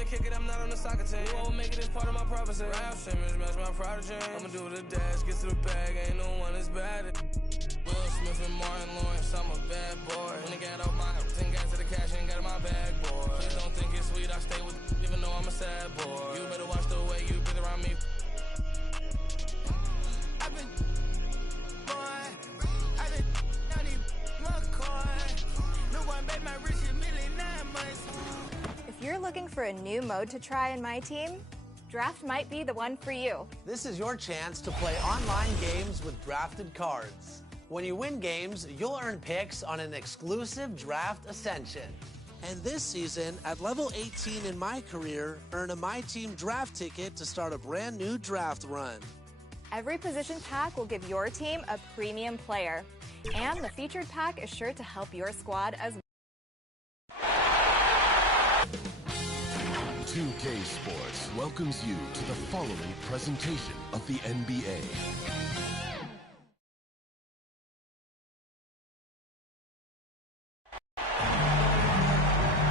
to kick it, I'm not on the soccer team. You won't make it as part of my prophecy. Rap Simmons, match my prodigy. I'ma do the dash, get to the bag, ain't no one as bad as Will Smith and Martin Lawrence, I'm a bad boy. When I got off my 10 got to the cash, ain't got in my bag, boy. Please don't think it's sweet, I stay with even though I'm a sad boy. You better watch the way you been around me. I've been If you're looking for a new mode to try in my team, Draft might be the one for you. This is your chance to play online games with drafted cards. When you win games, you'll earn picks on an exclusive Draft Ascension. And this season, at level 18 in my career, earn a My Team draft ticket to start a brand new draft run. Every position pack will give your team a premium player. And the featured pack is sure to help your squad as well. 2K Sports welcomes you to the following presentation of the NBA.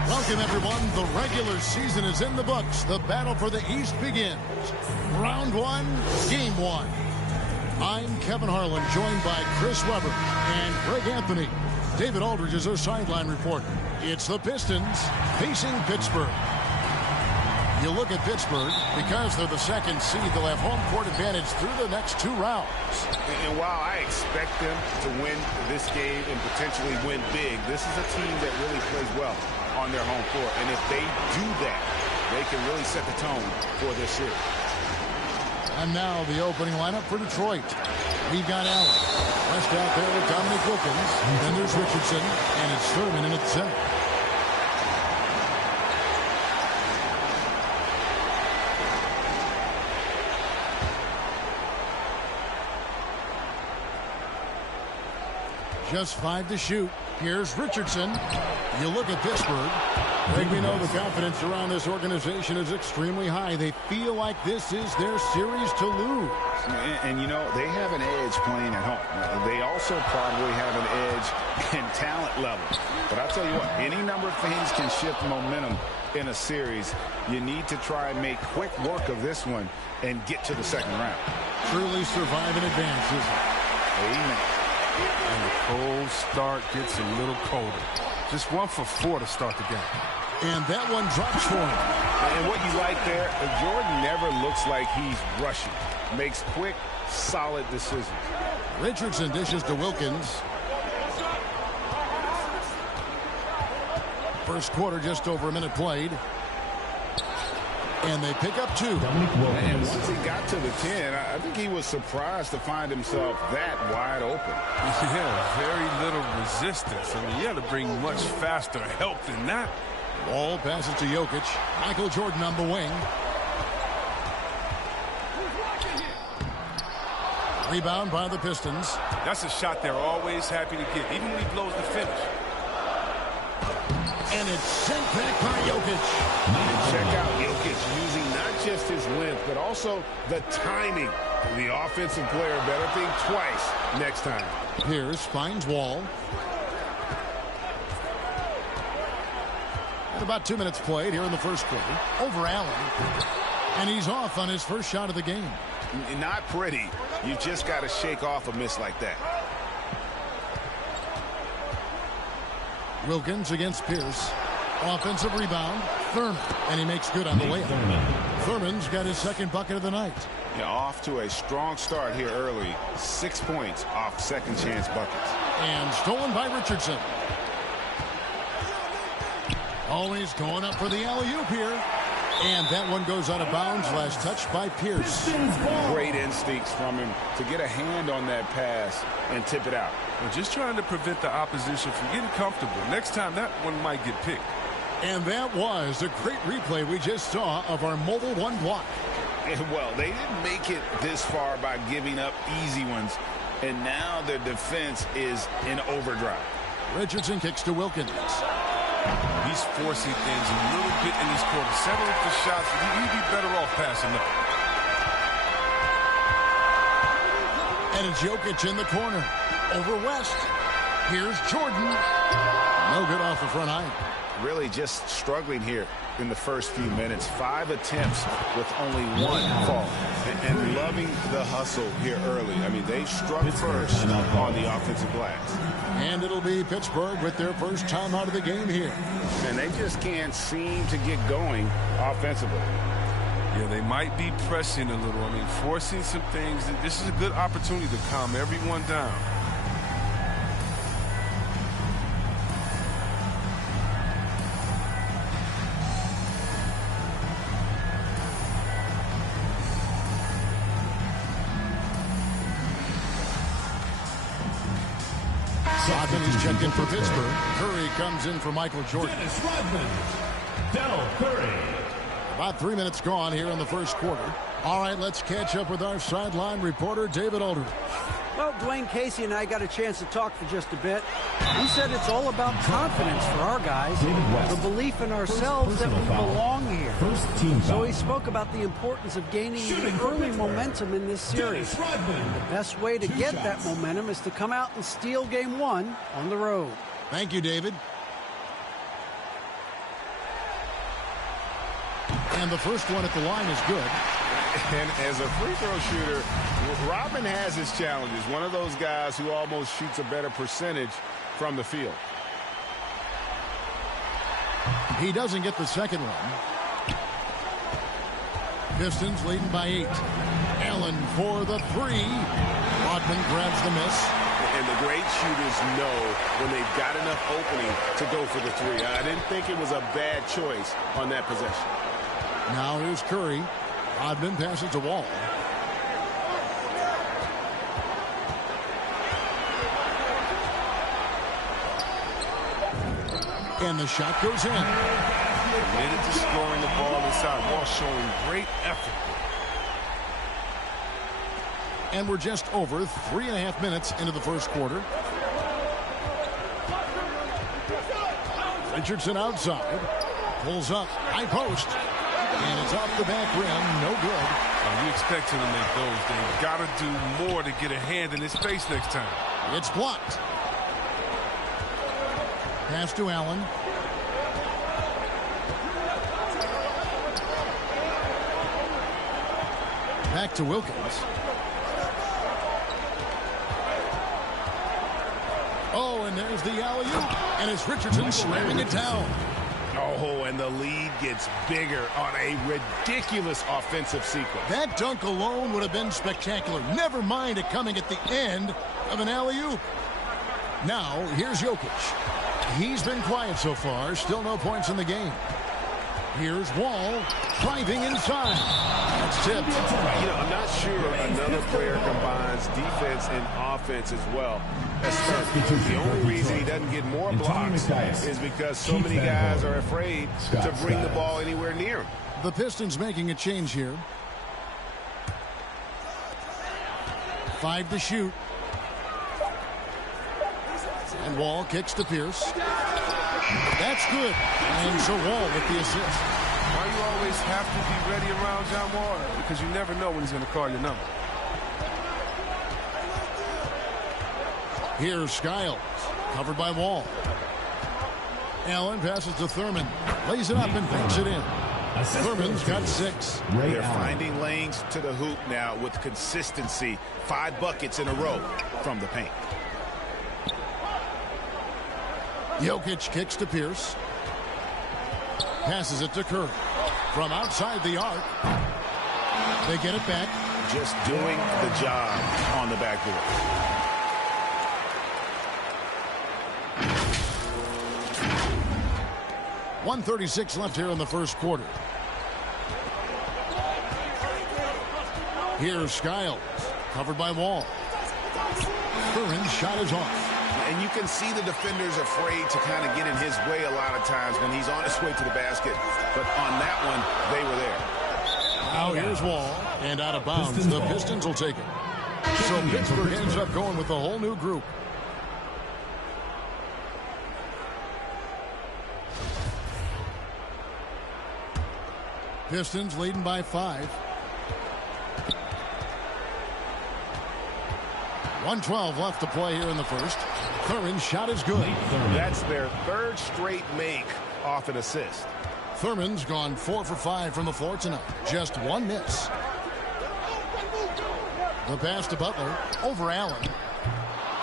Welcome, everyone. The regular season is in the books. The battle for the East begins. Round one, game one. I'm Kevin Harlan, joined by Chris Webber and Greg Anthony. David Aldridge is our sideline reporter. It's the Pistons facing Pittsburgh. You look at Pittsburgh, because they're the second seed, they'll have home court advantage through the next two rounds. And while I expect them to win this game and potentially win big, this is a team that really plays well on their home floor. And if they do that, they can really set the tone for this series. And now the opening lineup for Detroit. We've got Allen. West out there with Dominic Wilkins. Then there's Richardson. And it's Thurman in at center. Just 5 to shoot. Here's Richardson. You look at Pittsburgh. We know the confidence around this organization is extremely high. They feel like this is their series to lose. And you know, they have an edge playing at home. They also probably have an edge in talent level. But I'll tell you what, any number of things can shift momentum in a series. You need to try and make quick work of this one and get to the second round. Truly survive in advance, isn't it? Amen. And the cold start gets a little colder. Just 1 for 4 to start the game. And that one drops for him. And what you like there, Jordan never looks like he's rushing. Makes quick, solid decisions. Richardson dishes to Wilkins. First quarter, just over a minute played. And they pick up 2. And once he got to the 10, I think he was surprised to find himself that wide open. Yeah, very little resistance. I mean, you had to bring much faster help than that. Ball passes to Jokic. Michael Jordan on the wing. Rebound by the Pistons. That's a shot they're always happy to get, even when he blows the finish. And it's sent back by Jokic. And check out Jokic using not just his length, but also the timing. The offensive player better think twice next time. Pierce finds Wall. And about 2 minutes played here in the first quarter. Over Allen. And he's off on his first shot of the game. Not pretty. You just got to shake off a miss like that. Wilkins against Pierce. Offensive rebound. Thurman. And he makes good on the layup. Thurman's got his second bucket of the night. Yeah, off to a strong start here early. 6 points off second chance buckets. And stolen by Richardson. Always going up for the alley-oop here. And that one goes out of bounds. Last touch by Pierce. Great instincts from him to get a hand on that pass and tip it out. We're just trying to prevent the opposition from getting comfortable. Next time, that one might get picked. And that was a great replay we just saw of our mobile one block. Well, they didn't make it this far by giving up easy ones. And now their defense is in overdrive. Richardson kicks to Wilkins. He's forcing things a little bit in this quarter. Settling for shots. He'd be better off passing them. And it's Jokic in the corner. Over West. Here's Jordan. No good off the front eye. really just struggling here in the first few minutes. 5 attempts with only 1 fall. And loving the hustle here early. I mean, they struck first on the offensive glass. And it'll be Pittsburgh with their first time out of the game here. And they just can't seem to get going offensively. Yeah, they might be pressing a little. I mean, forcing some things. This is a good opportunity to calm everyone down. Rodman is checked in for Pittsburgh. Curry comes in for Michael Jordan. Dennis Rodman. Del Curry. About 3 minutes gone here in the first quarter. All right, let's catch up with our sideline reporter, David Aldridge. Well, Dwayne Casey and I got a chance to talk for just a bit. He said it's all about confidence for our guys, the belief in ourselves that we belong here. So he spoke about the importance of gaining early momentum in this series. The best way to get that momentum is to come out and steal game 1 on the road. Thank you, David. And the first one at the line is good. And as a free throw shooter, Rodman has his challenges. One of those guys who almost shoots a better percentage from the field. He doesn't get the second one. Pistons leading by 8. Allen for the 3. Rodman grabs the miss. And the great shooters know when they've got enough opening to go for the 3. I didn't think it was a bad choice on that possession. Now here's Curry. Rodman passes to Wall. And the shot goes in. Committed to scoring the ball inside. Wall showing great effort. And we're just over 3.5 minutes into the first quarter. Richardson outside. Pulls up. High post. And it's off the back rim. No good. You expect him to make those. They've got to do more to get a hand in his face next time. It's blocked. Pass to Allen. Back to Wilkins. Oh, and there's the alley-oop. And it's Richardson slamming it down. Oh, and the lead gets bigger on a ridiculous offensive sequence. That dunk alone would have been spectacular. Never mind it coming at the end of an alley-oop. Now, here's Jokic. He's been quiet so far. Still no points in the game. Here's Wall driving inside. That's tipped. You know, I'm not sure another player combines defense and offense as well. The only reason he doesn't get more blocks is because so many guys are afraid to bring the ball anywhere near him. The Pistons making a change here. 5 to shoot. And Wall kicks to Pierce. That's good. And so Wall with the assist. Why you always have to be ready around John Wall? Because you never know when he's going to call your number. Here's Skiles, covered by Wall. Allen passes to Thurman, lays it up and banks it in. Thurman's got 6. They're finding lanes to the hoop now with consistency. 5 buckets in a row from the paint. Jokic kicks to Pierce. Passes it to Curry. From outside the arc. They get it back. Just doing the job on the backboard. 1:36 left here in the first quarter. Here's Skiles, covered by Wall. Curran's shot is off. And you can see the defenders afraid to kind of get in his way a lot of times when he's on his way to the basket. But on that one, they were there. Now here's Wall, and out of bounds. The Pistons will take it. So Pittsburgh ends up going with a whole new group. Pistons leading by 5. 1:12 left to play here in the first. Curran's shot is good. That's their 3rd straight make off an assist. Thurman's gone 4 for 5 from the floor tonight. Just one miss. The pass to Butler over Allen.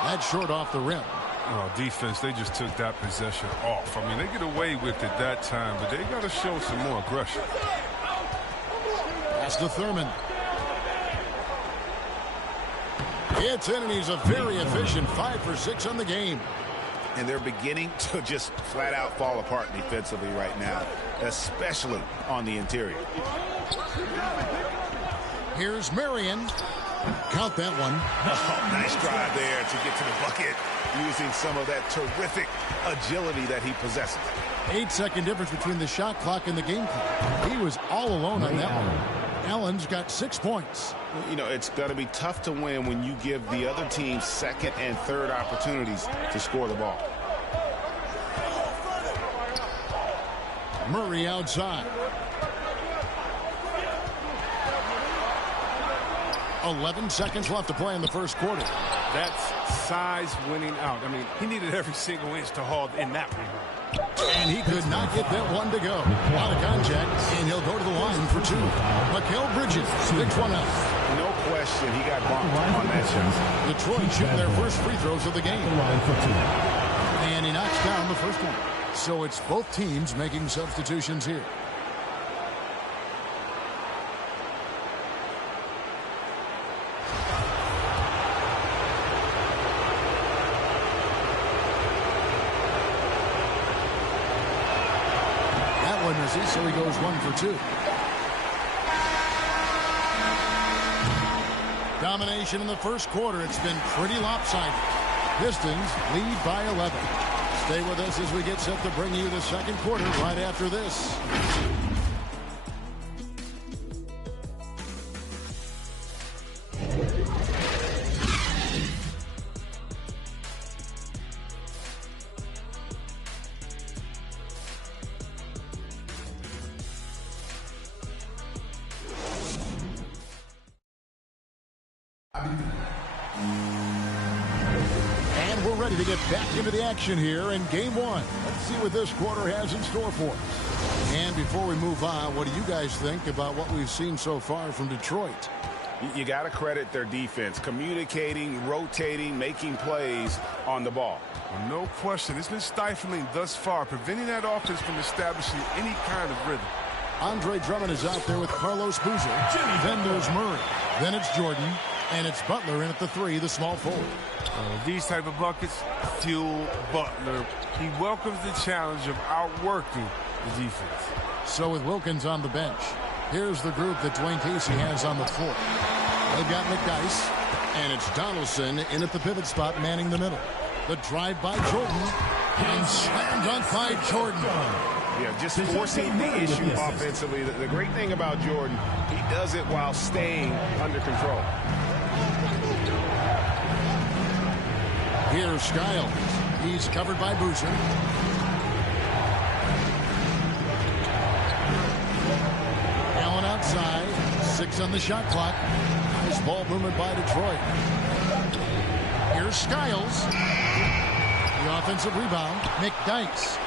That's short off the rim. Oh, defense, they just took that possession off. I mean, they get away with it that time, but they got to show some more aggression. Pass to Thurman. It's in, and he's a very efficient 5 for 6 on the game. And they're beginning to just flat out fall apart defensively right now, especially on the interior. Here's Marion. Count that one. Oh, nice drive there to get to the bucket using some of that terrific agility that he possesses. 8-second difference between the shot clock and the game clock. He was all alone on that one. Allen's got 6 points. You know, it's going to be tough to win when you give the other team second and third opportunities to score the ball. Murray outside. 11 seconds left to play in the first quarter. That's size winning out. I mean, he needed every single inch to haul in that one. And he could not get that one to go. A lot of contact, and he'll go to the line for 2. Mikal Bridges picks one up. No question, he got bumped on that shot. Detroit shooting their first free throws of the game. And he knocks down the first one. So it's both teams making substitutions here. So he goes 1 for 2. Domination in the first quarter. It's been pretty lopsided. Pistons lead by 11. Stay with us as we get set to bring you the second quarter right after this. To get back into the action here in game 1. Let's see what this quarter has in store for us. And before we move on, what do you guys think about what we've seen so far from Detroit? You got to credit their defense, communicating, rotating, making plays on the ball. Well, no question. It's been stifling thus far, preventing that offense from establishing any kind of rhythm. Andre Drummond is out there with Carlos Boozer. Then there's Murray. Then it's Jordan. And it's Butler in at the 3, the small forward. These type of buckets fuel Butler. He welcomes the challenge of outworking the defense. So with Wilkins on the bench, here's the group that Dwayne Casey has on the floor. They've got McDyess, and it's Donaldson in at the pivot spot, manning the middle. The drive by Jordan, and slam dunk by Jordan. Yeah, just forcing the issue offensively. The great thing about Jordan, he does it while staying under control. Here's Skiles. He's covered by Boozer. Allen outside. 6 on the shot clock. Nice ball movement by Detroit. Here's Skiles. The offensive rebound. McDyess.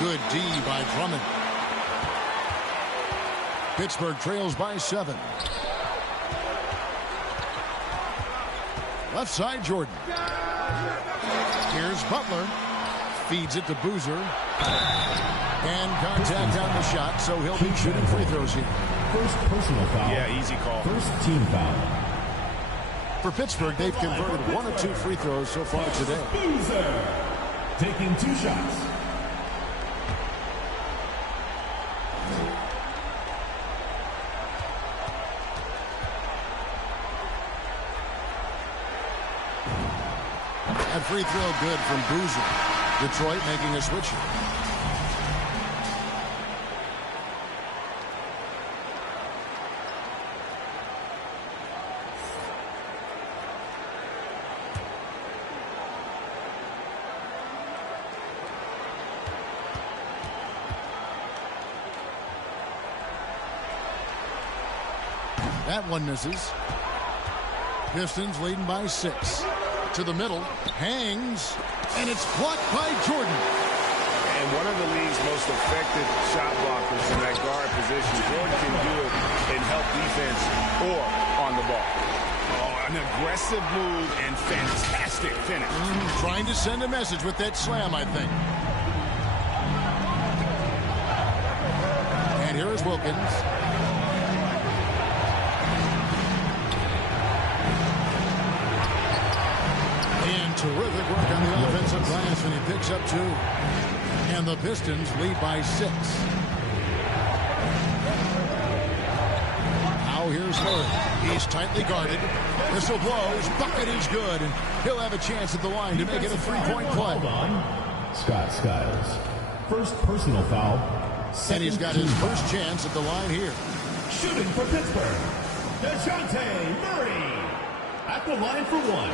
Good D by Drummond. Pittsburgh trails by 7. Left side, Jordan. Here's Butler. Feeds it to Boozer. And contact on the shot, so he'll be shooting free throws here. First personal foul. Yeah, easy call. First team foul. For Pittsburgh, they've converted 1 of 2 free throws so far today. Boozer taking 2 shots. That free throw good from Boozer. Detroit making a switch here. That one misses. Pistons leading by 6. To the middle, hangs, and it's blocked by Jordan. And one of the league's most effective shot blockers in that guard position. Jordan can do it and help defense or on the ball. Oh, an aggressive move and fantastic finish. Trying to send a message with that slam, I think. And here is Wilkins. And terrific work on the offensive glass, and he picks up 2. And the Pistons lead by 6. Now here's Murray. He's tightly guarded. Whistle blows. Bucket is good. And he'll have a chance at the line to make it a 3-point play. Scott Skiles. First personal foul. And he's got his first chance at the line here. Shooting for Pittsburgh, DeJounte Murray. At the line for 1.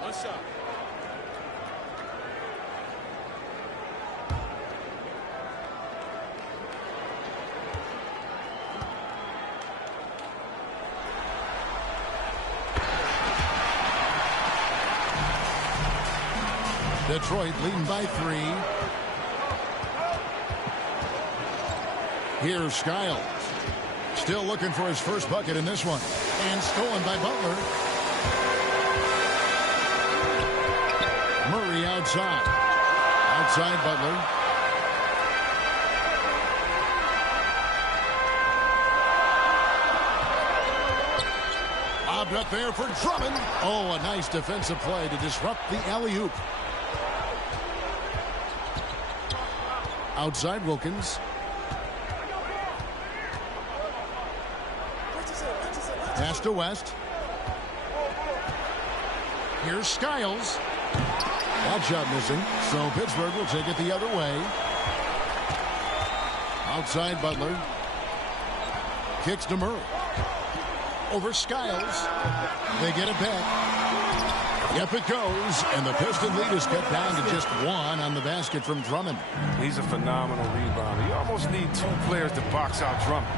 One shot. Detroit leading by 3. Here's Skiles. Still looking for his first bucket in this one. And stolen by Butler. Murray outside. Outside Butler. Lobbed up there for Drummond. Oh, a nice defensive play to disrupt the alley-oop. Outside Wilkins. Pass to West. Here's Skiles. That shot missing, so Pittsburgh will take it the other way. Outside Butler. Kicks to Murray. Over Skiles. They get it back. Yep, it goes, and the Piston lead is cut down to just 1 on the basket from Drummond. He's a phenomenal rebounder. You almost need 2 players to box out Drummond.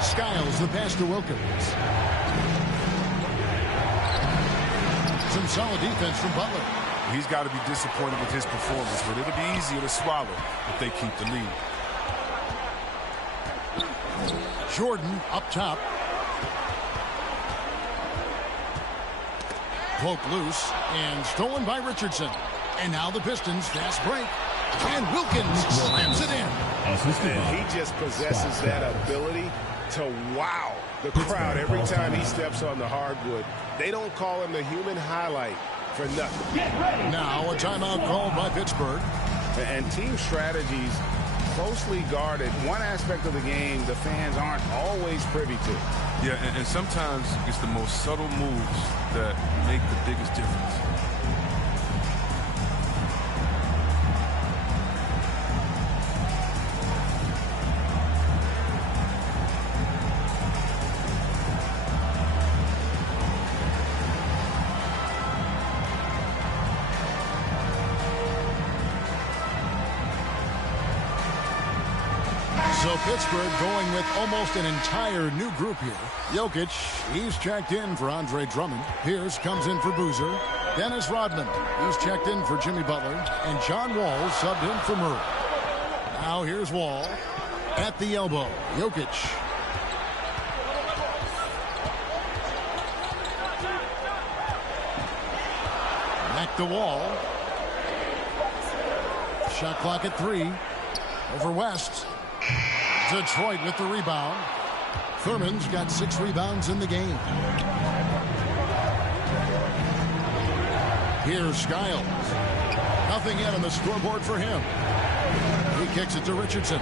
Skiles, the pass to Wilkins. Some solid defense from Butler. He's got to be disappointed with his performance, but it'll be easier to swallow if they keep the lead. Jordan up top. Poked loose and stolen by Richardson. And now the Pistons fast break. And Wilkins slams it in. And he just possesses that ability to wow the crowd every time he steps on the hardwood. They don't call him the human highlight for nothing. Now a timeout called by Pittsburgh. And team strategies closely guarded. One aspect of the game the fans aren't always privy to. Yeah, and sometimes it's the most subtle moves that make the biggest difference. So Pittsburgh going with almost an entire new group here. Jokic, he's checked in for Andre Drummond. Pierce comes in for Boozer. Dennis Rodman, he's checked in for Jimmy Butler. And John Wall subbed in for Murray. Now here's Wall at the elbow. Jokic. Back to Wall. Shot clock at 3. Over West. Detroit with the rebound. Thurman's got 6 rebounds in the game. Here's Skiles. Nothing yet on the scoreboard for him. He kicks it to Richardson.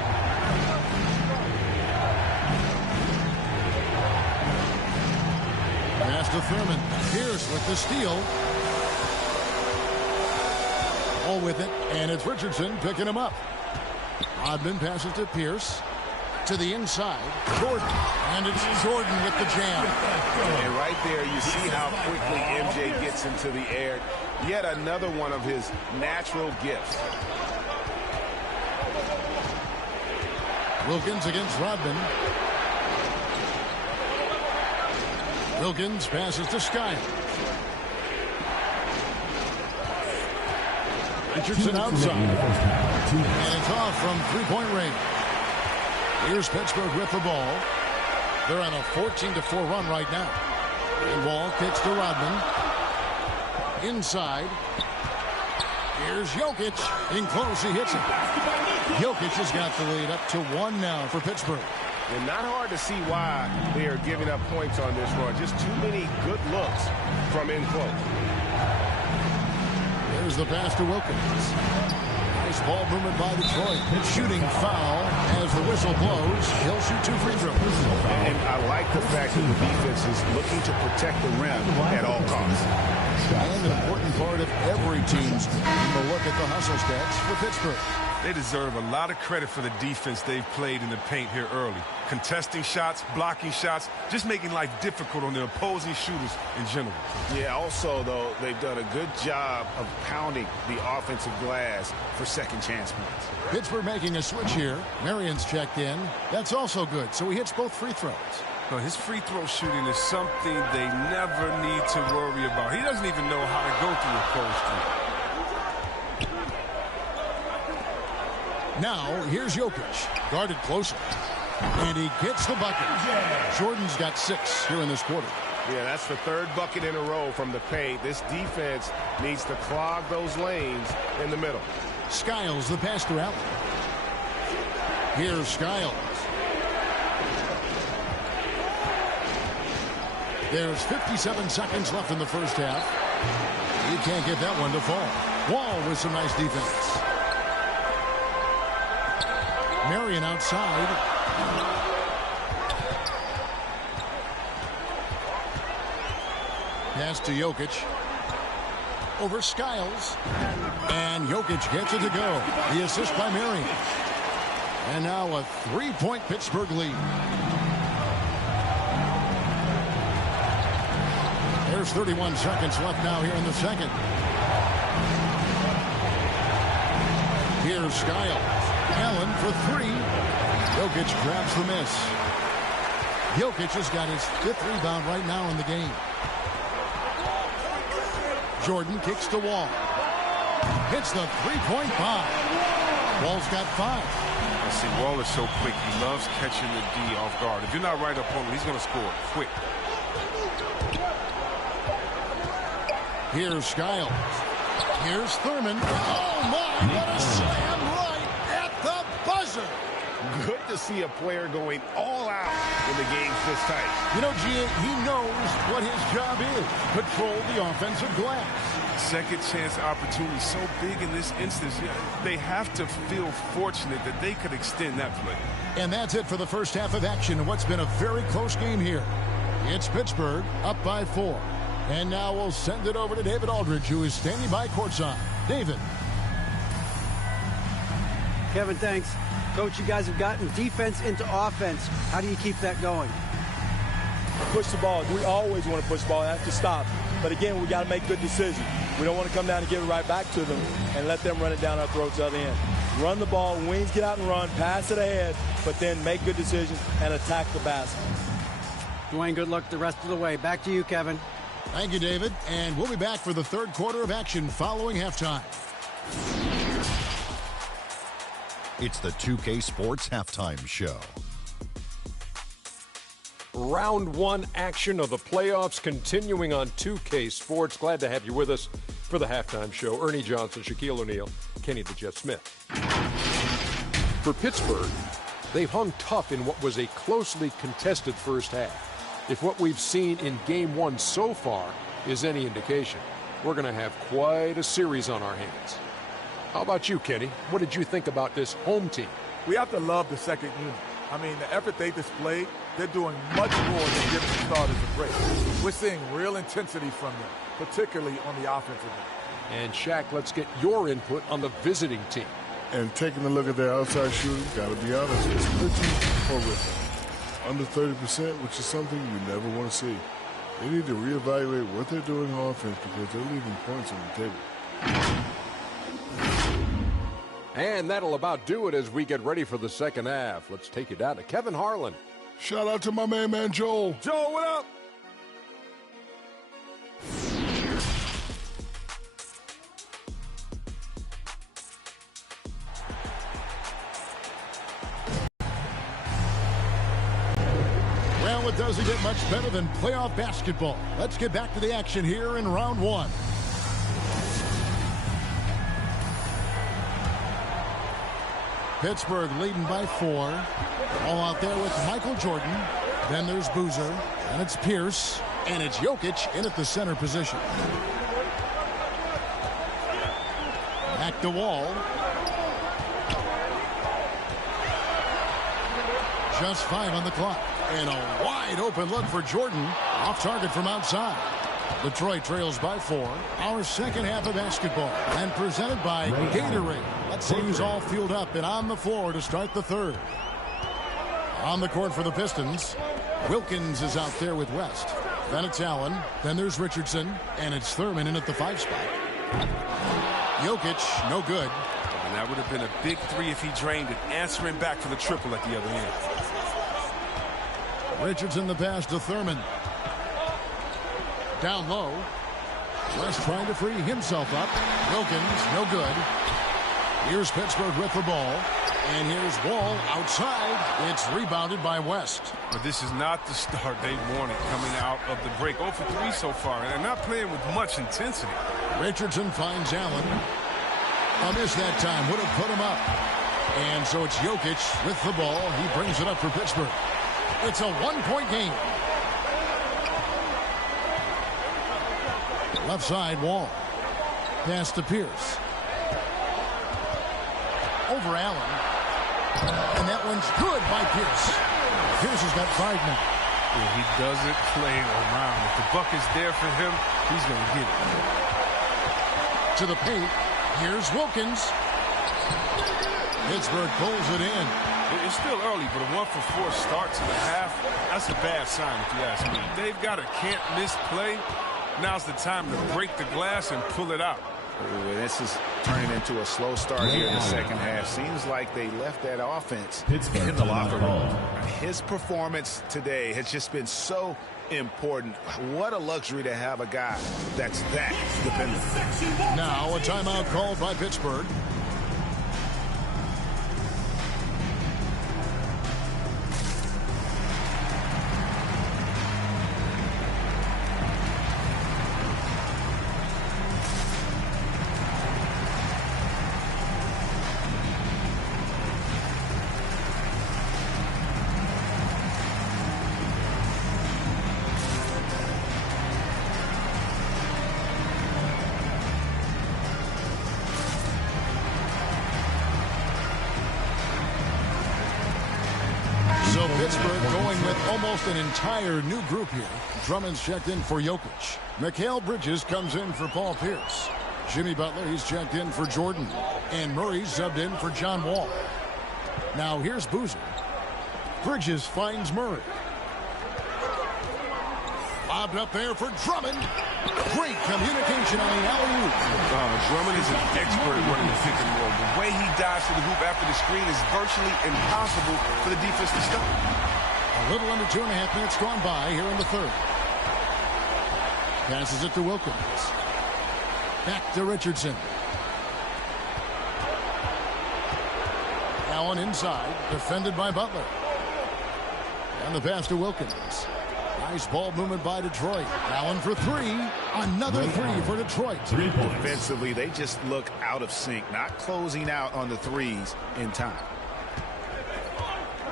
Pass to Thurman. Pierce with the steal. All with it, and it's Richardson picking him up. Rodman passes to Pierce. To the inside, Jordan, and it's Jordan with the jam. And right there, you see how quickly MJ gets into the air. Yet another one of his natural gifts. Wilkins against Rodman. Wilkins passes to Skiles. Richardson outside. And it's off from three-point range. Here's Pittsburgh with the ball. They're on a 14-4 run right now. And Wall kicks to Rodman. Inside. Here's Jokic. In close, he hits it. Jokic has got the lead up to 1 now for Pittsburgh. And not hard to see why they are giving up points on this run. Just too many good looks from in close. There's the pass to Wilkins. Nice ball movement by Detroit. Shooting foul as the whistle blows. He'll shoot 2 free throws. And I like the fact that the defense is looking to protect the rim at all costs. And an important part of every team's game. A look at the hustle stats for Pittsburgh. They deserve a lot of credit for the defense they've played in the paint here early. Contesting shots, blocking shots, just making life difficult on the opposing shooters in general. Yeah, also, though, they've done a good job of pounding the offensive glass for second chance points. Pittsburgh making a switch here. Marion's checked in. That's also good, so he hits both free throws. Well, his free throw shooting is something they never need to worry about. He doesn't even know how to go through a cold streak. Now, here's Jokic, guarded closer. And he gets the bucket. Jordan's got 6 here in this quarter. Yeah, that's the 3rd bucket in a row from the paint. This defense needs to clog those lanes in the middle. Skiles, the pass to Allen. Here's Skiles. There's 57 seconds left in the first half. He can't get that one to fall. Wall with some nice defense. Marion outside. Pass to Jokic. Over Skiles. And Jokic gets it to go. The assist by Marion. And now a 3-point Pittsburgh lead. There's 31 seconds left now here in the second. Here's Skiles. Allen for 3. Jokic grabs the miss. Jokic has got his 5th rebound right now in the game. Jordan kicks to Wall. Hits the 3-point bomb. Wall's got 5. See, Wall is so quick. He loves catching the D off guard. If you're not right up on him, he's going to score quick. Here's Skiles. Here's Thurman. Oh, my, what a slam right at the buzzer. Good to see a player going all out when the game's this tight. You know, Gia, he knows what his job is. Control the offensive glass. Second chance opportunity so big in this instance. They have to feel fortunate that they could extend that play. And that's it for the first half of action in what's been a very close game here. It's Pittsburgh up by 4. And now we'll send it over to David Aldridge, who is standing by courtside. David. Kevin, thanks. Coach, you guys have gotten defense into offense. How do you keep that going? Push the ball. We always want to push the ball. Have to stop. But again, we got to make good decisions. We don't want to come down and give it right back to them and let them run it down our throats the other end. Run the ball, wings get out and run, pass it ahead, but then make good decisions and attack the basket. Dwayne, good luck the rest of the way. Back to you, Kevin. Thank you, David. And we'll be back for the 3rd quarter of action following halftime. It's the 2K Sports Halftime Show. Round 1 action of the playoffs continuing on 2K Sports. Glad to have you with us for the halftime show. Ernie Johnson, Shaquille O'Neal, Kenny the Jet Smith. For Pittsburgh, they've hung tough in what was a closely contested first half. If what we've seen in Game 1 so far is any indication, we're going to have quite a series on our hands. How about you, Kenny? What did you think about this home team? We have to love the second unit. I mean, the effort they displayed, they're doing much more than giving the starters a break. We're seeing real intensity from them, particularly on the offensive end. And Shaq, let's get your input on the visiting team. And taking a look at their outside shooting, got to be honest, it's pretty horrific. Under 30%, which is something you never want to see. They need to reevaluate what they're doing on offense because they're leaving points on the table. And that'll about do it as we get ready for the second half. Let's take you down to Kevin Harlan. Shout out to my man Joel. Joel, what up? Well, it doesn't get much better than playoff basketball. Let's get back to the action here in round one. Pittsburgh leading by 4. All out there with Michael Jordan. Then there's Boozer. And it's Pierce. And it's Jokic in at the center position. Back to Wall. Just 5 on the clock. And a wide open look for Jordan. Off target from outside. Detroit trails by 4. Our second half of basketball. And presented by Gatorade. Let's see who's all fueled up and on the floor to start the third. On the court for the Pistons. Wilkins is out there with West. Then it's Allen. Then there's Richardson. And it's Thurman in at the 5 spot. Jokic, no good. And that would have been a big 3 if he drained it. Answering back for the triple at the other end. Richardson the pass to Thurman. Down low. West trying to free himself up. Wilkins, no good. Here's Pittsburgh with the ball. And here's Wall outside. It's rebounded by West. But this is not the start they wanted coming out of the break. 0 for 3 so far. And they're not playing with much intensity. Richardson finds Allen. A miss that time. Would have put him up. And so it's Jokic with the ball. He brings it up for Pittsburgh. It's a 1-point game. Left side, Wall. Pass to Pierce. Over Allen. And that one's good by Pierce. Pierce has got 5 now. Yeah, he doesn't play around. If the bucket's there for him, he's going to get it. To the paint. Here's Wilkins. Pittsburgh pulls it in. It's still early, but a 1 for 4 start to the half, that's a bad sign if you ask me. They've got a can't-miss play. Now's the time to break the glass and pull it out. Ooh, this is turning into a slow start here in the second half. Seems like they left that offense in the locker room. His performance today has just been so important. What a luxury to have a guy that's that dependent. Now a timeout called by Pittsburgh. So Pittsburgh going with almost an entire new group here. Drummond's checked in for Jokic. Mikal Bridges comes in for Paul Pierce. Jimmy Butler, he's checked in for Jordan. And Murray's subbed in for John Wall. Now here's Boozer. Bridges finds Murray. Lobbed up there for Drummond. Great communication on the alley-oop. Drummond is an expert at running the pick and roll. The way he dives to the hoop after the screen is virtually impossible for the defense to stop. A little under 2.5 minutes gone by here in the third. Passes it to Wilkins. Back to Richardson. Allen inside, defended by Butler. And the pass to Wilkins. Nice ball movement by Detroit. Allen for 3. Another 3 for Detroit. Offensively, they just look out of sync, not closing out on the threes in time.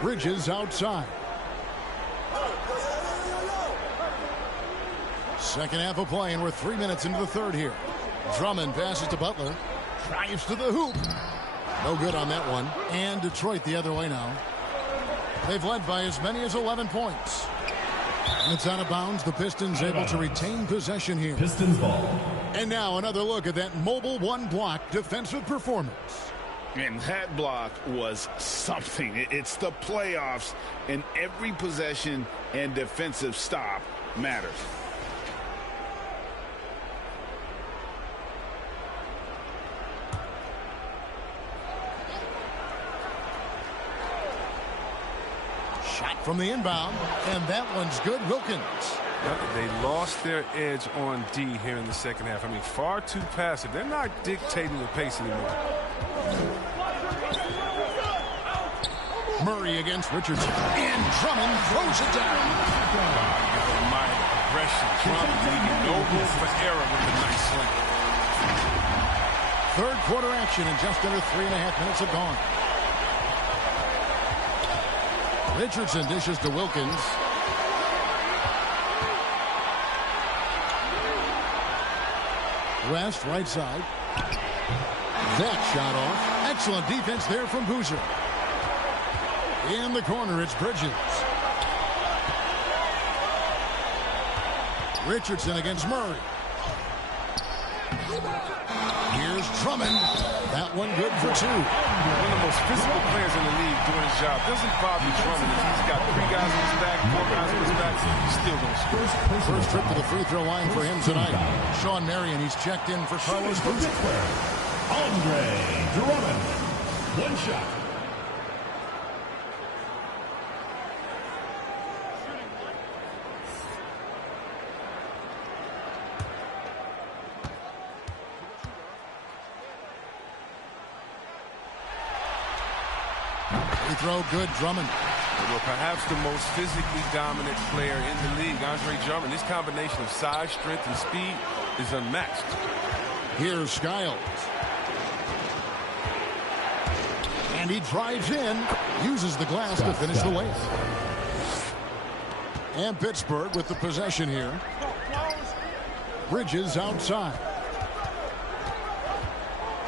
Bridges outside. Second half of play, and we're 3 minutes into the third here. Drummond passes to Butler. Drives to the hoop. No good on that one. And Detroit the other way now. They've led by as many as 11 points. It's out of bounds. The Pistons able to retain possession here. Pistons ball. And now another look at that mobile one-block defensive performance. And that block was something. It's the playoffs, and every possession and defensive stop matters. Shot from the inbound, and that one's good. Wilkins. They lost their edge on D here in the second half. I mean, far too passive. They're not dictating the pace anymore. Murray against Richardson. And Drummond throws it down. You gotta admire the aggression. Drummond leaving no room for error with a nice slam. Third quarter action, and just under 3.5 minutes have gone. Richardson dishes to Wilkins. West, right side. That shot off. Excellent defense there from Boozer. In the corner, it's Bridges. Richardson against Murray. Here's Drummond. That one good for two. One of the most physical players in the league doing his job. Doesn't bother Drummond if he's got 3 guys on his back, 4 guys on his back, he's still going to score. First trip to the free throw line for him tonight. Sean Marion, he's checked in for Carlos Boozer. Andre Drummond. One shot. Throw good, Drummond. Well, perhaps the most physically dominant player in the league, Andre Drummond. This combination of size, strength, and speed is unmatched. Here's Skiles. And he drives in, uses the glass to finish the way. And Pittsburgh with the possession here. Bridges outside.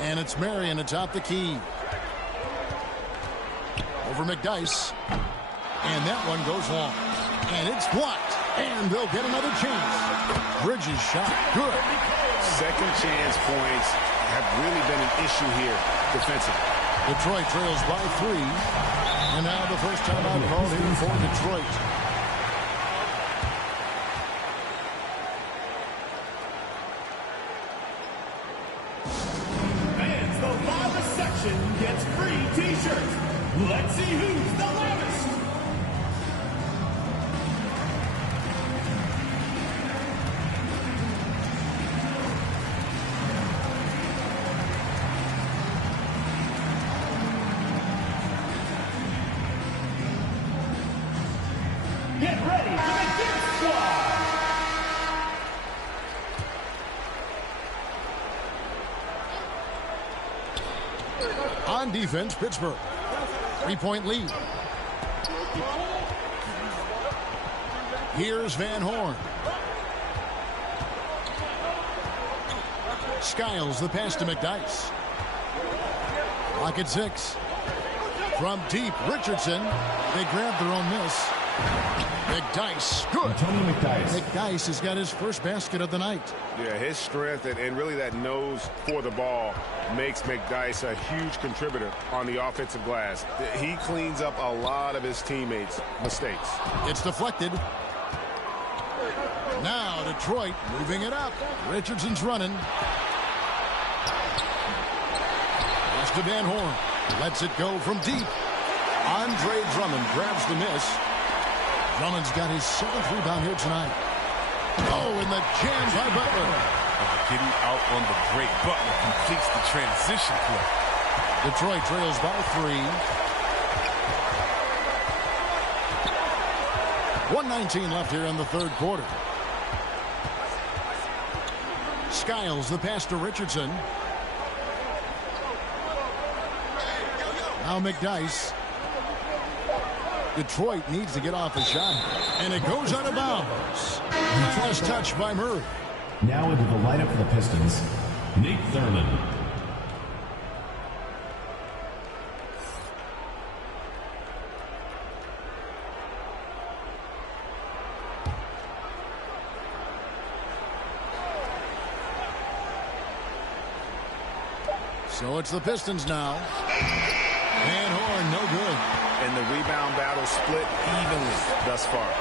And it's Marion atop the key. Over McDyess. And that one goes long. And it's blocked. And they'll get another chance. Bridges shot. Good. Second chance points have really been an issue here defensively. Detroit trails by 3. And now the first time out called in for Detroit. Fans, the loudest section gets free t-shirts. Let's see who's the loudest. Get ready for the Gift Squad. On defense, Pittsburgh. 3-point lead. Here's Van Horn. Skiles the pass to McDyess. Lock at 6. From deep, Richardson. They grab their own miss. McDyess, good. McDyess has got his first basket of the night. Yeah, his strength and really that nose for the ball makes McDyess a huge contributor on the offensive glass. He cleans up a lot of his teammates' mistakes. It's deflected. Now Detroit moving it up. Richardson's running. Pass to Van Horn. Lets it go from deep. Andre Drummond grabs the miss. Drummond's got his 7th rebound here tonight. Oh, and the jam by Butler. Getting out on the break. Butler completes the transition play. Detroit trails by 3. 1:19 left here in the third quarter. Skiles the pass to Richardson. Now McDyess. Detroit needs to get off a shot. And it goes out of bounds. Last touch by Murray. Now into the lineup for the Pistons, Nick Thurman. So it's the Pistons now. Van Horn, no good. And the rebound battle split evenly thus far.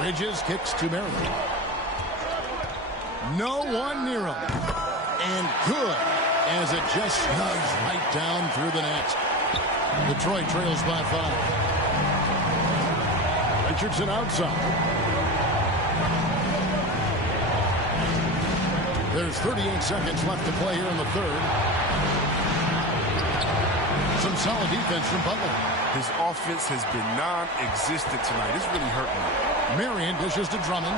Bridges kicks to Marion. No one near him. And good as it just snugs right down through the net. Detroit trails by 5. Richardson outside. There's 38 seconds left to play here in the third. solid defense from Butler. His offense has been non-existent tonight. It's really hurting him. Marion dishes to Drummond.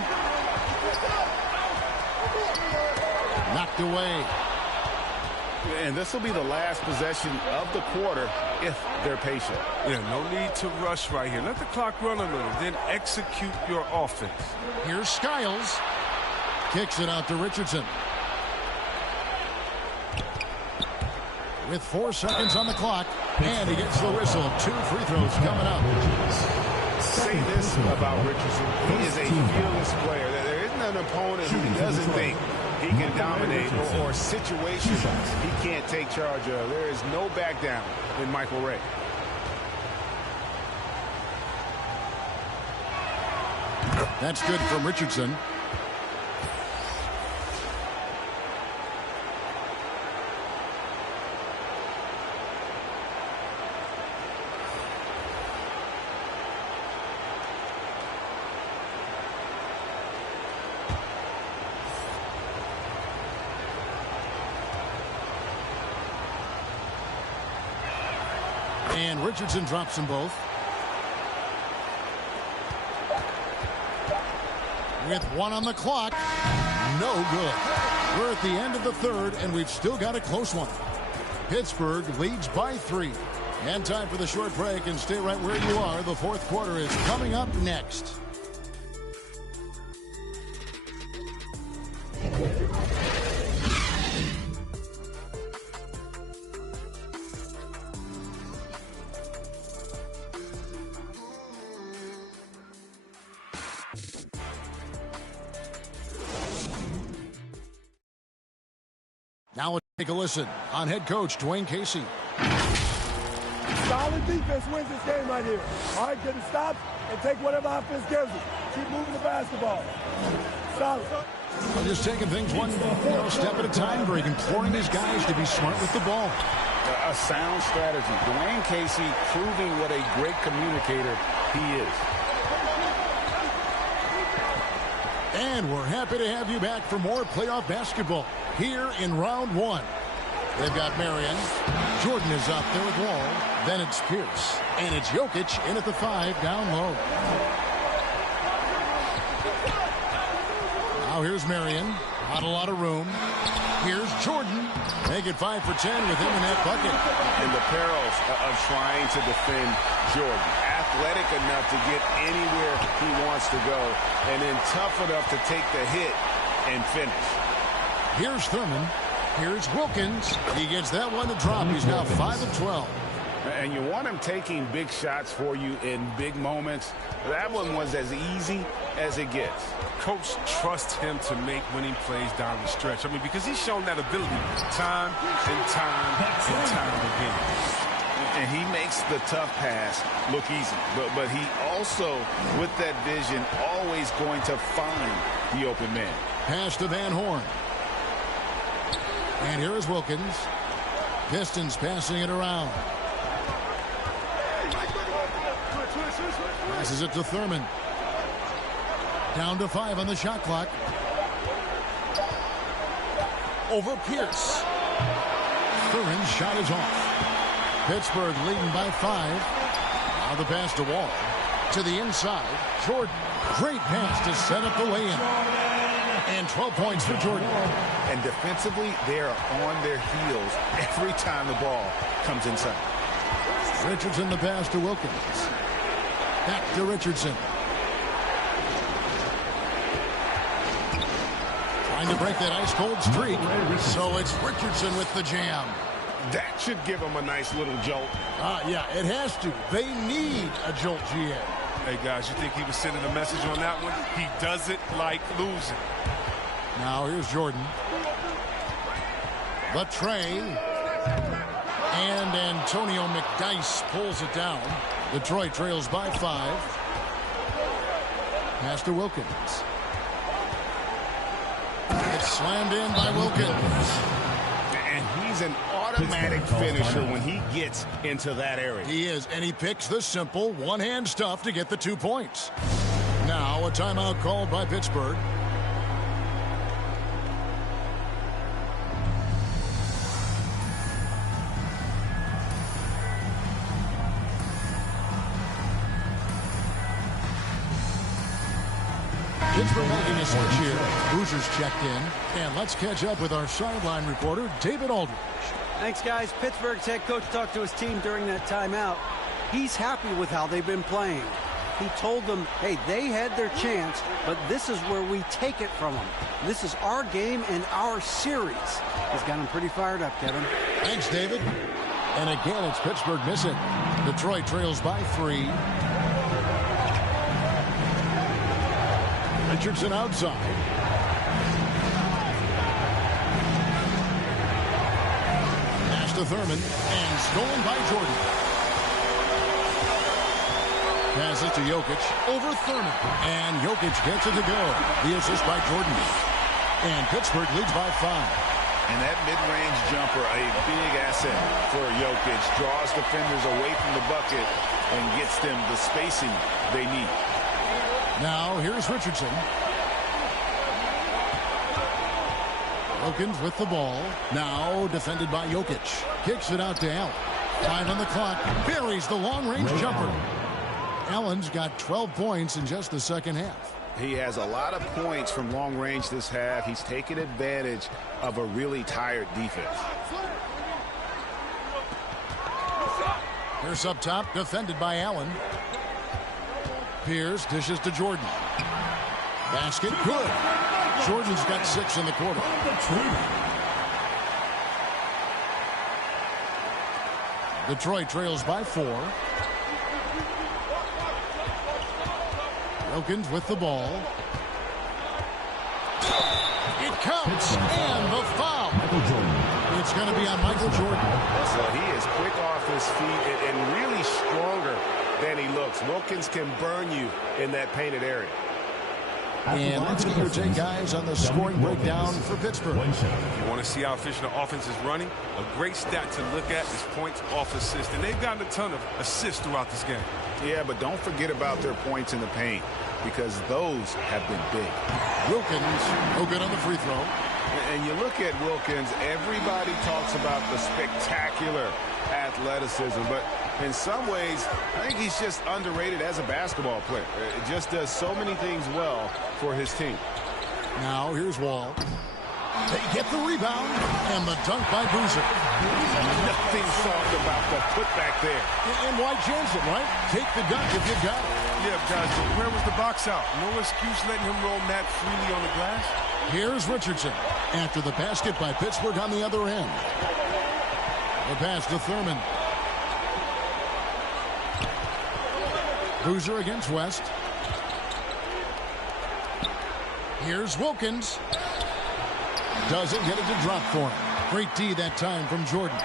Knocked away. And this will be the last possession of the quarter if they're patient. Yeah, no need to rush right here. Let the clock run a little, then execute your offense. Here's Skiles. Kicks it out to Richardson. With 4 seconds on the clock, and he gets the whistle. 2 free throws coming up. Say this about Richardson. He is a fearless player. There isn't an opponent who doesn't think he can dominate or situations he can't take charge of. There is no back down in Michael Ray. That's good from Richardson. And Richardson drops them both. With 1 on the clock, no good. We're at the end of the third, and we've still got a close one. Pittsburgh leads by 3. And time for the short break, and stay right where you are. The fourth quarter is coming up next. Now let's take a listen on head coach Dwayne Casey. Solid defense wins this game right here. All right, get it stopped and take whatever offense gives it. Keep moving the basketball. Solid. Well, just taking things one step at a time, Greg, imploring these guys to be smart with the ball. A sound strategy. Dwayne Casey proving what a great communicator he is. And we're happy to have you back for more playoff basketball here in round 1. They've got Marion. Jordan is out there with Wall. Then it's Pierce. And it's Jokic in at the 5 down low. Now here's Marion. Not a lot of room. Here's Jordan. Make it 5 for 10 with him in that bucket. And the perils of trying to defend Jordan. Athletic enough to get anywhere he wants to go. And then tough enough to take the hit and finish. Here's Thurman. Here's Wilkins. He gets that one to drop. He's now 5 of 12. And you want him taking big shots for you in big moments. That one was as easy as it gets. Coach trusts him to make winning plays down the stretch. I mean, because he's shown that ability time and time and time again. And he makes the tough pass look easy. But he also, with that vision, always going to find the open man. Pass to Van Horn. And here is Wilkins. Pistons passing it around. Passes it to Thurman. Down to 5 on the shot clock. Over Pierce. Thurman's shot is off. Pittsburgh leading by 5. Now the pass to Wall. To the inside. Jordan. Great pass to set up the lay-in. And 12 points for Jordan. And defensively, they are on their heels every time the ball comes inside. Richardson the pass to Wilkins. Back to Richardson. Trying to break that ice-cold streak. So it's Richardson with the jam. That should give them a nice little jolt. Yeah, it has to. They need a jolt, GM. Hey, guys, you think he was sending a message on that one? He doesn't like losing. Now here's Jordan. The tray. And Antonio McDyess pulls it down. Detroit trails by 5. Pass to Wilkins. It's slammed in by Wilkins. And he's an automatic finisher when he gets into that area. He is, and he picks the simple one-hand stuff to get the 2 points. Now a timeout called by Pittsburgh. Pittsburgh making a switch here. Boozer's checked in. And let's catch up with our sideline reporter, David Aldridge. Thanks, guys. Pittsburgh's head coach talked to his team during that timeout. He's happy with how they've been playing. He told them, hey, they had their chance, but this is where we take it from them. This is our game and our series. He's got them pretty fired up, Kevin. Thanks, David. And again, it's Pittsburgh missing. Detroit trails by 3. Richardson outside. Pass to Thurman, and stolen by Jordan. Passes to Jokic, over Thurman, and Jokic gets it to go. The assist by Jordan. And Pittsburgh leads by 5. And that mid-range jumper, a big asset for Jokic, draws defenders away from the bucket and gets them the spacing they need. Now, here's Richardson. Wilkins with the ball. Now defended by Jokic. Kicks it out to Allen. 5 on the clock. Buries the long-range jumper. Allen's got 12 points in just the second half. He has a lot of points from long range this half. He's taken advantage of a really tired defense. Pierce up top, defended by Allen. Pierce dishes to Jordan. Basket, good. Jordan's got 6 in the quarter. Detroit trails by 4. Wilkins with the ball. It counts, and the foul. It's going to be on Michael Jordan. So he is quick off his feet and really stronger than he looks. Wilkins can burn you in that painted area. And let's get your take, guys, on the scoring breakdown for Pittsburgh. If you want to see how efficient the offense is running, a great stat to look at is points off assist. And they've gotten a ton of assists throughout this game. Yeah, but don't forget about their points in the paint, because those have been big. Wilkins, no good on the free throw. And you look at Wilkins, everybody talks about the spectacular athleticism, but in some ways, I think he's just underrated as a basketball player. It just does so many things well for his team. Now, here's Wall. They get the rebound, and the dunk by Boozer. Nothing soft about the putback there. And why chance it, right? Take the dunk if you got it. Yeah, guys, but where was the box out? No excuse letting him roll that freely on the glass. Here's Richardson after the basket by Pittsburgh on the other end. The pass to Thurman. Boozer against West. Here's Wilkins. Doesn't get it to drop for him. Great D that time from Jordan.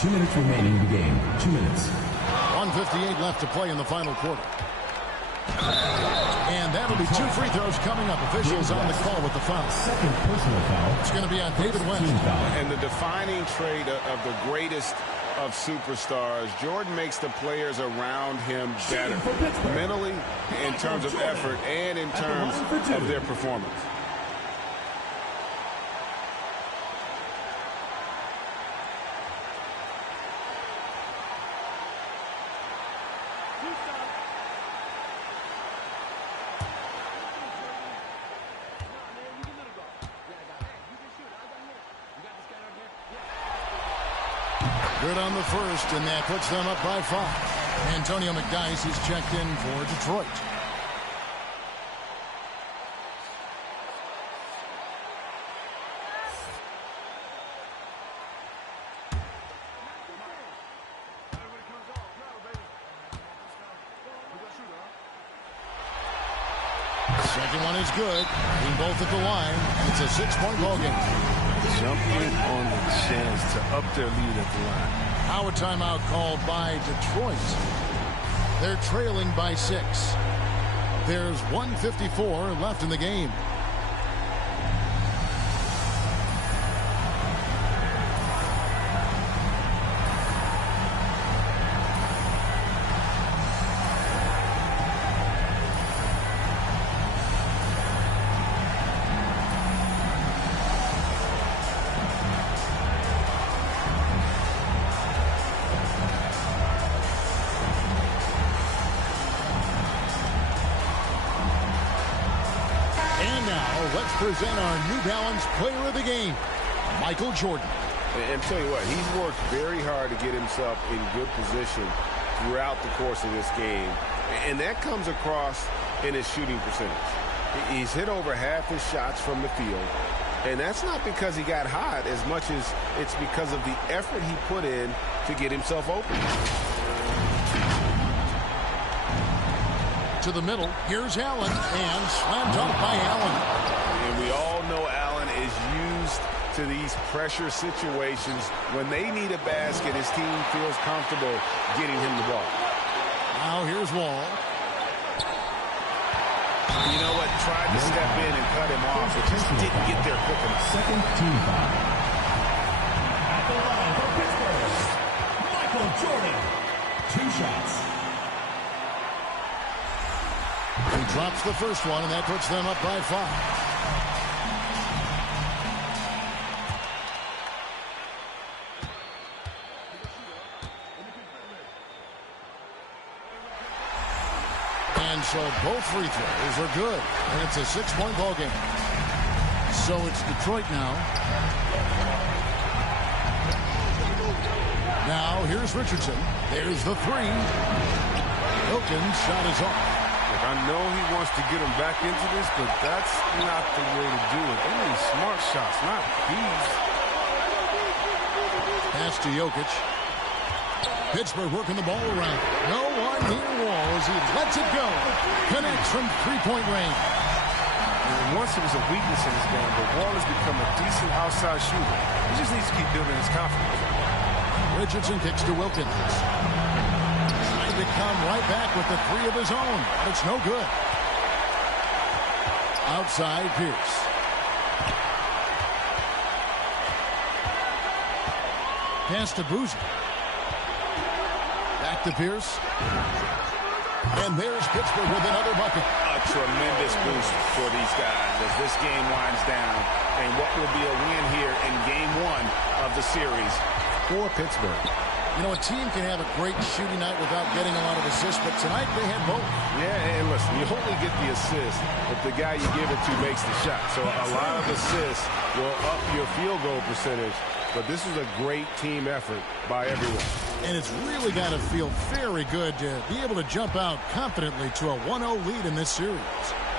Two minutes remaining in the game. 2 minutes. 1:58 left to play in the final quarter. And that'll be 2 free throws coming up. Officials on the call with the foul. Second personal foul. It's going to be on David West. And the defining trait of the greatest of superstars, Jordan makes the players around him better, mentally, in terms of effort, and in terms of their performance. Good on the first, and that puts them up by 5. Antonio McDyess is checked in for Detroit. Second one is good. Being both at the line, and it's a 6-point ball game. Jumping on the chance to up their lead at the line. Now a timeout called by Detroit. They're trailing by 6. There's 1:54 left in the game. let's present our New Balance Player of the Game, Michael Jordan. And tell you what, he's worked very hard to get himself in good position throughout the course of this game. And that comes across in his shooting percentage. He's hit over half his shots from the field. And that's not because he got hot as much as it's because of the effort he put in to get himself open. To the middle, here's Allen, and slam dunk by Allen. And we all know Allen is used to these pressure situations. When they need a basket, his team feels comfortable getting him the ball. Now here's Wall. You know what? Tried to step in and cut him off, but just didn't get there quick enough. Second team foul. At the line for Pittsburgh, Michael Jordan. 2 shots. He drops the first one, and that puts them up by 5. And so both free throws are good, and it's a 6-point ball game. So it's Detroit now. Now here's Richardson. There's the 3. Wilkins' shot is off. Look, I know he wants to get him back into this, but that's not the way to do it. They need smart shots, not these. Pass to Jokic. Pittsburgh working the ball around. No one near Wall as he lets it go. Connects from 3-point range. And once it was a weakness in this game, but Wall has become a decent outside shooter. He just needs to keep building his confidence. Richardson kicks to Wilkins. Trying to come right back with the 3 of his own, but it's no good. Outside Pierce. Pass to Boozer. Back to Pierce. And there's Pittsburgh with another bucket. A tremendous boost for these guys as this game winds down. And what will be a win here in game 1 of the series for Pittsburgh. You know, a team can have a great shooting night without getting a lot of assists, but tonight they had both. Yeah, and listen, you only get the assist if the guy you give it to makes the shot. So a lot of assists will up your field goal percentage. But this is a great team effort by everyone. And it's really got to feel very good to be able to jump out confidently to a 1-0 lead in this series.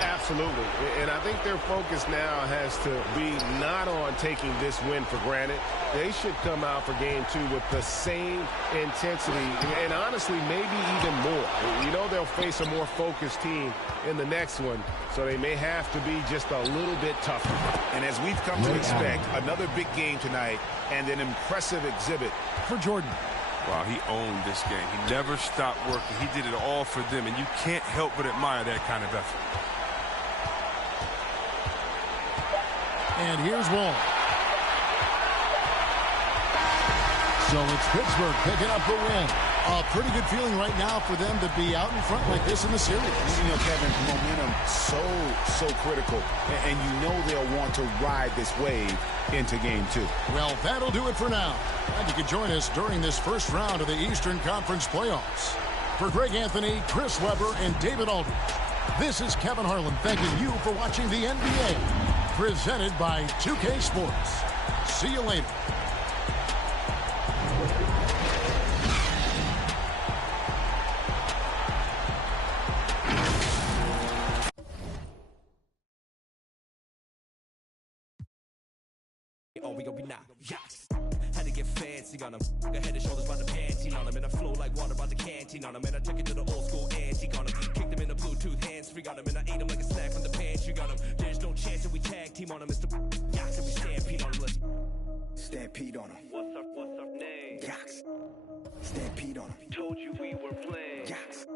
Absolutely. And I think their focus now has to be not on taking this win for granted. They should come out for game 2 with the same intensity and honestly maybe even more. You know they'll face a more focused team in the next one, so they may have to be just a little bit tougher. And as we've come to expect, another big game tonight and an impressive exhibit for Jordan. Wow, he owned this game. He never stopped working. He did it all for them, and you can't help but admire that kind of effort. And here's Wall. So it's Pittsburgh picking up the win. A pretty good feeling right now for them to be out in front like this in the series. You know, Kevin, momentum so critical. And you know they'll want to ride this wave into game 2. Well, that'll do it for now. Glad you could join us during this first round of the Eastern Conference playoffs. For Greg Anthony, Chris Webber, and David Aldridge, this is Kevin Harlan thanking you for watching the NBA. Presented by 2K Sports. See you later. Oh, we gon' be now. Yes. Had to get fancy on them. Got head and shoulders by the panty on them. And I flow like water by the canteen on them. And I took it to the old school antique on them. Kicked them in the Bluetooth hands free on them. And I ate them like a snack from the pantry on them. There's no chance that we tag team on them. It's the Yax and we stampede on them. Let's stampede on them. What's our name? Yax. Stampede on them. Told you we were playing. Yax.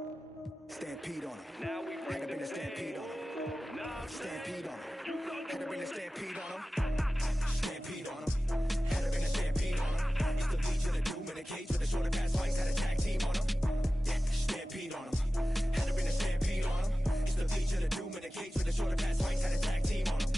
Stampede on them. Now we bring the stampede on them. Stampede on them. Had to bring the stampede on them. Stampede on them. Had to bring the stampede on them. It's the Legion of Doom in a cage with a shorter pass fights. Had a tag team on them. Yeah, stampede on them. Had to bring the stampede on them. It's the Legion of Doom in a cage with a shorter pass fights. Had a tag team on them.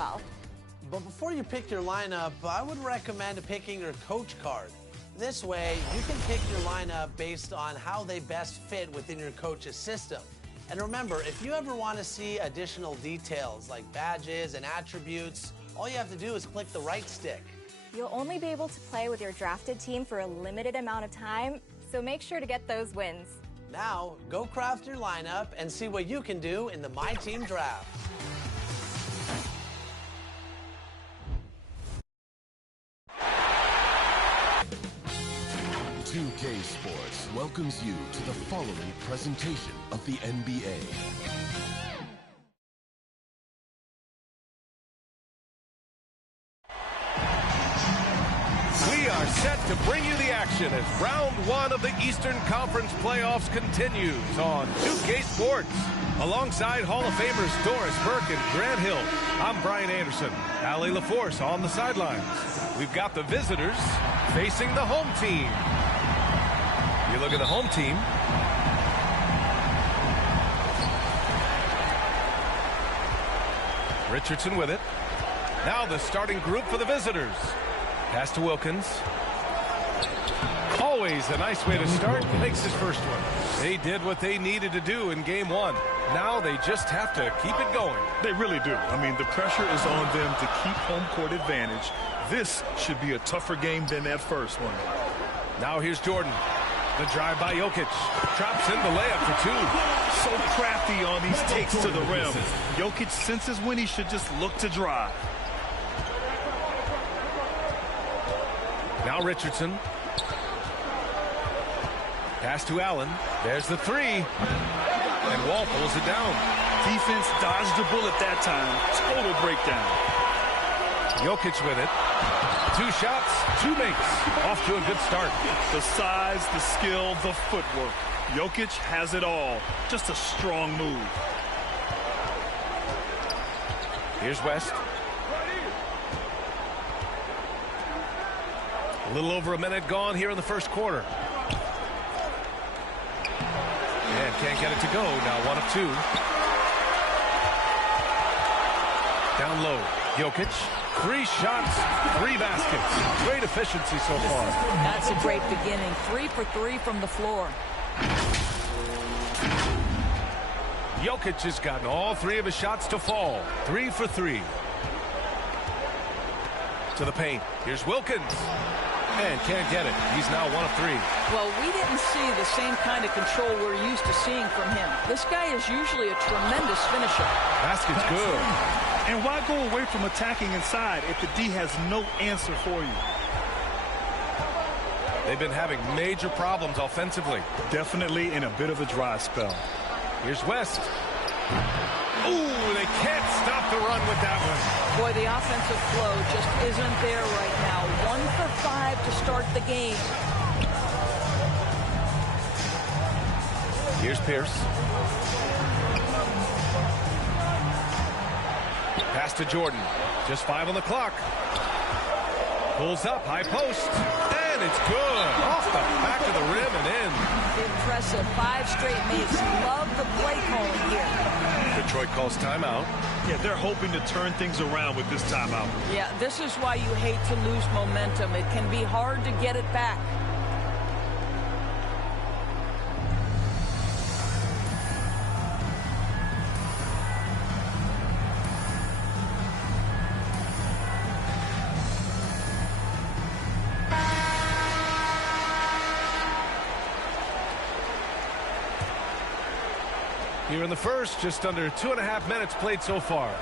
NFL. But before you pick your lineup, I would recommend picking your coach card. This way, you can pick your lineup based on how they best fit within your coach's system. And remember, if you ever want to see additional details like badges and attributes, all you have to do is click the right stick. You'll only be able to play with your drafted team for a limited amount of time, so make sure to get those wins. Now, go craft your lineup and see what you can do in the My Team Draft. .2K Sports welcomes you to the following presentation of the NBA. We are set to bring you the action as round one of the Eastern Conference playoffs continues on 2K Sports. Alongside Hall of Famers Doris Burke and Grant Hill, I'm Brian Anderson. Allie LaForce on the sidelines. We've got the visitors facing the home team. You look at the home team. Richardson with it. Now the starting group for the visitors. Pass to Wilkins. Always a nice way to start. Makes his first one. They did what they needed to do in game one. Now they just have to keep it going. They really do. I mean, the pressure is on them to keep home court advantage. This should be a tougher game than that first one. Now here's Jordan. The drive by Jokic. Drops in the layup for two. So crafty on these takes to the rim. Jokic senses when he should just look to drive. Now Richardson. Pass to Allen. There's the three. And Wall pulls it down. Defense dodged the bullet that time. Total breakdown. Jokic with it. 2 shots, 2 makes. Off to a good start. The size, the skill, the footwork. Jokic has it all. Just a strong move. Here's West. A little over a minute gone here in the first quarter. And can't get it to go. Now 1 of 2. Down low. Jokic. 3 shots, 3 baskets. Great efficiency so far. That's a great beginning. 3 for 3 from the floor. Jokic has gotten all 3 of his shots to fall. 3 for 3. To the paint. Here's Wilkins. And can't get it. He's now 1 of 3. Well, we didn't see the same kind of control we're used to seeing from him. This guy is usually a tremendous finisher. Basket's good. And why go away from attacking inside if the D has no answer for you? They've been having major problems offensively. Definitely in a bit of a dry spell. Here's West. Ooh, they can't stop the run with that one. Boy, the offensive flow just isn't there right now. 1 for 5 to start the game. Here's Pierce. Pass to Jordan. Just 5 on the clock. Pulls up, high post. And it's good. Off the back of the rim and in. Impressive. 5 straight makes. Love the play calling here. Detroit calls timeout. Yeah, they're hoping to turn things around with this timeout. Yeah, this is why you hate to lose momentum. It can be hard to get it back. Here in the first, just under 2.5 minutes played so far.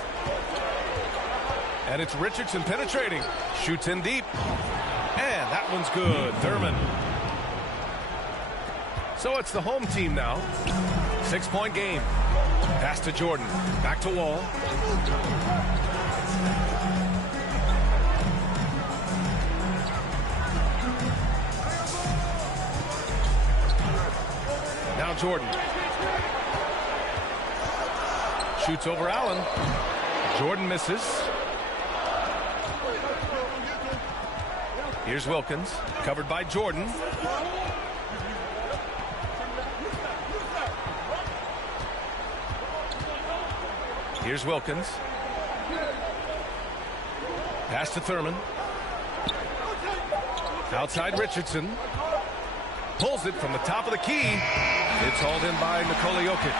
And it's Richardson penetrating. Shoots in deep. And that one's good. Thurman. So it's the home team now. 6-point game. Pass to Jordan. Back to Wall. Now Jordan. Shoots over Allen. Jordan misses. Here's Wilkins. Covered by Jordan. Here's Wilkins. Pass to Thurman. Outside Richardson. Pulls it from the top of the key. It's hauled in by Nikola-Jokic.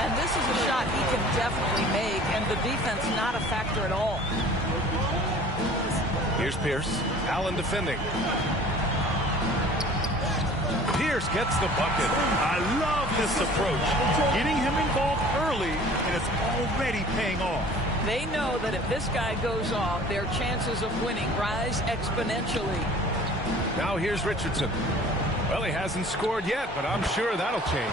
And this is a shot he can definitely make, and the defense not a factor at all. Here's Pierce. Allen defending. Pierce gets the bucket. I love this approach. Getting him involved early, and it's already paying off. They know that if this guy goes off, their chances of winning rise exponentially. Now here's Richardson. Well, he hasn't scored yet, but I'm sure that'll change.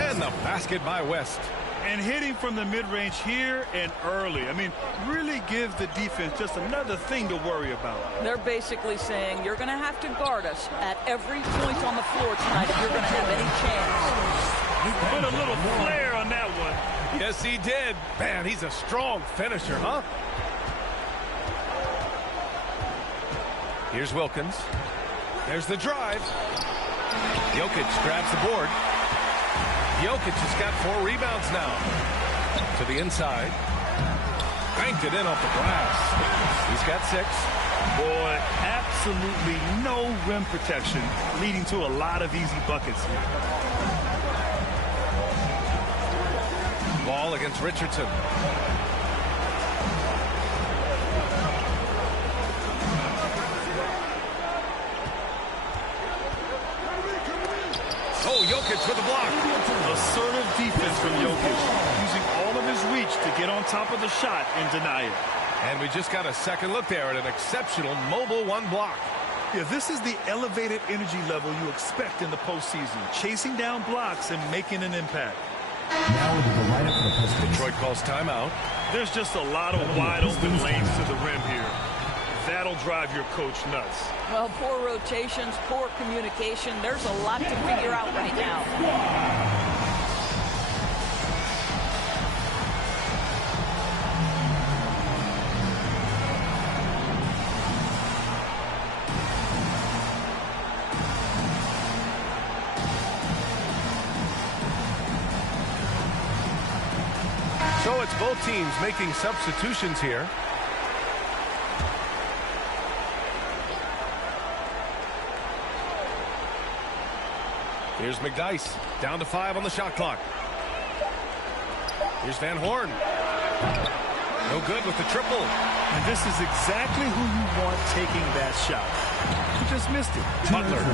And the basket by West. And hitting from the mid-range here and early. I mean, really gives the defense just another thing to worry about. They're basically saying you're going to have to guard us at every point on the floor tonight if you're going to have any chance. He put a little flair on that one. Yes, he did. Man, he's a strong finisher, huh? Here's Wilkins. There's the drive. Jokic grabs the board. Jokic has got 4 rebounds now. To the inside. Banked it in off the glass. He's got 6. Boy, absolutely no rim protection, leading to a lot of easy buckets here. Ball against Richardson. Oh, Jokic with the block. Assertive defense from Jokic, using all of his reach to get on top of the shot and deny it. And we just got a second look there at an exceptional mobile 1 block. Yeah, this is the elevated energy level you expect in the postseason, chasing down blocks and making an impact. Now into the lineup for the Pistons. Detroit calls timeout. There's just a lot of wide open lanes to the rim here. That'll drive your coach nuts. Well, poor rotations, poor communication. There's a lot to figure out right now. So it's both teams making substitutions here. Here's McDyess, down to 5 on the shot clock. Here's Van Horn. No good with the triple. And this is exactly who you want taking that shot. He just missed it. Butler.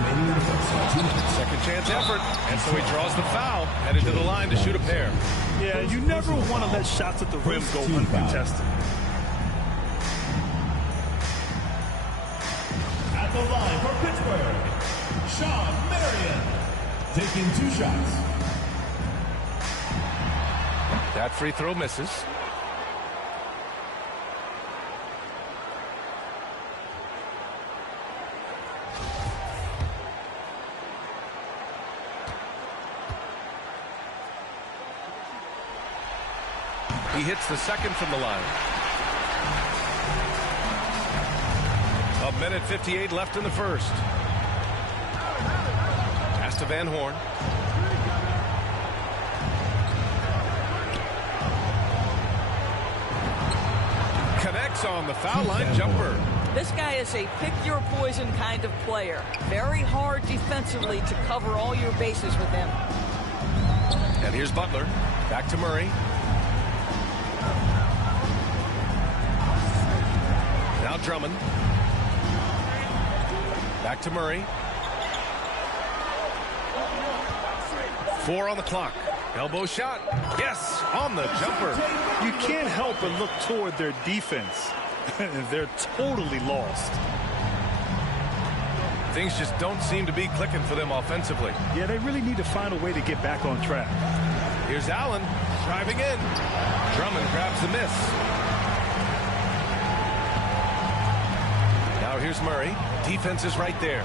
Second chance effort. And so he draws the foul, headed to the line to shoot a pair. Yeah, you never want to let shots at the rim go uncontested. At the line for Pittsburgh, Sean Marion, taking 2 shots. That free throw misses. He hits the second from the line. 1:58 left in the first. Pass to Van Horn. Connects on the foul line jumper. This guy is a pick-your-poison kind of player. Very hard defensively to cover all your bases with him. And here's Butler. Back to Murray. Now Drummond. Back to Murray. 4 on the clock. Elbow shot. Yes, on the jumper. You can't help but look toward their defense. They're totally lost. Things just don't seem to be clicking for them offensively. Yeah, they really need to find a way to get back on track. Here's Allen driving in. Drummond grabs the miss. Now here's Murray. Defense is right there.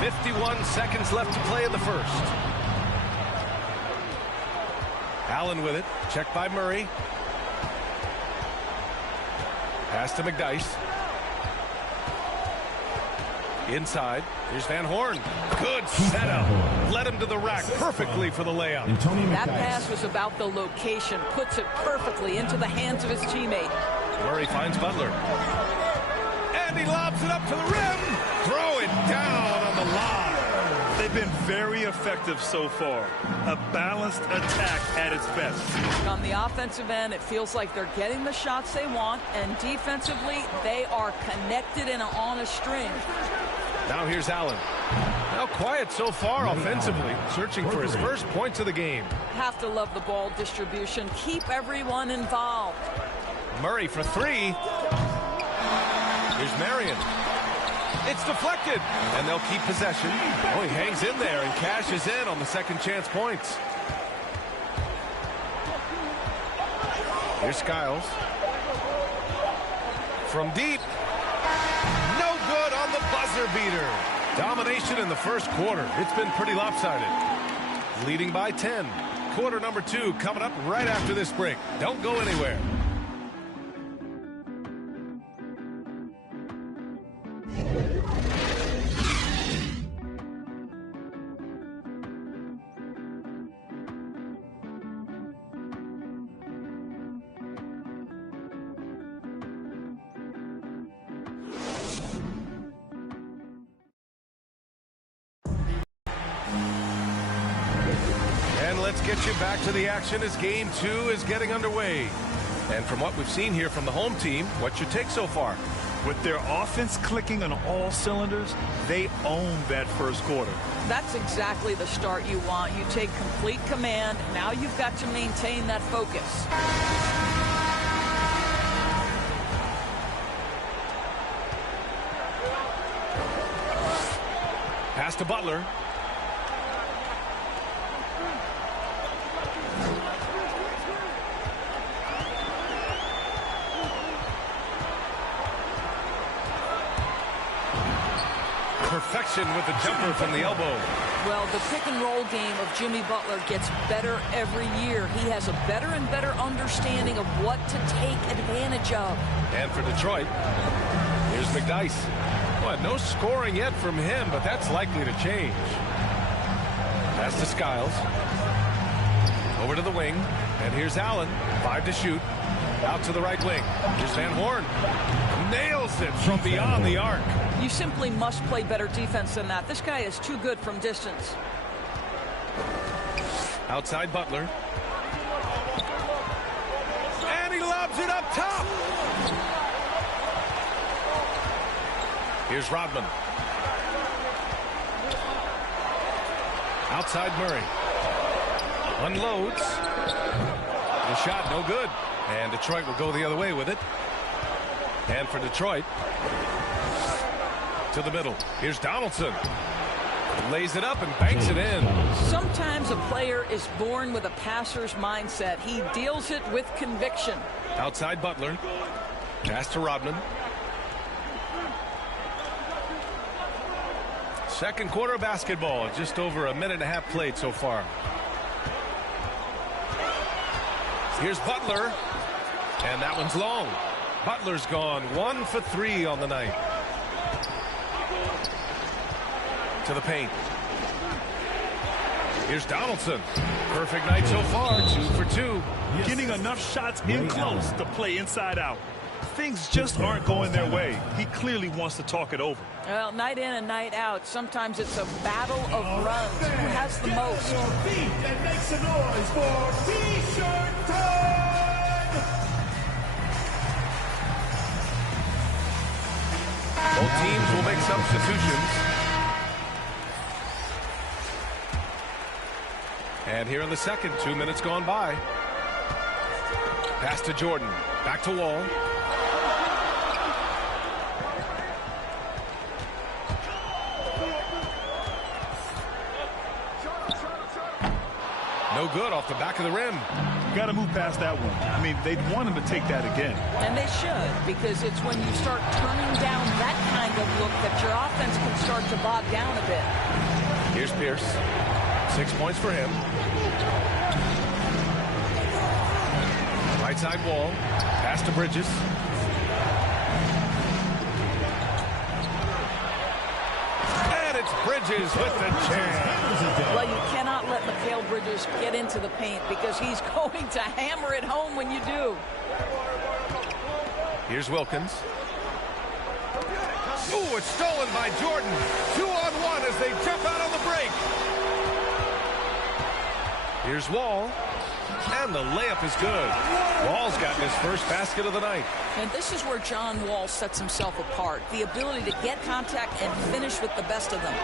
51 seconds left to play in the first. Allen with it. Checked by Murray. Pass to McDyess. Inside. Here's Van Horn. Good setup. led him to the rack perfectly for the layup. That pass was about the location, puts it perfectly into the hands of his teammate. Murray finds Butler. And he lobs it up to the rim. Throw it down on the line. They've been very effective so far. A balanced attack at its best. On the offensive end, it feels like they're getting the shots they want, and defensively, they are connected and on a string. Now here's Allen. Now quiet so far offensively, searching for his first points of the game. Have to love the ball distribution. Keep everyone involved. Murray for three. Here's Marion. It's deflected, and they'll keep possession. Oh, he hangs in there and cashes in on the second chance points. Here's Skiles. From deep. No good on the buzzer beater. Domination in the first quarter. It's been pretty lopsided. Leading by 10. Quarter number 2 coming up right after this break. Don't go anywhere. Let's get you back to the action as game 2 is getting underway. And from what we've seen here from the home team, what's your take so far? With their offense clicking on all cylinders, they own that first quarter. That's exactly the start you want. You take complete command. Now you've got to maintain that focus. Pass to Butler. Perfection with the jumper from the elbow. Well, the pick and roll game of Jimmy Butler gets better every year. He has a better and better understanding of what to take advantage of. And for Detroit, here's McDyess. Well, no scoring yet from him, but that's likely to change. Pass to Skiles. Over to the wing, and here's Allen. 5 to shoot. Out to the right wing. Here's Van Horn. Nails it from beyond the arc. You simply must play better defense than that. This guy is too good from distance. Outside Butler. And he lobs it up top. Here's Rodman. Outside Murray. Unloads. The shot no good. And Detroit will go the other way with it. And for Detroit, to the middle. Here's Donaldson. Lays it up and banks it in. Sometimes a player is born with a passer's mindset. He deals it with conviction. Outside Butler. Pass to Rodman. Second quarter basketball. Just over a minute and a half played so far. Here's Butler. And that one's long. Butler's gone 1 for 3 on the night. To the paint. Here's Donaldson. Perfect night so far. 2 for 2. Getting enough shots in close to play inside out. Things just aren't going their way. He clearly wants to talk it over. Well, night in and night out, sometimes it's a battle of runs. Who has the most? Your feet and make some noise for T-shirt time! Both teams will make substitutions. And here in the second, 2 minutes gone by. Pass to Jordan. Back to Wall. No good off the back of the rim. Got to move past that one. I mean, they'd want him to take that again. And they should, because it's when you start turning down that kind of look that your offense can start to bog down a bit. Here's Pierce. 6 points for him. Right side Wall. Pass to Bridges. And it's Bridges with the jam. Well, you just get into the paint because he's going to hammer it home when you do. Here's Wilkins. Ooh, it's stolen by Jordan. 2-on-1 as they jump out on the break. Here's Wall. And the layup is good. Wall's gotten his first basket of the night. And this is where John Wall sets himself apart. The ability to get contact and finish with the best of them.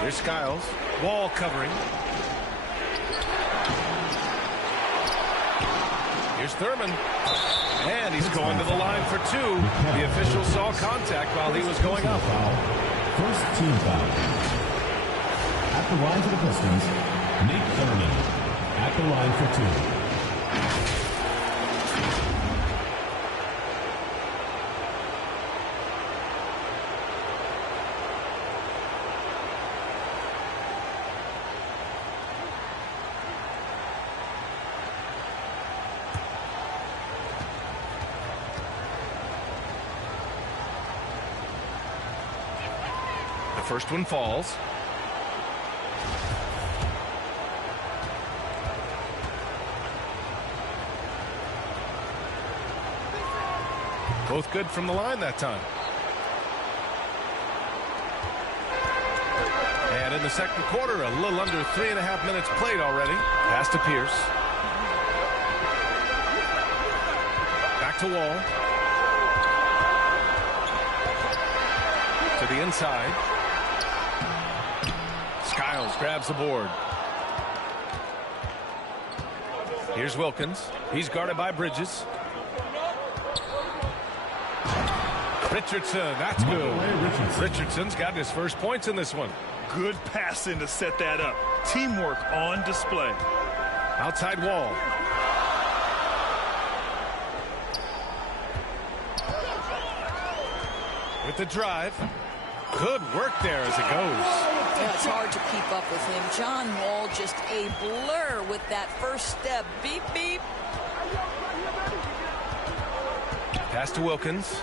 Here's Skiles. Wall covering. Here's Thurman. And he's going to the line for two. The official saw contact while he was going up. First team foul. At the line for the Pistons, Nate Thurman. At the line for two. The first one falls. Both good from the line that time. And in the second quarter, a little under 3.5 minutes played already. Pass to Pierce. Back to Wall. To the inside. Skiles grabs the board. Here's Wilkins. He's guarded by Bridges. Richardson, that's good. Richardson's gotten his first points in this one. Good passing to set that up. Teamwork on display. Outside Wall. With the drive. Good work there as it goes. Yeah, it's hard to keep up with him. John Wall just a blur with that first step. Beep, beep. Pass to Wilkins.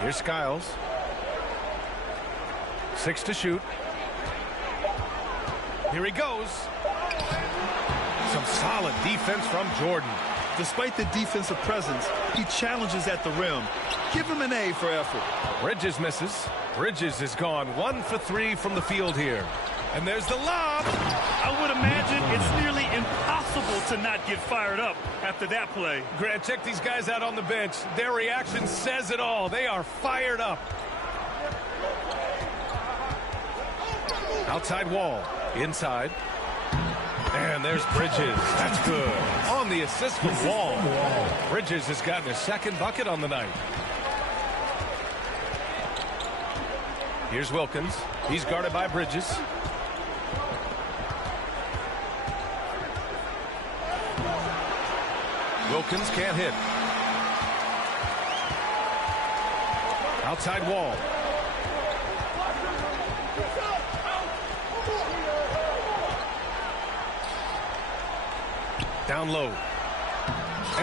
Here's Skiles. 6 to shoot. Here he goes. Some solid defense from Jordan. Despite the defensive presence, he challenges at the rim. Give him an A for effort. Bridges misses. Bridges is gone 1 for 3 from the field here. And there's the lob. I would imagine it's nearly impossible to not get fired up after that play. Grant, check these guys out on the bench. Their reaction says it all. They are fired up. Outside Wall. Inside. And there's Bridges. That's good. On the assist from Wall. Bridges has gotten his second bucket on the night. Here's Wilkins. He's guarded by Bridges. Wilkins can't hit. Outside Wall. Down low.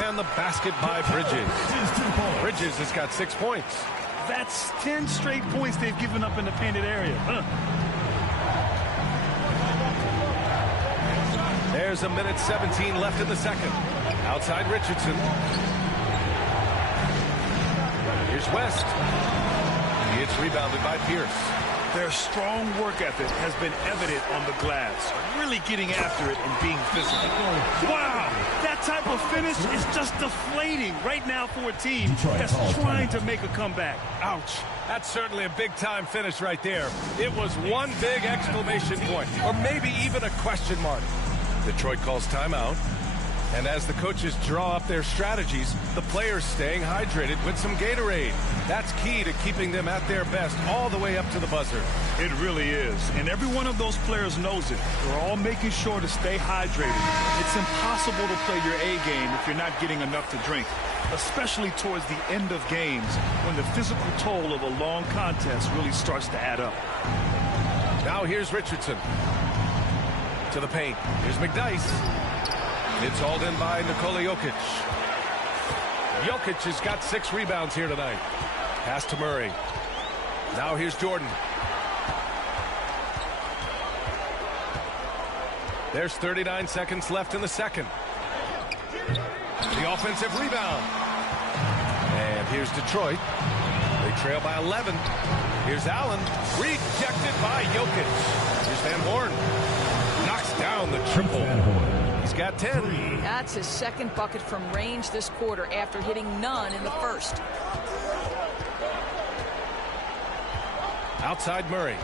And the basket by Bridges. Bridges has got 6 points. That's 10 straight points they've given up in the painted area. There's a minute 17 left in the second. Outside Richardson. Here's West. It's rebounded by Pierce. Their strong work ethic has been evident on the glass. Really getting after it and being physical. Wow! That type of finish is just deflating right now for a team that's trying to make a comeback. Ouch. That's certainly a big-time finish right there. It was one big exclamation point, or maybe even a question mark. Detroit calls timeout. And as the coaches draw up their strategies, the players staying hydrated with some Gatorade. That's key to keeping them at their best all the way up to the buzzer. It really is. And every one of those players knows it. They're all making sure to stay hydrated. It's impossible to play your A game if you're not getting enough to drink, especially towards the end of games when the physical toll of a long contest really starts to add up. Now here's Richardson. To the paint. Here's McDyess. It's hauled in by Nikola Jokic. Jokic has got 6 rebounds here tonight. Pass to Murray. Now here's Jordan. There's 39 seconds left in the second. The offensive rebound. And here's Detroit. They trail by 11. Here's Allen. Rejected by Jokic. Here's Van Horn. Knocks down the triple. He's got 10. That's his second bucket from range this quarter after hitting none in the first. Outside Murray.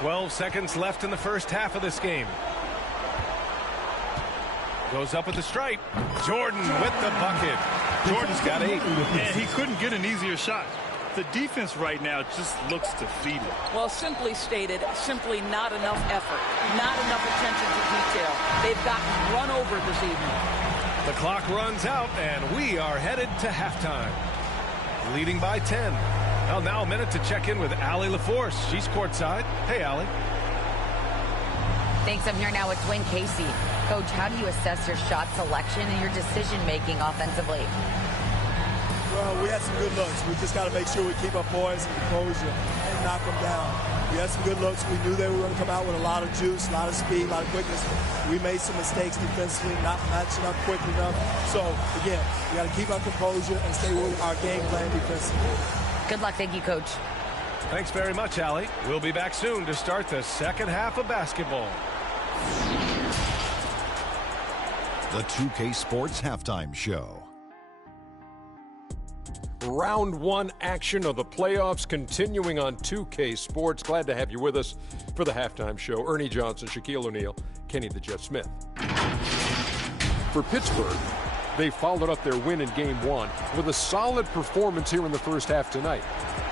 12 seconds left in the first half of this game. Goes up with the stripe. Jordan with the bucket. Jordan's got 8. And he couldn't get an easier shot. The defense right now just looks defeated. Well, simply stated, simply not enough effort. Not enough attention to detail. They've gotten run over this evening. The clock runs out, and we are headed to halftime. Leading by 10. Well, now a minute to check in with Allie LaForce. She's courtside. Hey, Allie. Thanks. I'm here now with Dwayne Casey. Coach, how do you assess your shot selection and your decision-making offensively? Well, we had some good looks. We just got to make sure we keep our poise and composure and knock them down. We had some good looks. We knew they were going to come out with a lot of juice, a lot of speed, a lot of quickness. We made some mistakes defensively, not matching up quick enough. So, again, we got to keep our composure and stay with our game plan defensively. Good luck. Thank you, Coach. Thanks very much, Allie. We'll be back soon to start the second half of basketball. The 2K Sports Halftime Show. Round 1 action of the playoffs continuing on 2K Sports. Glad to have you with us for the halftime show. Ernie Johnson, Shaquille O'Neal, Kenny the Jet Smith. For Pittsburgh, they followed up their win in Game 1 with a solid performance here in the first half tonight.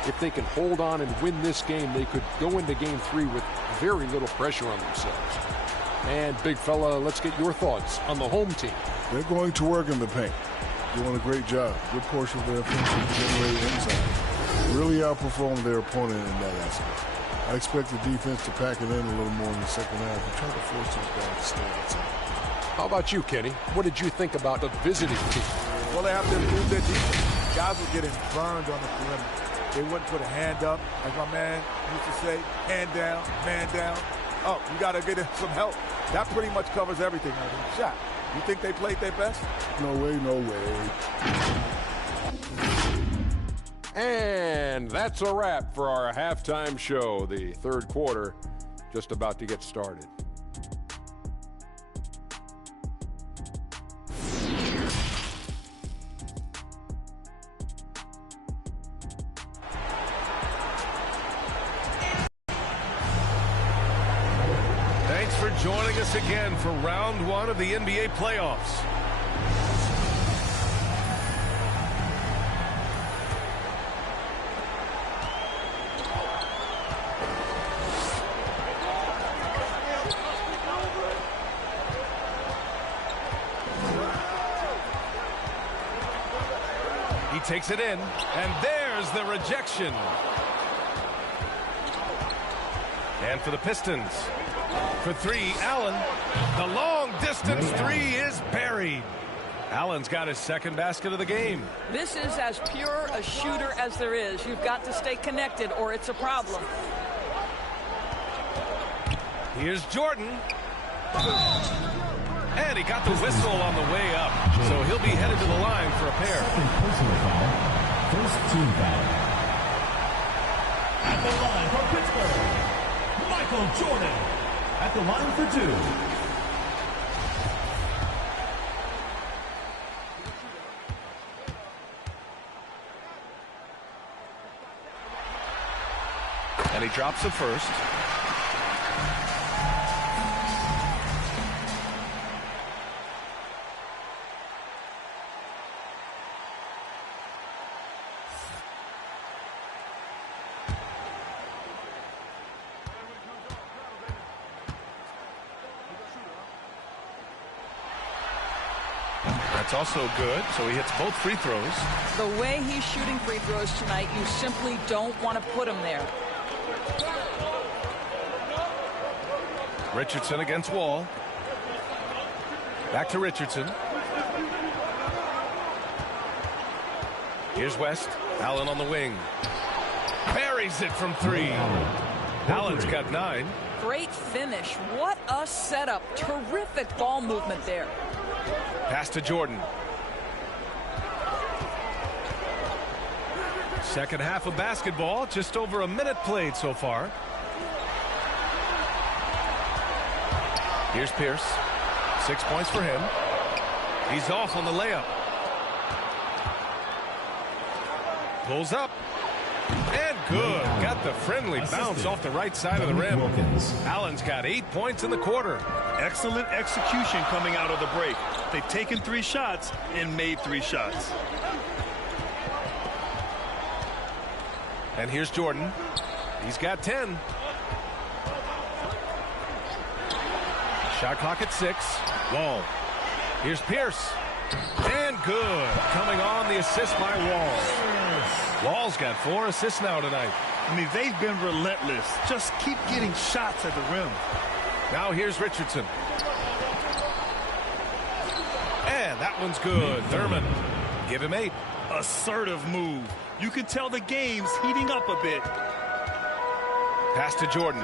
If they can hold on and win this game, they could go into Game 3 with very little pressure on themselves. And, big fella, let's get your thoughts on the home team. They're going to work in the paint. Doing a great job. Good portion of their offensive generated inside. Really outperformed their opponent in that aspect. I expect the defense to pack it in a little more in the second half and try to force those guys to stay outside. How about you, Kenny? What did you think about the visiting team? Well, they have to improve their defense. Guys were getting burned on the perimeter. They wouldn't put a hand up, as my man used to say, hand down, man down. Oh, you got to get some help. That pretty much covers everything. Shot. You think they played their best? No way, no way. And that's a wrap for our halftime show. The third quarter just about to get started. Thanks for joining us again for round 1 of the NBA playoffs. He takes it in, and there's the rejection. And for the Pistons, for 3, Allen. The long-distance 3 is buried. Allen's got his second basket of the game. This is as pure a shooter as there is. You've got to stay connected or it's a problem. Here's Jordan. And he got the whistle on the way up. So he'll be headed to the line for a pair. Personal foul. First team foul. At the line for Pittsburgh, Michael Jordan. At the line for 2. And he drops the first. That's also good, so he hits both free throws. The way he's shooting free throws tonight, you simply don't want to put him there. Richardson against Wall. Back to Richardson. Here's West. Allen on the wing. Buries it from 3. Allen's got 9. Great finish. What a setup. Terrific ball movement there. Pass to Jordan. Second half of basketball. Just over a minute played so far. Here's Pierce. 6 points for him. He's off on the layup. Pulls up. And good. Got the friendly bounce off the right side of the rim. Allen's got 8 points in the quarter. Excellent execution coming out of the break. They've taken 3 shots and made 3 shots. And here's Jordan. He's got 10. Shot clock at 6. Wall. Here's Pierce. And good. Coming on the assist by Wall. Wall's got 4 assists now tonight. I mean, they've been relentless. Just keep getting shots at the rim. Now here's Richardson. And that one's good. Thurman. Give him 8. Assertive move. You can tell the game's heating up a bit. Pass to Jordan.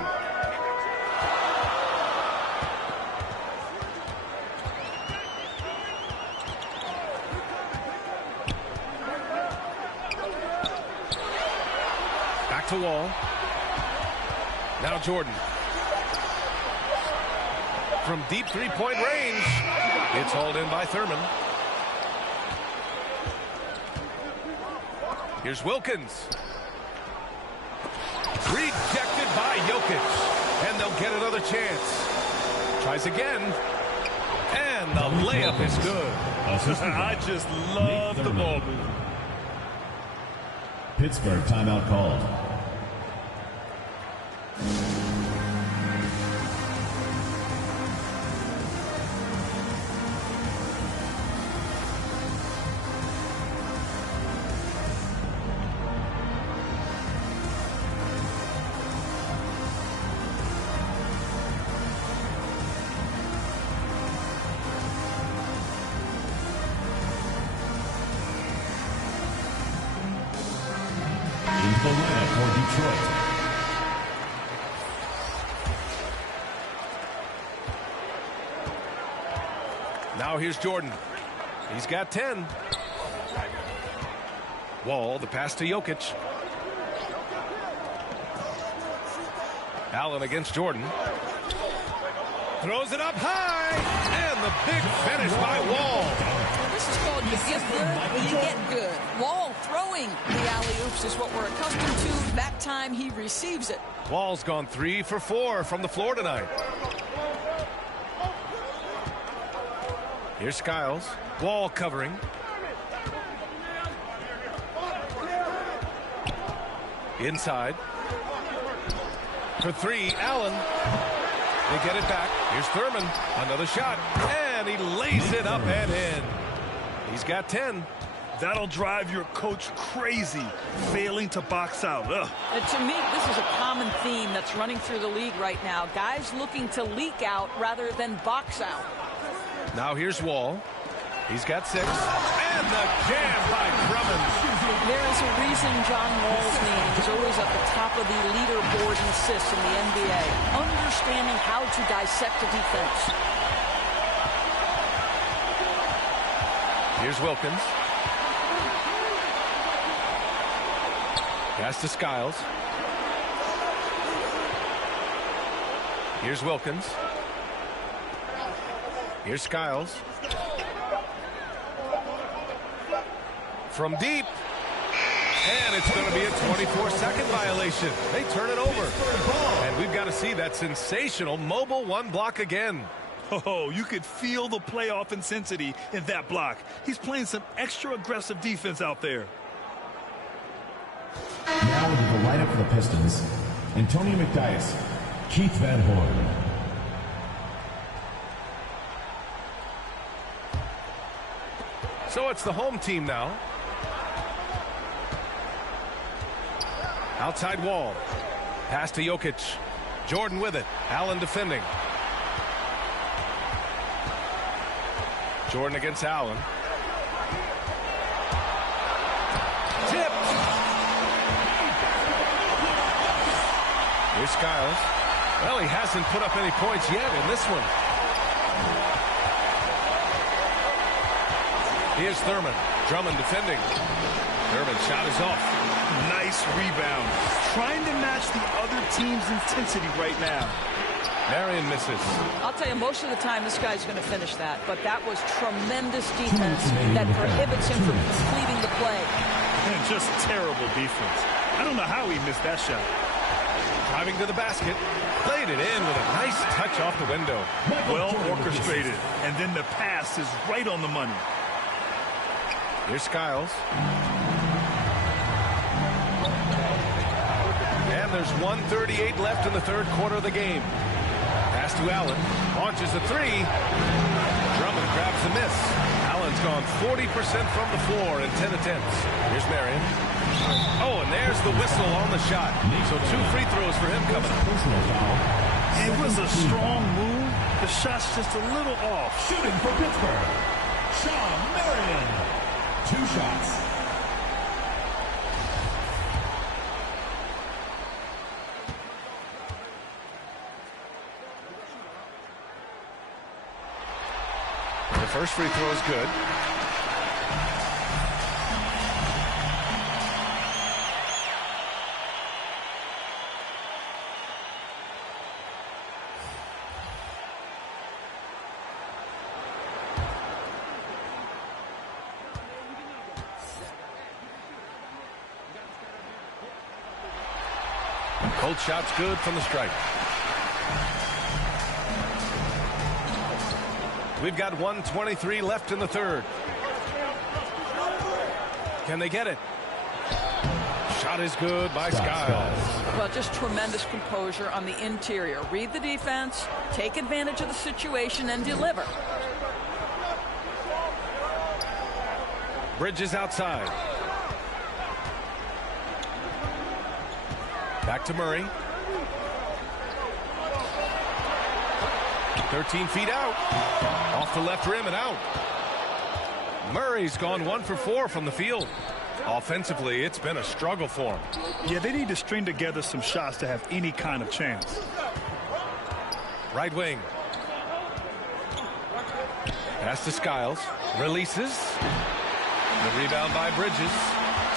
Back to Wall. Now Jordan. From deep three-point range. It's hauled in by Thurman. Here's Wilkins. Rejected by Jokic. And they'll get another chance. Tries again. And the layup is good. I just love the ball movement. Pittsburgh timeout called. The lineup for Detroit. Now here's Jordan. He's got 10. Wall, the pass to Jokic. Allen against Jordan. Throws it up high. And the big finish by Wall. This is called you get good, you get good. Wall throwing the alley-oops is what we're accustomed to. That time he receives it. Wall's gone 3 for 4 from the floor tonight. Here's Skiles. Wall covering. Inside. For 3, Allen. They get it back. Here's Thurman. Another shot. And he lays it up and in. He's got 10. That'll drive your coach crazy, failing to box out. And to me, this is a common theme that's running through the league right now. Guys looking to leak out rather than box out. Now here's Wall. He's got 6. And the jam by Drummond. There is a reason John Wall's name is always at the top of the leaderboard in assists in the NBA. Understanding how to dissect a defense. Here's Wilkins. Pass to Skiles. Here's Wilkins. Here's Skiles. From deep. And it's going to be a 24-second violation. They turn it over. And we've got to see that sensational mobile 1 block again. Oh, you could feel the playoff intensity in that block. He's playing some extra aggressive defense out there. Now into the lineup for the Pistons, Antonio McDyess, Keith Van Horn. So it's the home team now. Outside Wall. Pass to Jokic. Jordan with it. Allen defending. Jordan against Allen. Tipped. Here's Skiles. Well, he hasn't put up any points yet in this one. Here's Thurman. Drummond defending. Thurman's shot is off. Nice rebound. Trying to match the other team's intensity right now. Marion misses. I'll tell you, most of the time this guy's going to finish that, but that was tremendous defense that prohibits him from completing the play. And just terrible defense. I don't know how he missed that shot. Driving to the basket. Played it in with a nice touch off the window. Well orchestrated. And then the pass is right on the money. Here's Skiles. And there's 1:38 left in the third quarter of the game. Pass to Allen. Launches a three. Drummond grabs the miss. Allen's gone 40% from the floor in 10 attempts. Here's Marion. Oh, and there's the whistle on the shot. So 2 free throws for him coming up. It was a strong move. The shot's just a little off. Shooting for Pittsburgh, Sean Marion. 2 shots. The first free throw is good. Cold shot's good from the stripe. We've got 1:23 left in the third. Can they get it? Shot is good by Skiles. Well, just tremendous composure on the interior. Read the defense, take advantage of the situation, and deliver. Bridges outside. Back to Murray. 13 feet out. Off the left rim and out. Murray's gone 1 for 4 from the field. Offensively, it's been a struggle for him. Yeah, they need to string together some shots to have any kind of chance. Right wing. Pass to Skiles. Releases. The rebound by Bridges.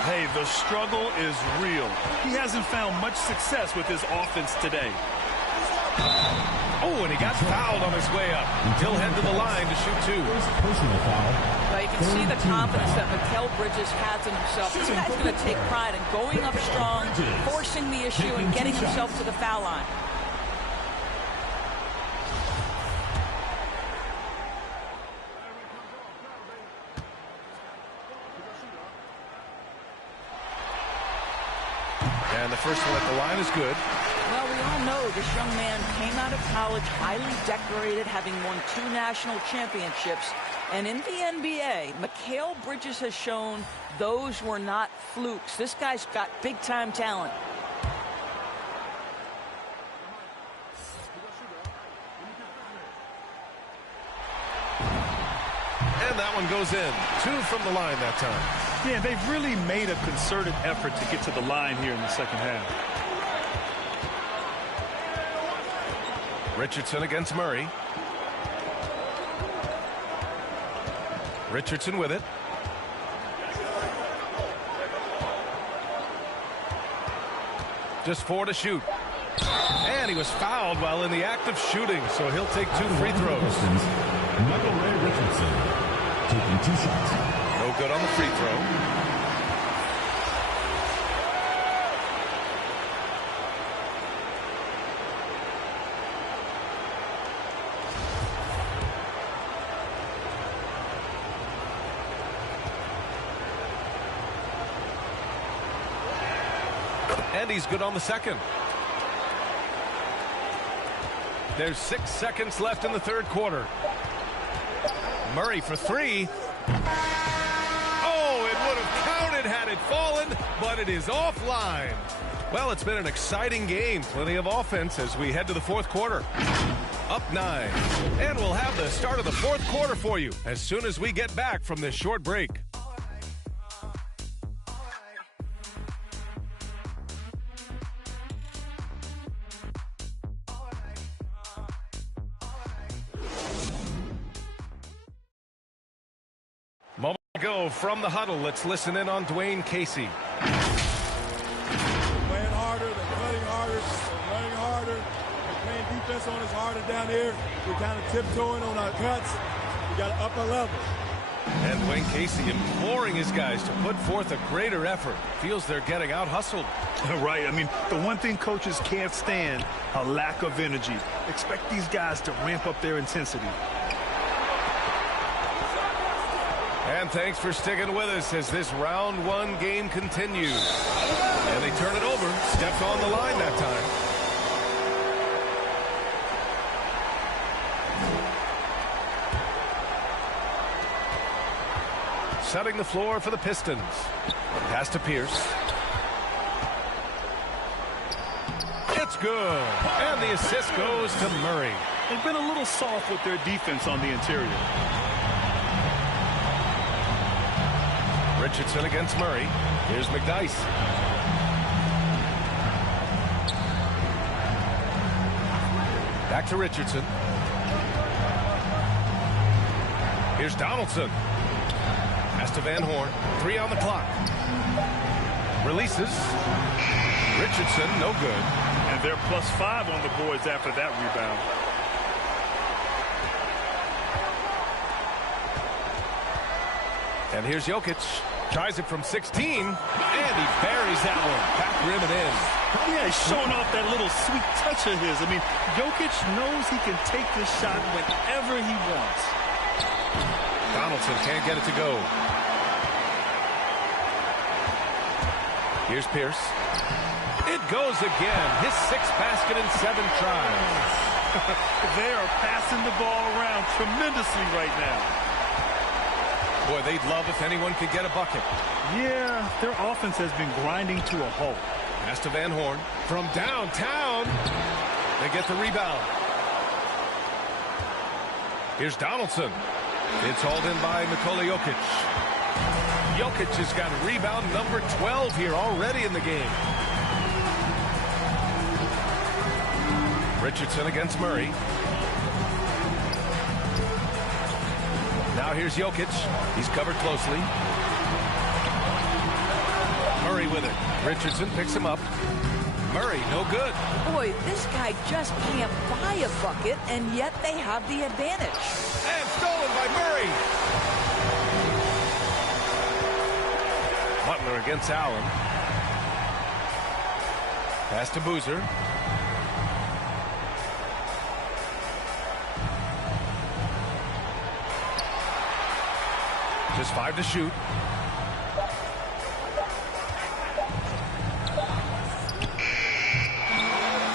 Hey, the struggle is real. He hasn't found much success with his offense today. Oh, and he got fouled on his way up. He'll head to the line to shoot 2. Personal foul. Well, you can see the confidence that Mikal Bridges has in himself. This guy's going to take pride in going up strong, forcing the issue, and getting himself to the foul line. And the first one at the line is good. Well, we all know this young man came out of college highly decorated, having won 2 national championships. And in the NBA, Mikal Bridges has shown those were not flukes. This guy's got big-time talent. And that one goes in. 2 from the line that time. Yeah, they've really made a concerted effort to get to the line here in the second half. Richardson against Murray. Richardson with it. Just 4 to shoot. And he was fouled while in the act of shooting, so he'll take 2 free throws. Michael Ray Richardson taking 2 shots. No good on the free throw. And he's good on the second. There's 6 seconds left in the third quarter. Murray for 3. Oh, it would have counted had it fallen, but it is offline. Well, it's been an exciting game. Plenty of offense as we head to the fourth quarter. up 9. And we'll have the start of the fourth quarter for you as soon as we get back from this short break. Moment to go from the huddle. Let's listen in on Dwayne Casey. Playing harder, they're cutting harder, they're running harder, they're playing defense on us harder down here. We're kind of tiptoeing on our cuts. We got to up our level. And Dwayne Casey imploring his guys to put forth a greater effort. Feels they're getting out-hustled. Right. I mean, the one thing coaches can't stand, a lack of energy. Expect these guys to ramp up their intensity. And thanks for sticking with us as this round 1 game continues. And they turn it over. Stepped on the line that time. Setting the floor for the Pistons. Pass to Pierce. It's good. And the assist goes to Murray. They've been a little soft with their defense on the interior. Richardson against Murray. Here's McDyess. Back to Richardson. Here's Donaldson. Pass to Van Horn. 3 on the clock. Releases. Richardson, no good. And they're +5 on the boards after that rebound. And here's Jokic. Tries it from 16. And he buries that one. Back rim and in. Yeah, he's showing off that little sweet touch of his. I mean, Jokic knows he can take this shot whenever he wants. Donaldson can't get it to go. Here's Pierce. It goes again. His 6th basket in 7 tries. They are passing the ball around tremendously right now. Boy, they'd love if anyone could get a bucket. Yeah, their offense has been grinding to a halt. Pass to Van Horn. From downtown, they get the rebound. Here's Donaldson. It's hauled in by Nikola Jokic. Jokic has got rebound number 12 here already in the game. Richardson against Murray. Now here's Jokic. He's covered closely. Murray with it. Richardson picks him up. Murray, no good. Boy, this guy just can't buy a bucket, and yet they have the advantage. And stolen by Murray. Butler against Allen. Pass to Boozer. Just 5 to shoot.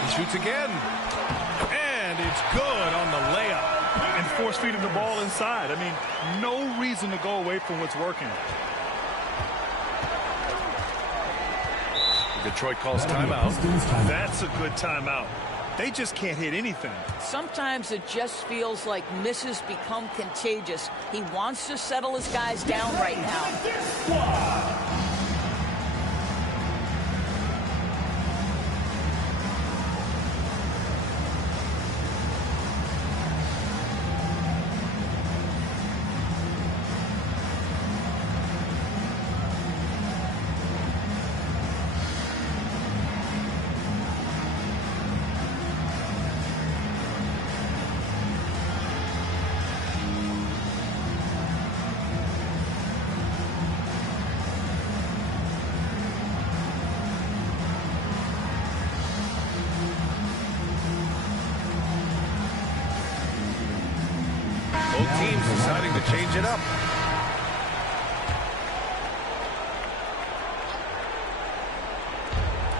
He shoots again. And it's good on the layup. And force feeding the ball inside. I mean, no reason to go away from what's working. Detroit calls timeout. That's a good timeout. They just can't hit anything. Sometimes it just feels like misses become contagious. He wants to settle his guys down right now. Both teams deciding to change it up.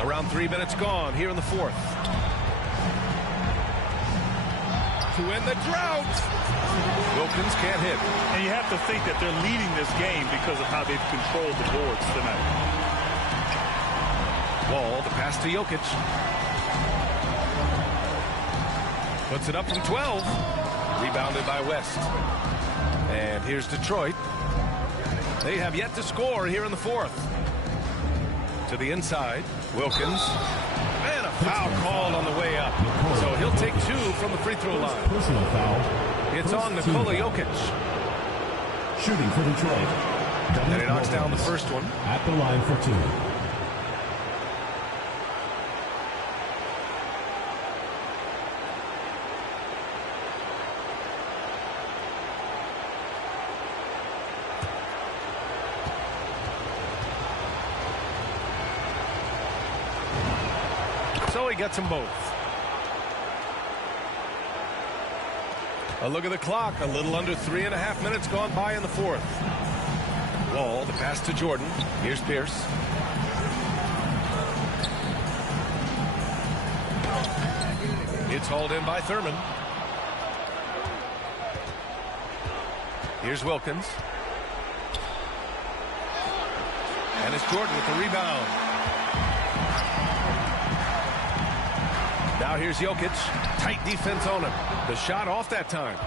Around 3 minutes gone here in the 4th. To end the drought. Wilkins can't hit. And you have to think that they're leading this game because of how they've controlled the boards tonight. Wall, the pass to Jokic. Puts it up from 12. Rebounded by West. And here's Detroit. They have yet to score here in the fourth. To the inside, Wilkins. And a foul called on the way up. So he'll take 2 from the free throw line. Personal foul. It's on Nikola-Jokic. Shooting for Detroit. And he knocks down the first one. At the line for 2. So he gets them both. A look at the clock. A little under 3.5 minutes gone by in the fourth. Wall, the pass to Jordan. Here's Pierce. It's hauled in by Thurman. Here's Wilkins. And it's Jordan with the rebound. Now here's Jokic. Tight defense on him. The shot off that time.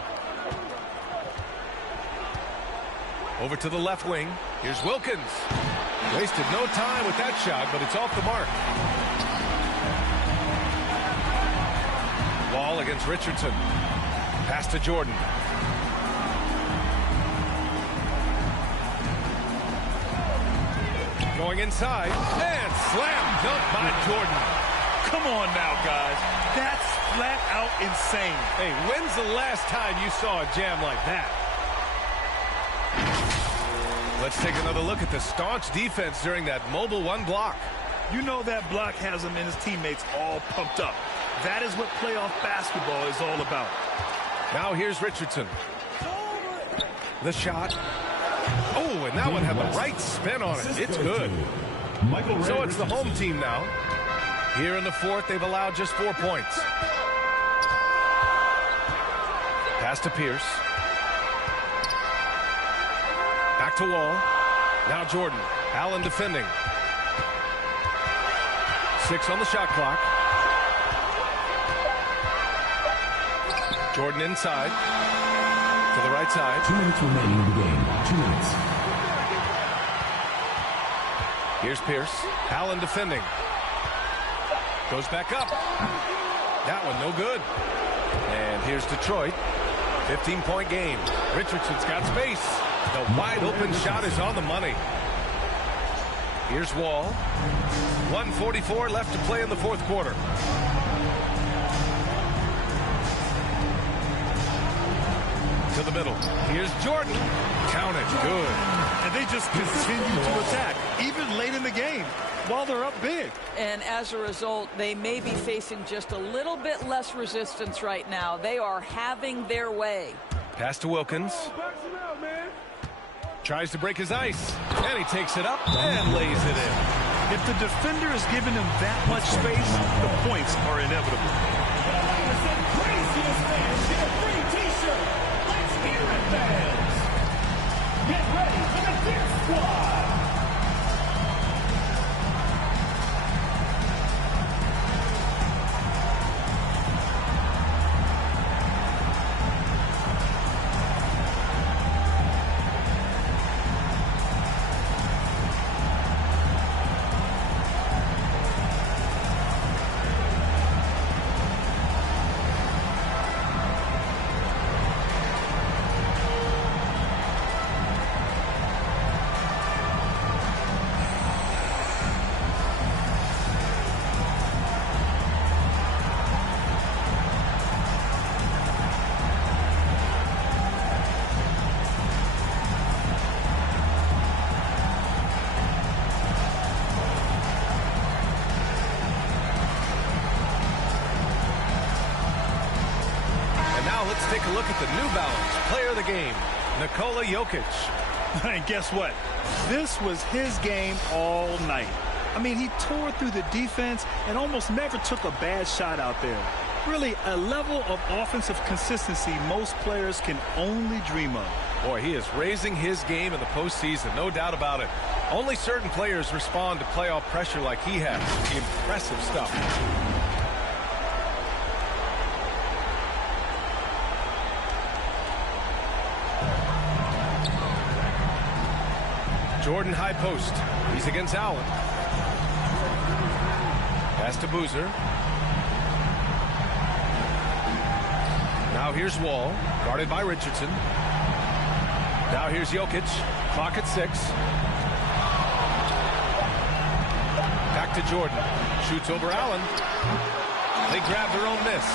Over to the left wing. Here's Wilkins. Wasted no time with that shot, but it's off the mark. Wall against Richardson. Pass to Jordan. Going inside. And slam dunk by Jordan. Come on now, guys. That's flat out insane. Hey, when's the last time you saw a jam like that? Let's take another look at the staunch defense during that mobile 1 block. You know that block has him and his teammates all pumped up. That is what playoff basketball is all about. Now here's Richardson. The shot. Oh, and that one had the right spin on it. It's good. So it's the home team now. Here in the fourth, they've allowed just 4 points. Pass to Pierce. Back to Wall. Now Jordan. Allen defending. 6 on the shot clock. Jordan inside. To the right side. 2 minutes remaining in the game. 2 minutes. Here's Pierce. Allen defending. Goes back up. That one no good. And here's Detroit. 15-point game. Richardson's got space. The wide open shot is on the money. Here's Wall. 1:44 left to play in the fourth quarter. To the middle. Here's Jordan. Count it. Good. And they just continue to attack, even late in the game, while they're up big. And as a result, they may be facing just a little bit less resistance right now. They are having their way. Pass to Wilkins. Tries to break his ice. And he takes it up and lays it in. If the defender is giving him that much space, the points are inevitable. Let's hear it, fans. Get ready for the Fierce Squad. Take a look at the New Balance player of the game, Nikola-Jokic. And guess what? This was his game all night. I mean, he tore through the defense and almost never took a bad shot out there. Really, a level of offensive consistency most players can only dream of. Boy, he is raising his game in the postseason, no doubt about it. Only certain players respond to playoff pressure like he has. Impressive stuff. Jordan high post. He's against Allen. Pass to Boozer. Now here's Wall, guarded by Richardson. Now here's Jokic. Clock at 6. Back to Jordan. Shoots over Allen. They grab their own miss.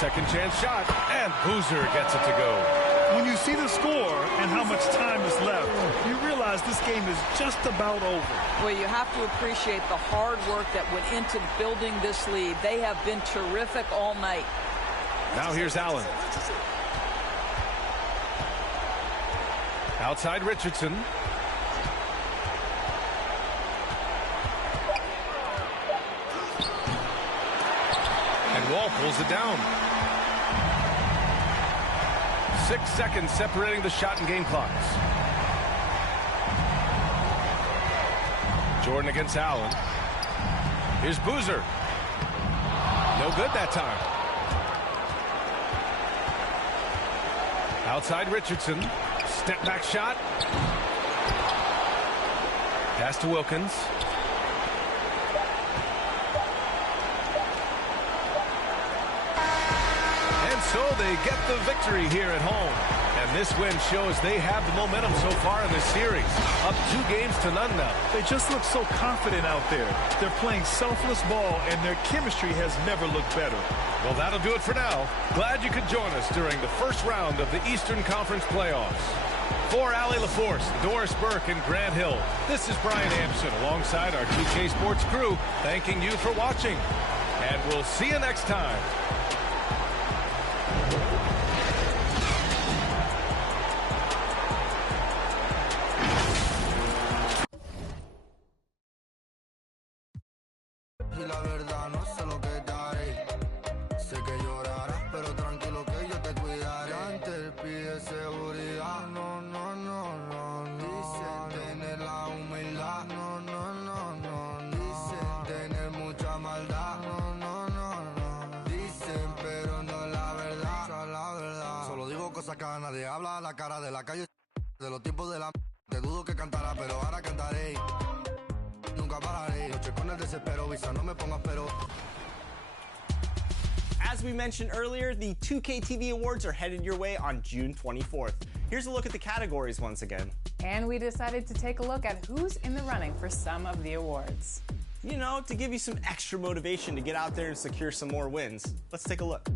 Second chance shot, and Boozer gets it to go. When you see the score and how much time is left, you realize this game is just about over. Well, you have to appreciate the hard work that went into building this lead. They have been terrific all night. Now here's Allen. Outside Richardson. And Wall pulls it down. 6 seconds separating the shot and game clocks. Jordan against Allen. Here's Boozer. No good that time. Outside Richardson. Step back shot. Pass to Wilkins. So they get the victory here at home. And this win shows they have the momentum so far in this series. Up 2 games to none now. They just look so confident out there. They're playing selfless ball, and their chemistry has never looked better. Well, that'll do it for now. Glad you could join us during the first round of the Eastern Conference playoffs. For Allie LaForce, Doris Burke, and Grant Hill, this is Brian Anderson alongside our 2K Sports crew, thanking you for watching. And we'll see you next time. Nadie habla a la cara de la calle de los tipos de la te dudo que cantara pero ahora cantaré nunca pararé noche con el desespero visa no me pongas pero. As we mentioned earlier, the 2K TV Awards are headed your way on June 24th. Here's a look at the categories once again. And we decided to take a look at who's in the running for some of the awards. You know, to give you some extra motivation to get out there and secure some more wins. Let's take a look.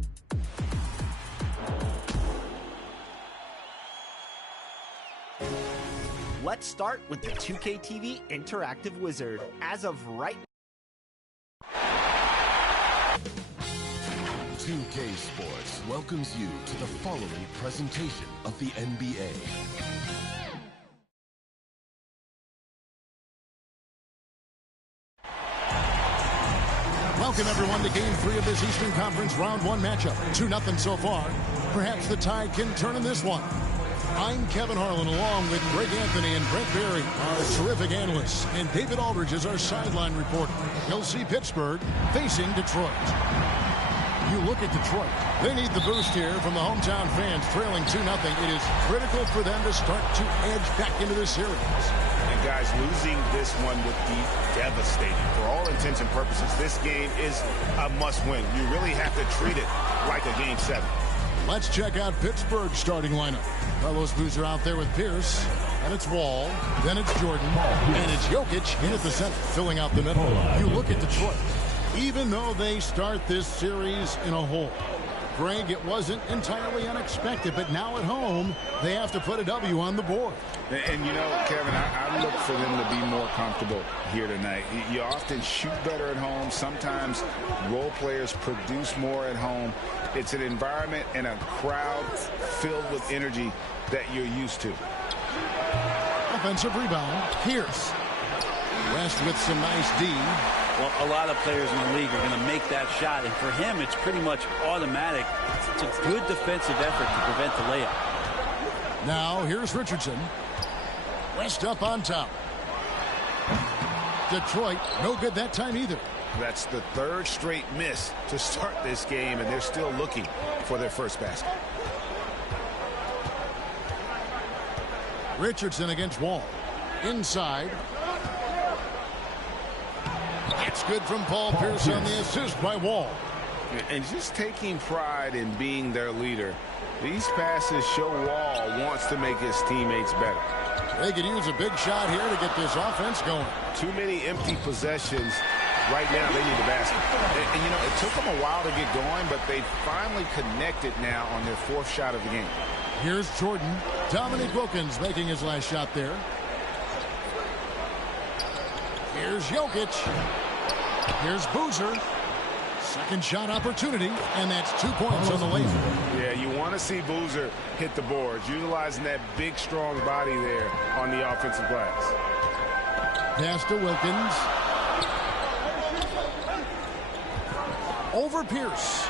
Let's start with the 2K TV Interactive Wizard. As of right 2K Sports welcomes you to the following presentation of the NBA. Welcome, everyone, to Game 3 of this Eastern Conference Round 1 matchup. 2-0 so far. Perhaps the tide can turn in this one. I'm Kevin Harlan, along with Greg Anthony and Brent Berry, our terrific analysts, and David Aldridge is our sideline reporter. You'll see Pittsburgh facing Detroit. You look at Detroit. They need the boost here from the hometown fans, trailing 2-0. It is critical for them to start to edge back into this series. And guys, losing this one would be devastating. For all intents and purposes, this game is a must-win. You really have to treat it like a Game 7. Let's check out Pittsburgh's starting lineup. Carlos Boozer out there with Pierce, and it's Wall, then it's Jordan, and it's Jokic in at the center, filling out the middle. You look at Detroit. Even though they start this series in a hole, Greg, it wasn't entirely unexpected, but now at home, they have to put a W on the board. And you know, Kevin, I look for them to be more comfortable here tonight. You often shoot better at home. Sometimes role players produce more at home. It's an environment and a crowd filled with energy that you're used to. Offensive rebound, Pierce. West with some nice D. Well, a lot of players in the league are going to make that shot, and for him, it's pretty much automatic. It's a good defensive effort to prevent the layup. Now, here's Richardson. West up on top. Detroit, no good that time either. That's the third straight miss to start this game, and they're still looking for their first basket. Richardson against Wall. Inside. It's good from Paul Pierce on the assist by Wall. And just taking pride in being their leader, these passes show Wall wants to make his teammates better. They could use a big shot here to get this offense going. Too many empty possessions. Right now, they need a basket. And you know, it took them a while to get going, but they finally connected now on their fourth shot of the game. Here's Jordan. Dominique Wilkins making his last shot there. Here's Jokic. Here's Boozer. Second shot opportunity, and that's 2 points on the laser. Yeah, you want to see Boozer hit the boards, utilizing that big, strong body there on the offensive glass. Pass to Wilkins. Over Pierce.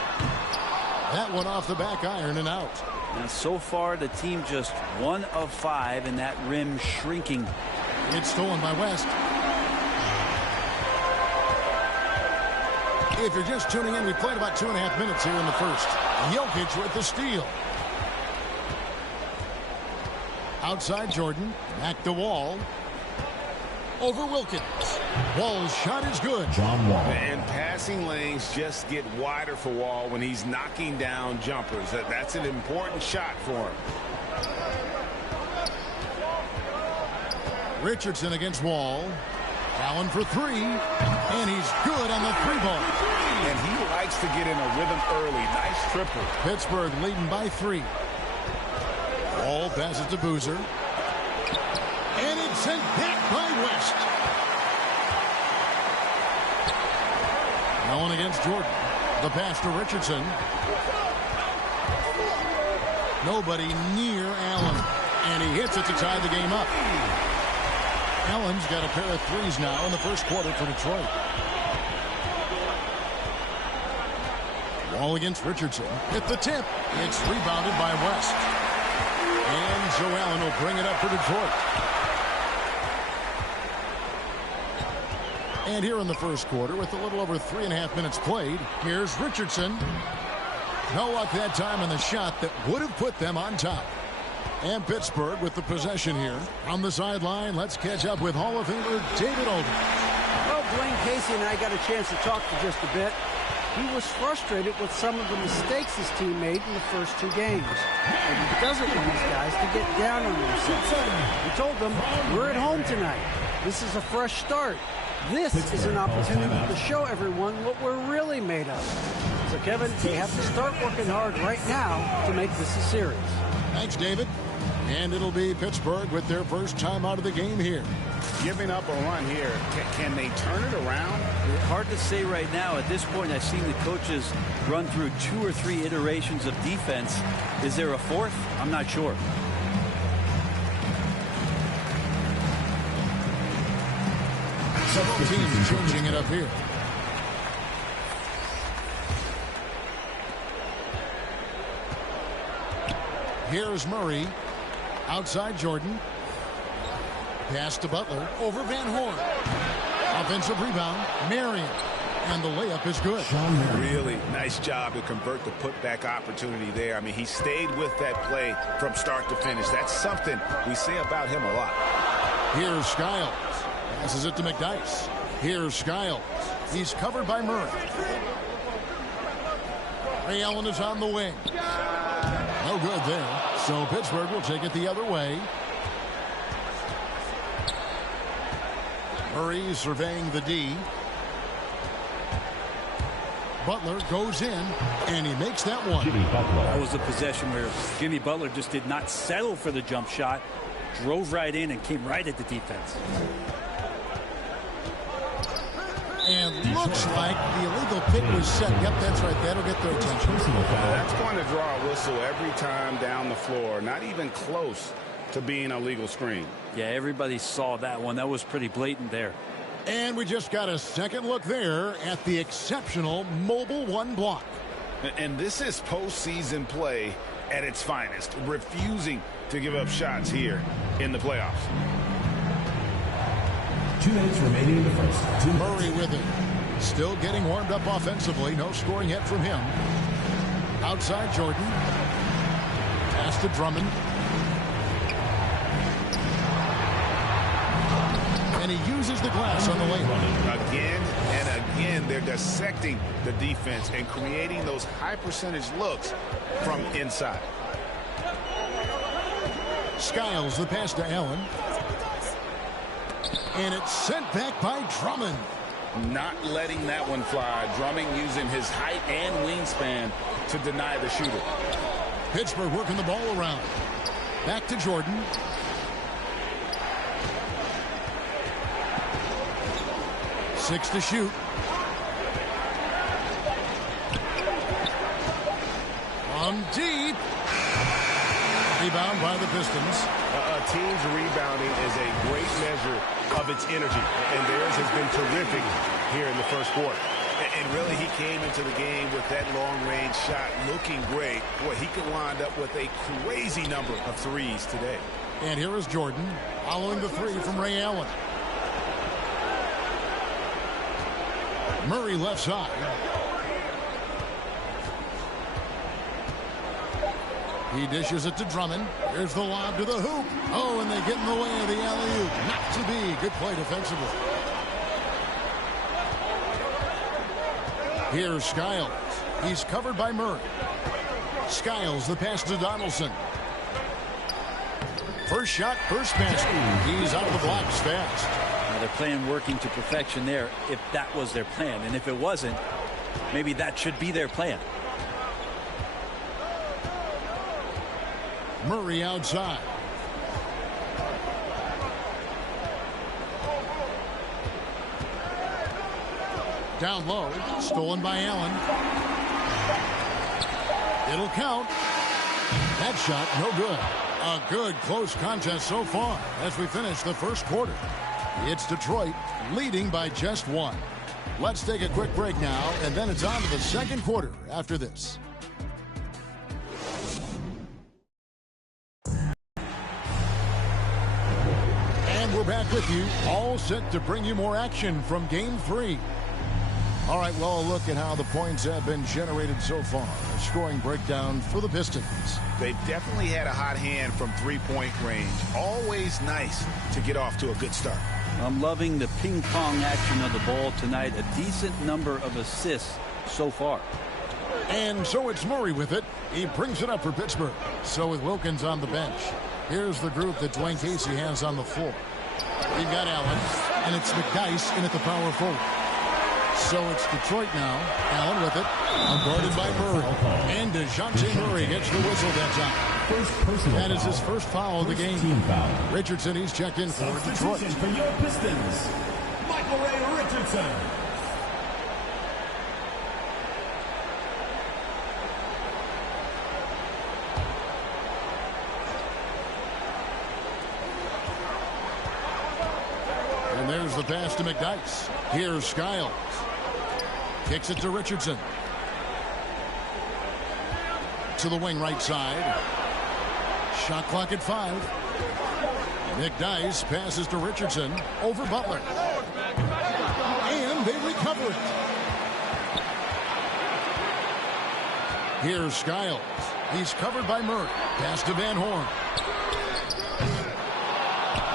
That one off the back iron and out. And so far, the team just 1 of 5, and that rim shrinking. It's stolen by West. If you're just tuning in, we played about 2.5 minutes here in the first. Jokic with the steal. Outside Jordan. Back to Wall. Over Wilkins. Wall's shot is good. John Wall. And passing lanes just get wider for Wall when he's knocking down jumpers. That's an important shot for him. Richardson against Wall. Allen for 3. And he's good on the 3-ball. And he likes to get in a rhythm early. Nice triple. Pittsburgh leading by 3. Wall passes to Boozer. And it's sent back by West. Allen against Jordan. The pass to Richardson. Nobody near Allen. And he hits it to tie the game up. Allen's got a pair of 3s now in the first quarter for Detroit. Wall against Richardson. Hit the tip. It's rebounded by West. And Joe Allen will bring it up for Detroit. And here in the first quarter, with a little over 3.5 minutes played, here's Richardson. No luck that time on the shot that would have put them on top. And Pittsburgh with the possession here. On the sideline, let's catch up with Hall of Famer David Aldridge. Well, Dwayne Casey and I got a chance to talk for just a bit. He was frustrated with some of the mistakes his team made in the first 2 games. And he doesn't want these guys to get down on themselves. He told them, we're at home tonight. This is a fresh start. This is an opportunity to show everyone what we're really made of. So, Kevin, they have to start working hard right now to make this a series. Thanks, David. And it'll be Pittsburgh with their first time out of the game here. Giving up a run here. Can they turn it around? Hard to say right now. At this point, I've seen the coaches run through 2 or 3 iterations of defense. Is there a 4th? I'm not sure. Several teams changing it up here. Here's Murray. Outside Jordan. Pass to Butler. Over Van Horn. Offensive rebound. Marion. And the layup is good. Really nice job to convert the putback opportunity there. I mean, he stayed with that play from start to finish. That's something we say about him a lot. Here's Skiles. Passes it to McDyess. Here's Skiles. He's covered by Murray. Ray Allen is on the wing. No good there. So Pittsburgh will take it the other way. Murray surveying the D. Butler goes in, and he makes that one. That was a possession where Jimmy Butler just did not settle for the jump shot, drove right in, and came right at the defense. And looks like the illegal pick was set. Yep, that's right. That'll get their attention. That's going to draw a whistle every time down the floor. Not even close to being a legal screen. Yeah, everybody saw that one. That was pretty blatant there. And we just got a second look there at the exceptional mobile 1 block. And this is postseason play at its finest, refusing to give up shots here in the playoffs. 2 minutes remaining in the first. Murray with it. Still getting warmed up offensively. No scoring yet from him. Outside Jordan. Pass to Drummond. and he uses the glass on the layup. Again and again, they're dissecting the defense and creating those high-percentage looks from inside. Skiles the pass to Allen. And it's sent back by Drummond. Not letting that one fly. Drummond using his height and wingspan to deny the shooter. Pittsburgh working the ball around. Back to Jordan. Six to shoot. From deep. Rebound by the Pistons. A team's rebounding is a great measure of its energy, and theirs has been terrific here in the first quarter. And really, he came into the game with that long-range shot looking great. Boy, he could wind up with a crazy number of threes today. And here is Jordan following the three from Ray Allen. Murray left side. He dishes it to Drummond. Here's the lob to the hoop. Oh, and they get in the way of the alley-oop. Not to be. Good play defensively. Here's Skiles. He's covered by Murray. Skiles, the pass to Donaldson. First shot, first basket. He's out of the blocks fast. Now they're playing working to perfection there if that was their plan. And if it wasn't, maybe that should be their plan. Murray outside. Down low, stolen by Allen. It'll count. That shot, no good. A good close contest so far as we finish the first quarter. It's Detroit leading by just one. Let's take a quick break now, and then it's on to the second quarter after this. And we're back with you, all set to bring you more action from Game 3. All right, well, a look at how the points have been generated so far. A scoring breakdown for the Pistons. They've definitely had a hot hand from three-point range. Always nice to get off to a good start. I'm loving the ping-pong action of the ball tonight. A decent number of assists so far. And so it's Murray with it. He brings it up for Pittsburgh. So with Wilkins on the bench, here's the group that Dwayne Casey has on the floor. We've got Allen, and it's McDyess in at the power forward. So it's Detroit now. Allen with it. Guarded by Murray. And DeJounte Murray gets the whistle that time. That is his first foul of the game. Richardson, he's checked in for Detroit. For your Pistons, Michael Ray Richardson. And there's the pass to McDyess. Here's Skiles. Kicks it to Richardson. To the wing right side. Shot clock at 5. McDyess passes to Richardson over Butler. And they recover it. Here's Skiles. He's covered by Murray. Pass to Van Horn.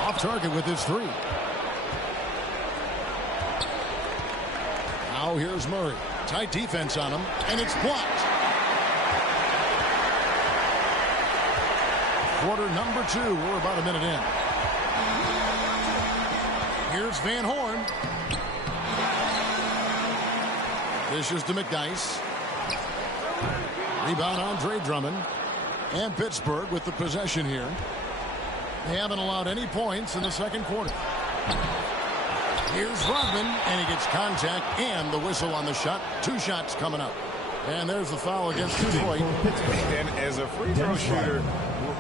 Off target with his three. Now here's Murray. Tight defense on him, and it's blocked. Quarter number 2. We're about a minute in. Here's Van Horn. Dishes to McDyess. Rebound Andre Drummond. And Pittsburgh with the possession here. They haven't allowed any points in the second quarter. Here's Rodman, and he gets contact and the whistle on the shot. 2 shots coming up. And there's the foul against Detroit. And as a free throw shooter,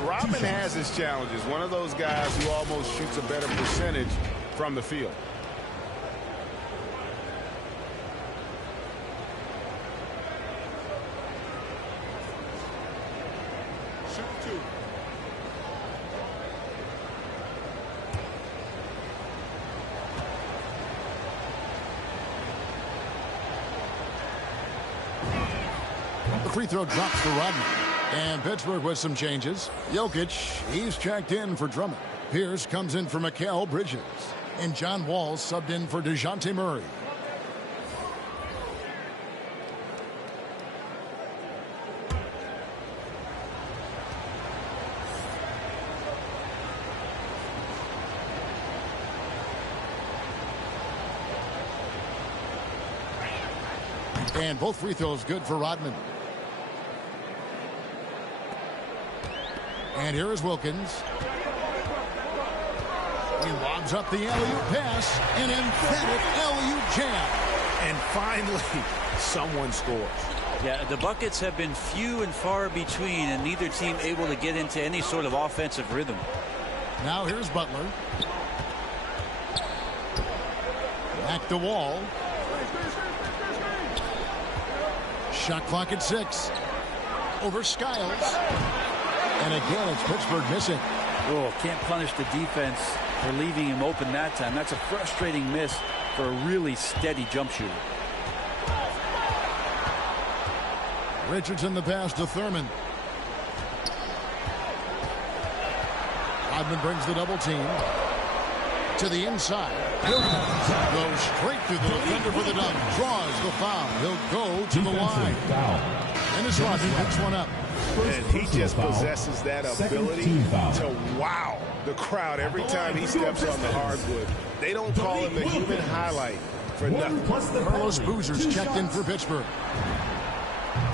Rodman has his challenges. One of those guys who almost shoots a better percentage from the field. Free throw drops for Rodman. And Pittsburgh with some changes. Jokic, he's checked in for Drummond. Pierce comes in for Mikal Bridges. And John Wall subbed in for DeJounte Murray. And both free throws good for Rodman. And here is Wilkins. He lobs up the alley-oop pass. An emphatic alley-oop jam. And finally, someone scores. Yeah, the buckets have been few and far between, and neither team able to get into any sort of offensive rhythm. Now here's Butler. Back to Wall. Shot clock at 6. Over Skiles. And again, it's Pittsburgh missing. Oh, can't punish the defense for leaving him open that time. That's a frustrating miss for a really steady jump shooter. Richardson the pass to Thurman. Rodman brings the double team to the inside. Goes straight through the defender for the dunk. Draws the foul. He'll go to the line. And his Rodman picks one up. And he just possesses that ability to wow the crowd every time he steps on the hardwood. They don't call him the human highlight for nothing. Carlos Boozer's checked in for Pittsburgh.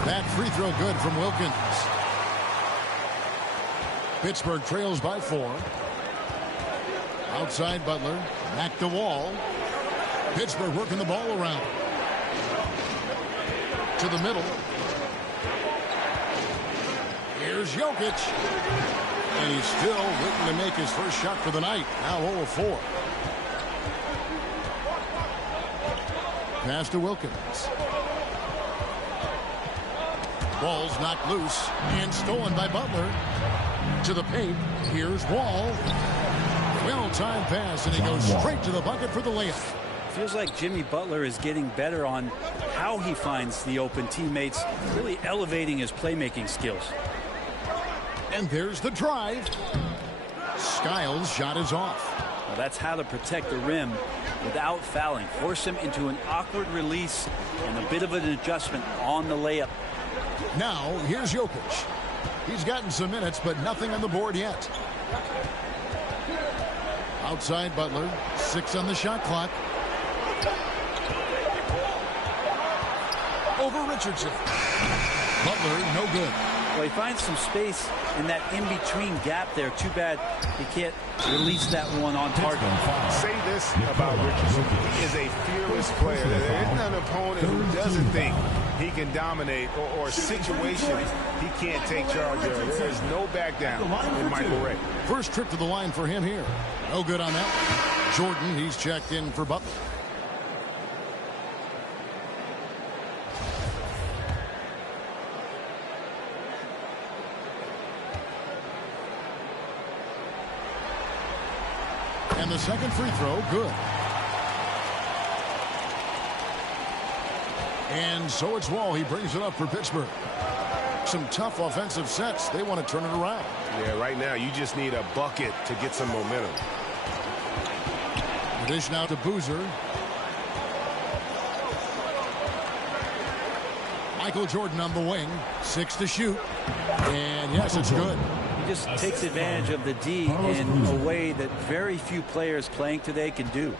That free throw good from Wilkins. Pittsburgh trails by 4. Outside Butler. Back to Wall. Pittsburgh working the ball around. To the middle. Here's Jokic. And he's still waiting to make his first shot for the night. Now 0 of 4. Pass to Wilkins. Ball's knocked loose and stolen by Butler. To the paint. Here's Wall. Well-timed pass, and he goes straight to the bucket for the layup. Feels like Jimmy Butler is getting better on how he finds the open teammates, really elevating his playmaking skills. And there's the drive. Skiles' shot is off. Well, that's how to protect the rim without fouling. Force him into an awkward release and a bit of an adjustment on the layup. Now, here's Jokic. He's gotten some minutes, but nothing on the board yet. Outside Butler. 6 on the shot clock. Over Richardson. Butler, no good. Well, he finds some space in that in-between gap there. Too bad he can't release that one on target. Say this about Richardson. He is a fearless player. There isn't an opponent who doesn't think he can dominate or situation he can't take charge of. There is no back down in Michael Ray. First trip to the line for him here. No good on that one. Jordan, he's checked in for Butler. And the second free throw, good. And so it's Wall. He brings it up for Pittsburgh. Some tough offensive sets. They want to turn it around. Yeah, right now you just need a bucket to get some momentum. The dish now to Boozer. Michael Jordan on the wing. 6 to shoot. And yes, it's good. He just takes advantage of the D in a way that very few players playing today can do.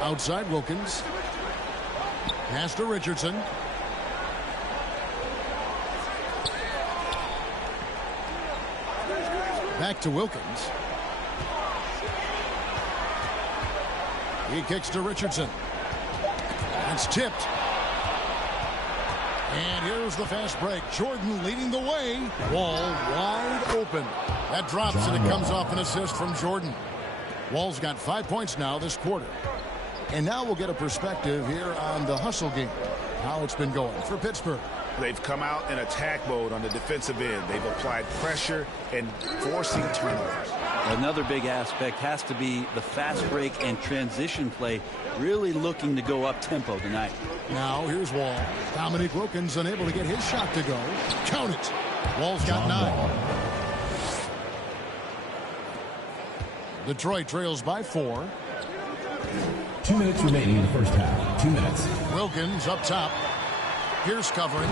Outside Wilkins. Pass to Richardson. Back to Wilkins. He kicks to Richardson. That's tipped. And here's the fast break. Jordan leading the way. Wall wide open. That drops and it comes off an assist from Jordan. Wall's got 5 points now this quarter. And now we'll get a perspective here on the hustle game. How it's been going for Pittsburgh. They've come out in attack mode on the defensive end. They've applied pressure and forcing turnovers. Another big aspect has to be the fast break and transition play, really looking to go up tempo tonight. Now here's Wall. Dominique Wilkins unable to get his shot to go. Count it. Wall's got 9. Detroit trails by 4. 2 minutes remaining in the first half. 2 minutes. Wilkins up top. Pierce covering.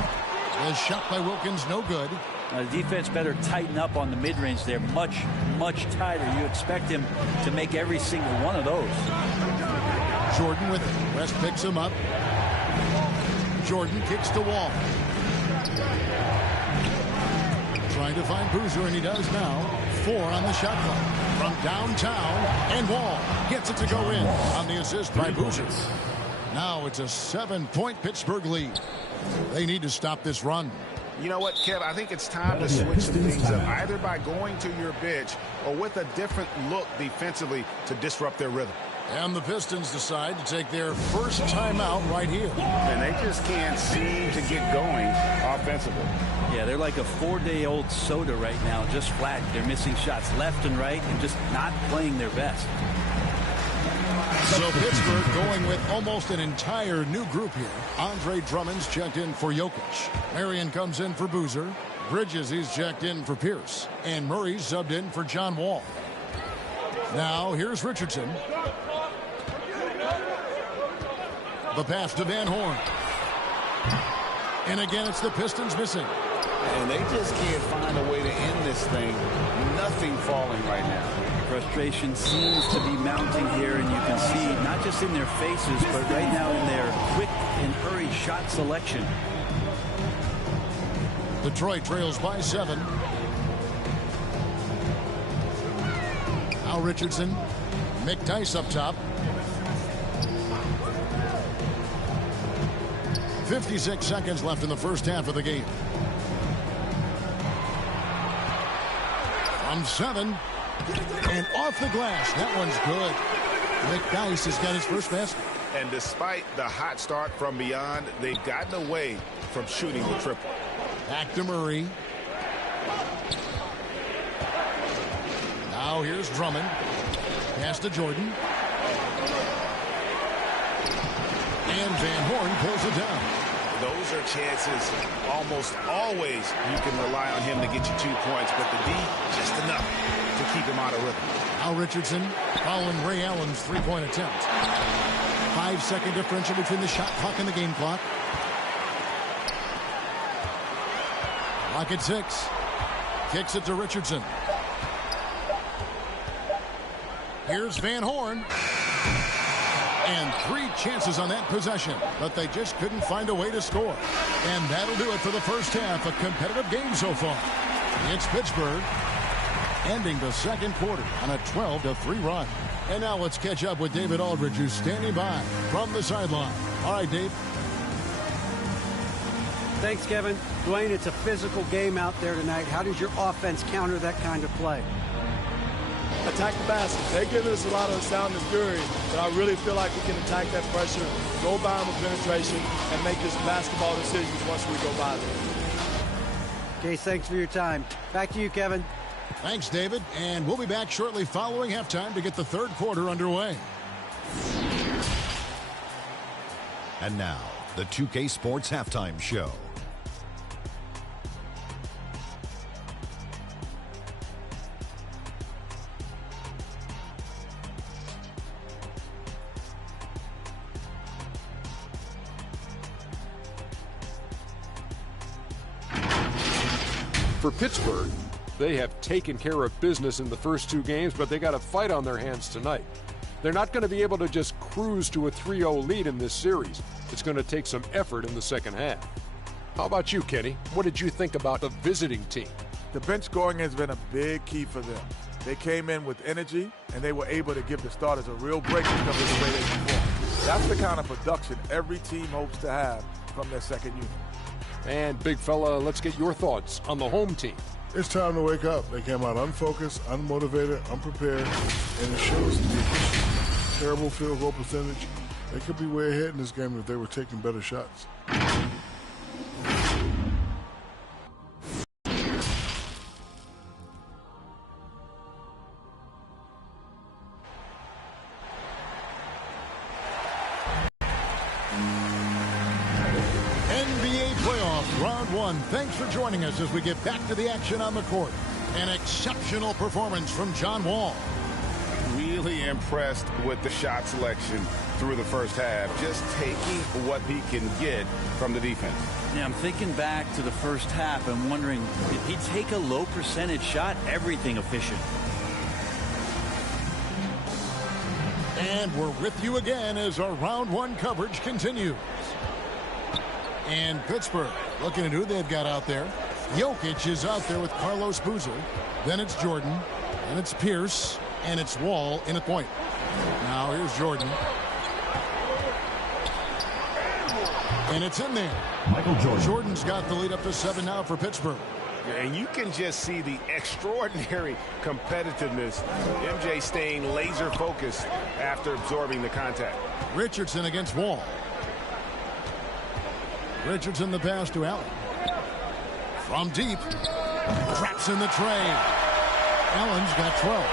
The shot by Wilkins no good. The defense better tighten up on the mid-range there. Much, much tighter. You expect him to make every single one of those. Jordan with it. West picks him up. Jordan kicks to Wall. Trying to find Boozer, and he does now. 4 on the shot clock. From downtown, and Wall gets it to go in on the assist by Boozer. Now it's a 7-point Pittsburgh lead. They need to stop this run. You know what, Kev? I think it's time to switch some things up, either by going to your bench or with a different look defensively to disrupt their rhythm. And the Pistons decide to take their first timeout right here. And they just can't seem to get going offensively. Yeah, they're like a 4-day-old soda right now, just flat. They're missing shots left and right and just not playing their best. So Pittsburgh going with almost an entire new group here. Andre Drummond's checked in for Jokic. Marion comes in for Boozer. Bridges, he's checked in for Pierce. And Murray's subbed in for John Wall. Now here's Richardson. The pass to Van Horn. And again, it's the Pistons missing. And they just can't find a way to end this thing. Nothing falling right now. Frustration seems to be mounting here, and you can see not just in their faces, but right now in their quick and hurried shot selection. Detroit trails by 7. Now Richardson. McDyess up top. 56 seconds left in the first half of the game. From 7. And off the glass. That one's good. McDyess has got his first basket. And despite the hot start from beyond, they've gotten away from shooting the triple. Back to Murray. Now here's Drummond. Pass to Jordan. And Van Horn pulls it down. Those are chances almost always you can rely on him to get you 2 points, but the D, just enough to keep him out of rhythm. Now Richardson following Ray Allen's 3-point attempt. 5-second differential between the shot clock and the game clock. Clock at 6. Kicks it to Richardson. Here's Van Horn. And 3 chances on that possession, but they just couldn't find a way to score. And that'll do it for the first half. A competitive game so far. It's Pittsburgh ending the second quarter on a 12-3 run. And now let's catch up with David Aldridge, who's standing by from the sideline. All right, Dave. Thanks, Kevin. Dwayne, it's a physical game out there tonight. How does your offense counter that kind of play? Attack the basket. They give us a lot of sound and fury, but I really feel like we can attack that pressure, go by them with penetration, and make just basketball decisions once we go by them. Okay, thanks for your time. Back to you, Kevin. Thanks, David. And we'll be back shortly following halftime to get the third quarter underway. And now, the 2K Sports Halftime Show. For Pittsburgh, they have taken care of business in the first 2 games, but they got a fight on their hands tonight. They're not going to be able to just cruise to a 3-0 lead in this series. It's going to take some effort in the second half. How about you, Kenny? What did you think about the visiting team? The bench scoring has been a big key for them. They came in with energy, and they were able to give the starters a real break because of the way they performed. That's the kind of production every team hopes to have from their second unit. And, big fella, let's get your thoughts on the home team. It's time to wake up. They came out unfocused, unmotivated, unprepared, and it shows the terrible field goal percentage. They could be way ahead in this game if they were taking better shots. Round 1. Thanks for joining us as we get back to the action on the court. An exceptional performance from John Wall. Really impressed with the shot selection through the first half, just taking what he can get from the defense. Yeah, I'm thinking back to the first half and wondering, did he take a low percentage shot? Everything efficient. And we're with you again as our round one coverage continues. And Pittsburgh looking at who they've got out there. Jokic is out there with Carlos Boozer. Then it's Jordan. And it's Pierce. And it's Wall in at point. Now here's Jordan. And it's in there. Michael Jordan. Jordan's got the lead up to 7 now for Pittsburgh. And you can just see the extraordinary competitiveness. MJ staying laser focused after absorbing the contact. Richardson against Wall. Richardson the pass to Allen. From deep. Traps in the tray. Allen's got 12.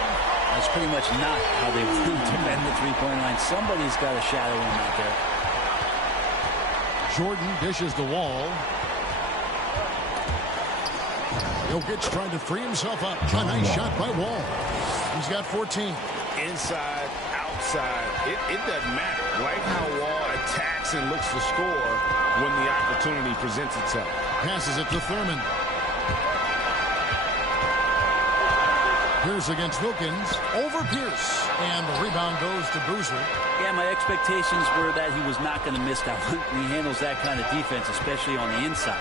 That's pretty much not how they want to defend the three-point line. Somebody's got to shadow him out there. Jordan dishes the Wall. Jokic trying to free himself up. A nice shot by Wall. He's got 14. Inside, outside, it doesn't matter. Like how Wall attacks and looks to score when the opportunity presents itself. Passes it to Thurman. Pierce against Wilkins. Over Pierce. And the rebound goes to Boozer. Yeah, my expectations were that he was not going to miss that one. He handles that kind of defense, especially on the inside.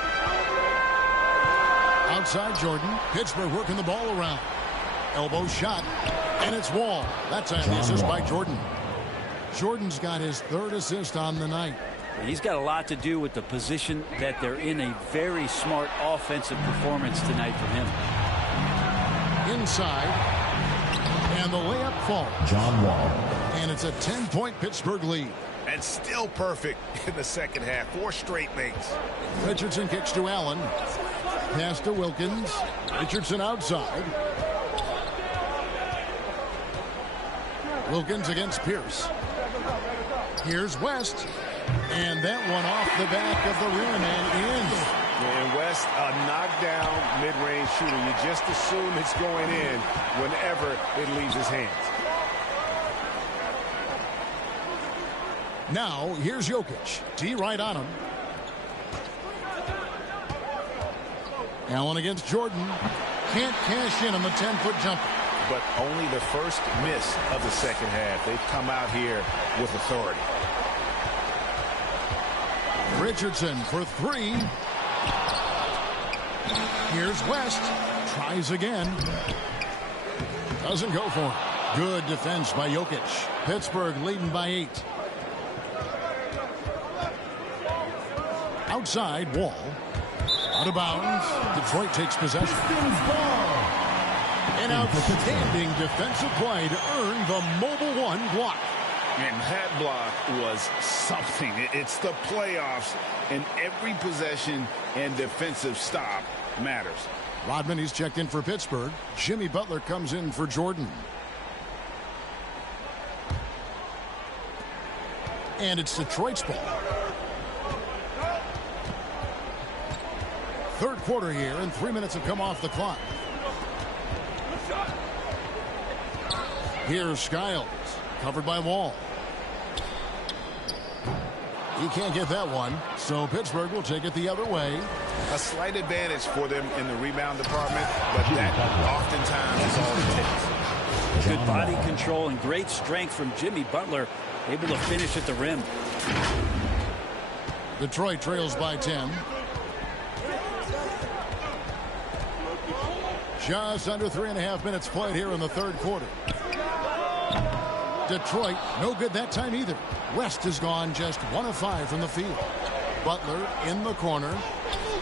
Outside Jordan. Pittsburgh working the ball around. Elbow shot. And it's Wall. That time the assist by Jordan. Jordan's got his third assist on the night. He's got a lot to do with the position that they're in. A very smart offensive performance tonight from him. Inside. And the layup falls. John Wall. And it's a 10-point Pittsburgh lead. And still perfect in the second half. 4 straight makes. Richardson kicks to Allen. Pass to Wilkins. Richardson outside. Wilkins against Pierce. Here's West. And that one off the back of the rim and in. And West, a knockdown mid-range shooter. You just assume it's going in whenever it leaves his hands. Now, here's Jokic. T right on him. Allen against Jordan. Can't cash in on the 10-foot jumper. But only the first miss of the second half. They've come out here with authority. Richardson for 3. Here's West. Tries again. Doesn't go for it. Good defense by Jokic. Pittsburgh leading by 8. Outside, Wall. Out of bounds. Detroit takes possession. An outstanding defensive play to earn the Mobile One block. And that block was something. It's the playoffs, and every possession and defensive stop matters. Rodman, he's checked in for Pittsburgh. Jimmy Butler comes in for Jordan. And it's Detroit's ball. Third quarter here, and 3 minutes have come off the clock. Here's Skiles, covered by Wall. He can't get that one, so Pittsburgh will take it the other way. A slight advantage for them in the rebound department, but that oftentimes is all it takes. Good body control and great strength from Jimmy Butler, able to finish at the rim. Detroit trails by 10. Just under 3.5 minutes played here in the third quarter. Detroit, no good that time either. West has gone just 1 of 5 from the field. Butler in the corner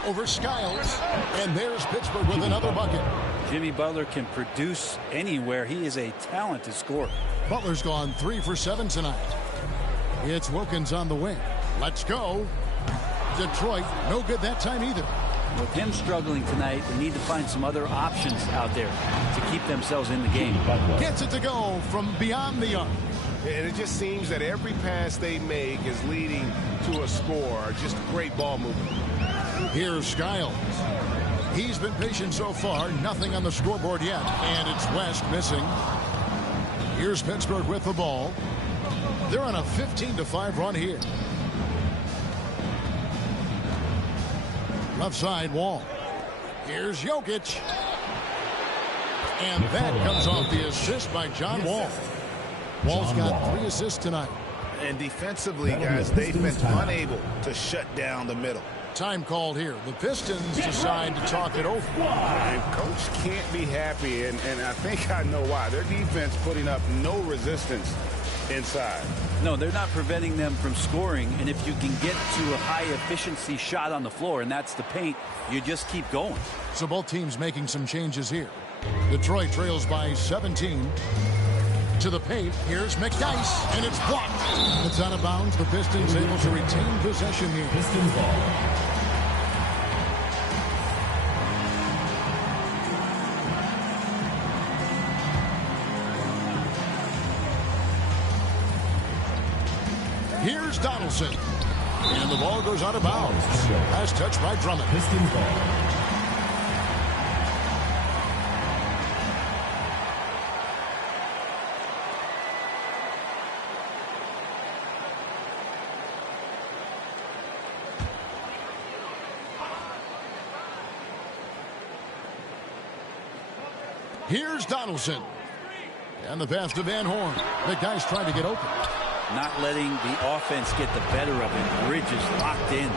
over Skiles, and there's Pittsburgh with another bucket. Jimmy Butler can produce anywhere. He is a talented scorer. Butler's gone 3 for 7 tonight. It's Wilkins on the wing. Let's go. Detroit, no good that time either. With him struggling tonight, they need to find some other options out there to keep themselves in the game. Gets it to go from beyond the arc. And it just seems that every pass they make is leading to a score. Just great ball movement. Here's Skiles. He's been patient so far. Nothing on the scoreboard yet. And it's West missing. Here's Pittsburgh with the ball. They're on a 15-5 run here. Left side wall. Here's Jokic. And that comes off the assist by John Wall. Wall's got 3 assists tonight. And defensively, guys, they've been unable to shut down the middle. Time called here. The Pistons decide to talk it over. And coach can't be happy, and I think I know why. Their defense putting up no resistance inside. No, they're not preventing them from scoring, and if you can get to a high-efficiency shot on the floor, and that's the paint, you just keep going. So both teams making some changes here. Detroit trails by 17. To the paint, here's McDyess, and it's blocked. It's out of bounds. The Pistons able to retain possession here. Pistons ball. Here's Donaldson. And the ball goes out of bounds. Pass touched by Drummond. Pistons ball. Here's Donaldson. And the pass to Van Horn. The guy's trying to get open. Not letting the offense get the better of it. Bridges locked in.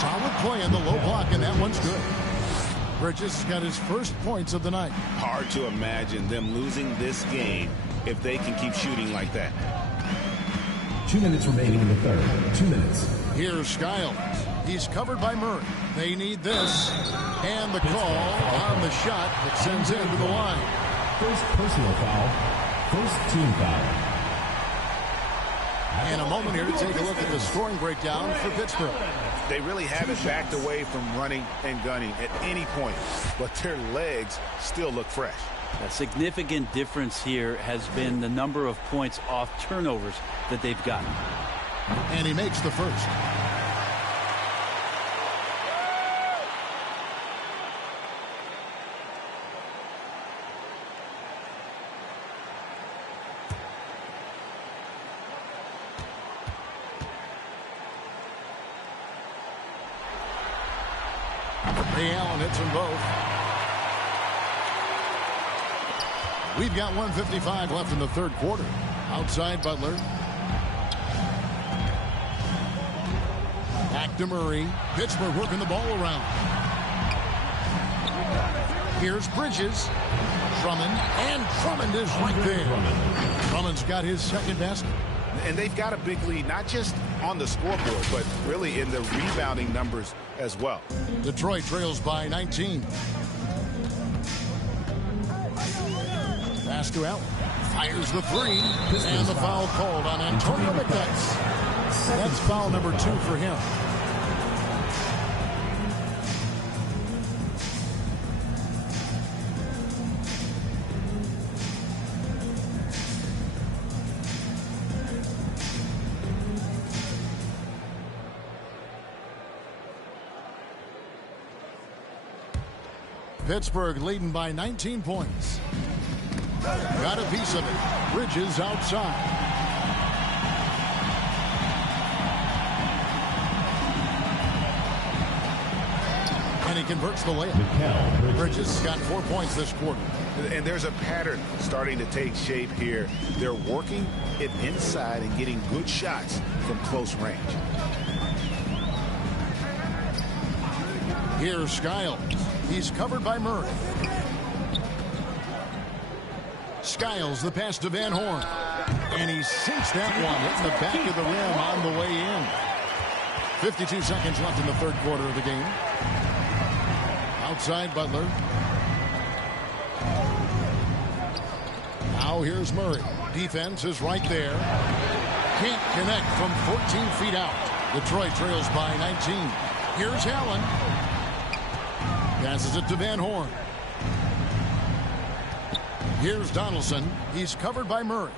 Solid play in the low block, and that one's good. Bridges has got his first points of the night. Hard to imagine them losing this game if they can keep shooting like that. 2 minutes remaining in the third. 2 minutes. Here's Skiles. He's covered by Murray. They need this. And the call on the shot that sends him to the line. First personal foul. First team foul. In a moment here to take a look at the scoring breakdown for Pittsburgh. They really haven't backed away from running and gunning at any point, but their legs still look fresh. A significant difference here has been the number of points off turnovers that they've gotten. And he makes the first. Ray Allen hits them both. We've got 1:55 left in the third quarter. Outside Butler. Back to Murray. Pittsburgh working the ball around. Here's Bridges. Drummond. And Drummond is right there. Drummond's got his second basket. And they've got a big lead, not just on the scoreboard, but really in the rebounding numbers as well. Detroit trails by 19. Pass to Allen. Fires the three. And the foul called on Antonio McDyess. That's foul number 2 for him. Pittsburgh leading by 19 points. Got a piece of it. Bridges outside. And he converts the layup. Bridges got 4 points this quarter. And there's a pattern starting to take shape here. They're working it inside and getting good shots from close range. Here's Skiles. He's covered by Murray. Skiles, the pass to Van Horn. And he sinks that one, hitting the back of the rim on the way in. 52 seconds left in the third quarter of the game. Outside Butler. Now here's Murray. Defense is right there. Can't connect from 14 feet out. Detroit trails by 19. Here's Allen. Passes it to Van Horn. Here's Donaldson. He's covered by Murray.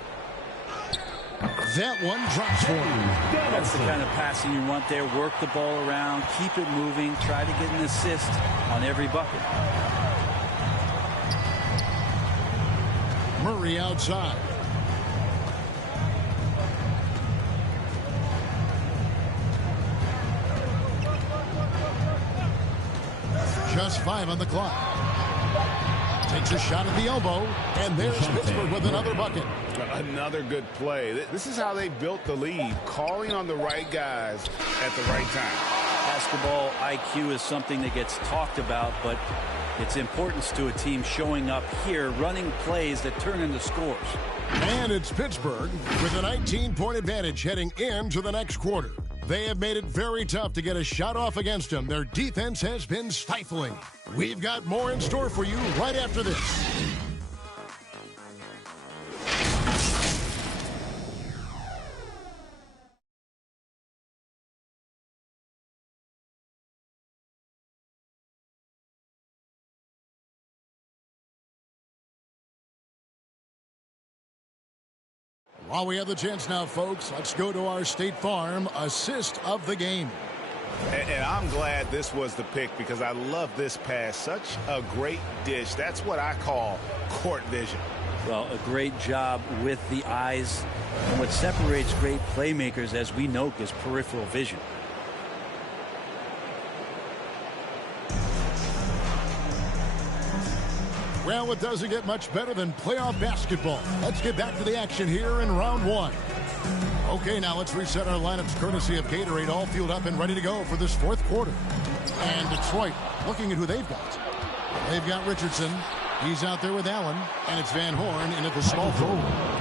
That one drops for him. That's the kind of passing you want there. Work the ball around, keep it moving, try to get an assist on every bucket. Murray outside. Just 5 on the clock. Takes a shot at the elbow, and there's Pittsburgh with another bucket. Another good play. This is how they built the lead, calling on the right guys at the right time. Basketball IQ is something that gets talked about, but its importance to a team showing up here, running plays that turn into scores. And it's Pittsburgh with a 19-point advantage heading into the next quarter. They have made it very tough to get a shot off against them. Their defense has been stifling. We've got more in store for you right after this. While we have the chance now, folks, let's go to our State Farm assist of the game. And I'm glad this was the pick because I love this pass. Such a great dish. That's what I call court vision. Well, a great job with the eyes. And what separates great playmakers, as we know, is peripheral vision. Well, it doesn't get much better than playoff basketball. Let's get back to the action here in round 1. Okay, now let's reset our lineups courtesy of Gatorade, all fueled up and ready to go for this fourth quarter. And Detroit, looking at who they've got. They've got Richardson. He's out there with Allen. And it's Van Horn into the small forward.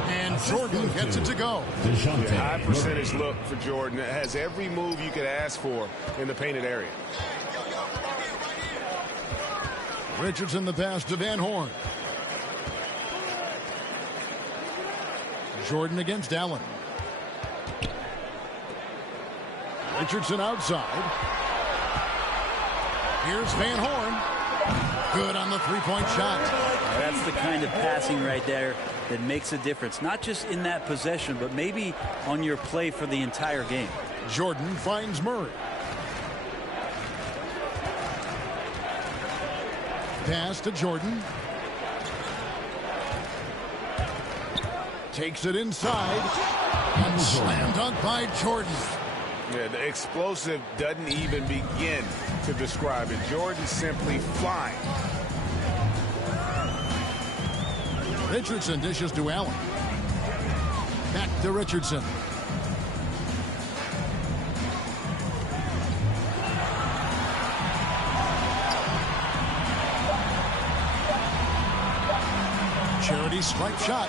And Jordan gets it to go. High percentage look for Jordan. It has every move you could ask for in the painted area. Richardson the pass to Van Horn. Jordan against Allen. Richardson outside. Here's Van Horn. Good on the three-point shot. That's the kind of passing right there that makes a difference. Not just in that possession, but maybe on your play for the entire game. Jordan finds Murray. Pass to Jordan. Takes it inside. And slam dunk by Jordan. Yeah, the explosive doesn't even begin to describe it. Jordan simply flying. Richardson dishes to Allen. Back to Richardson. Charity stripe shot.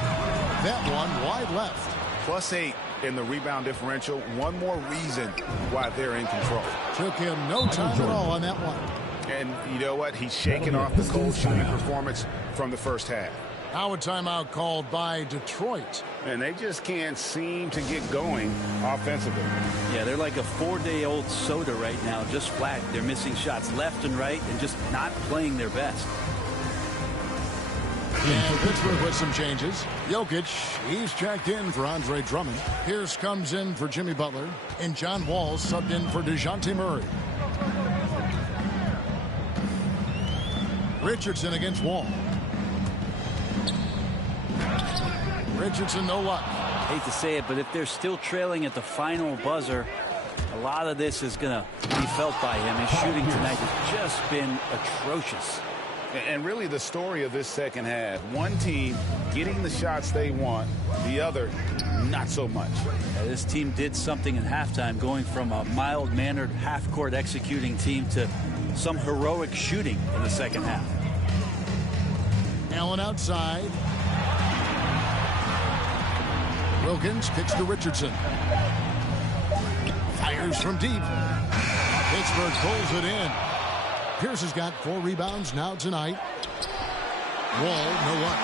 That one wide left. +8 in the rebound differential. One more reason why they're in control. Took him no time at all on that one. And you know what? He's shaking off the cold shooting performance from the first half. Now a timeout called by Detroit. And they just can't seem to get going offensively. Yeah, they're like a 4-day-old soda right now, just flat. They're missing shots left and right and just not playing their best. And Pittsburgh with some changes. Jokic, he's checked in for Andre Drummond. Pierce comes in for Jimmy Butler. And John Wall subbed in for DeJounte Murray. Richardson against Wall. Richardson, no luck. Hate to say it, but if they're still trailing at the final buzzer, a lot of this is going to be felt by him. His shooting tonight has just been atrocious. And really the story of this second half, one team getting the shots they want, the other not so much. Yeah, this team did something in halftime, going from a mild-mannered half-court executing team to some heroic shooting in the second half. Allen outside. Wilkins kicks to Richardson. Fires from deep. Pittsburgh pulls it in. Pierce has got 4 rebounds now tonight. Wall, no luck.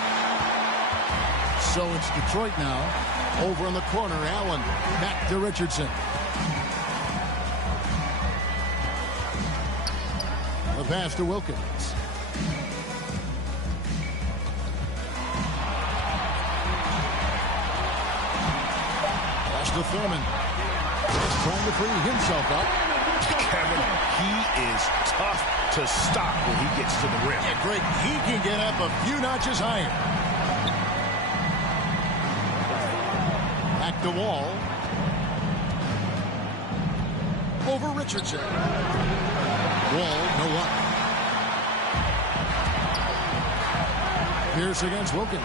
So it's Detroit now. Over in the corner, Allen. Back to Richardson. The pass to Wilkins. to Thurman. He's trying to free himself up. Kevin, he is tough to stop when he gets to the rim. Yeah, Greg, he can get up a few notches higher. Back to Wall. Over Richardson. Wall, no luck. Pierce against Wilkins.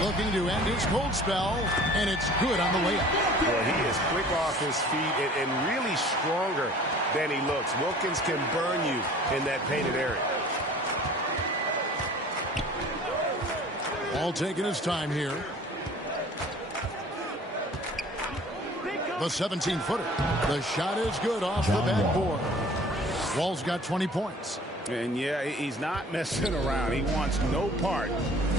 Looking to end his cold spell, and it's good on the way up. Well, he is quick off his feet and really stronger than he looks. Wilkins can burn you in that painted area. All taking his time here. The 17-footer. The shot is good off the backboard. Wall's got 20 points. And yeah, he's not messing around. He wants no part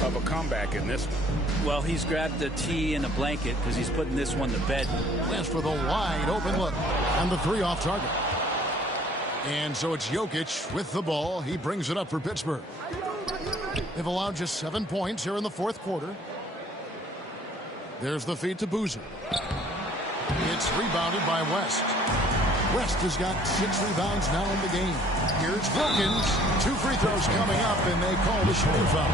of a comeback in this one. Well, he's grabbed a tee and a blanket because he's putting this one to bed. West with a wide open look. And the three off target. And so it's Jokic with the ball. He brings it up for Pittsburgh. They've allowed just 7 points here in the fourth quarter. There's the feed to Boozer. It's rebounded by West. West has got 6 rebounds now in the game. Here's Wilkins. 2 free throws coming up, and they call the shooting foul.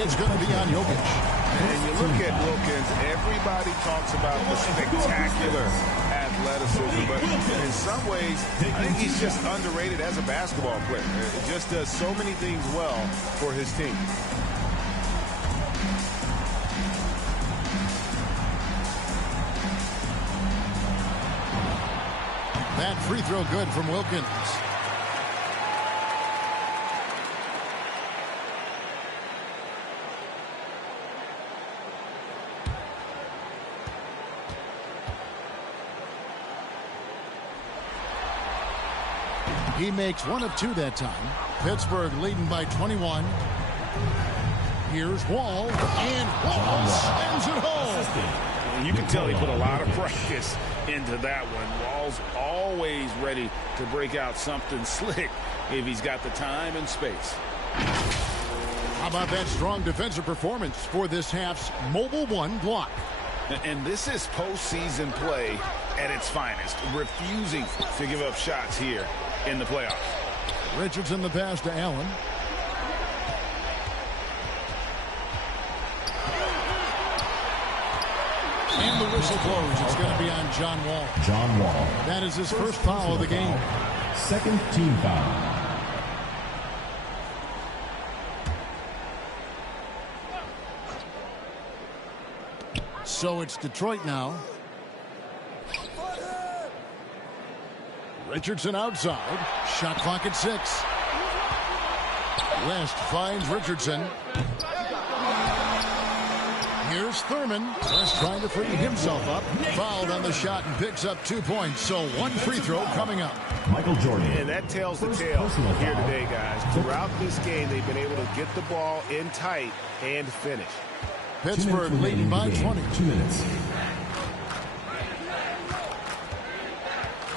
It's going to be on Jokic. And you look at Wilkins, everybody talks about the spectacular athleticism, but in some ways, I think he's just underrated as a basketball player. He just does so many things well for his team. That free throw good from Wilkins. He makes 1 of 2 that time. Pittsburgh leading by 21. Here's Wall, and Wall slams it home. You can tell he put a lot of practice into that one. Wall's always ready to break out something slick if he's got the time and space. How about that strong defensive performance for this half's Mobile One block? And this is postseason play at its finest, refusing to give up shots here in the playoffs. Richardson the pass to Allen. And the whistle blows. It's going to be on John Wall. John Wall. That is his first foul of the game. Second team foul. So it's Detroit now. Richardson outside. Shot clock at 6. West finds Richardson. Here's Thurman. West trying to free himself up. Fouled on the shot and picks up 2 points. So 1 free throw coming up. Michael Jordan. And that tells the tale here today, guys. Throughout this game, they've been able to get the ball in tight and finish. Pittsburgh leading by 20. 2 minutes.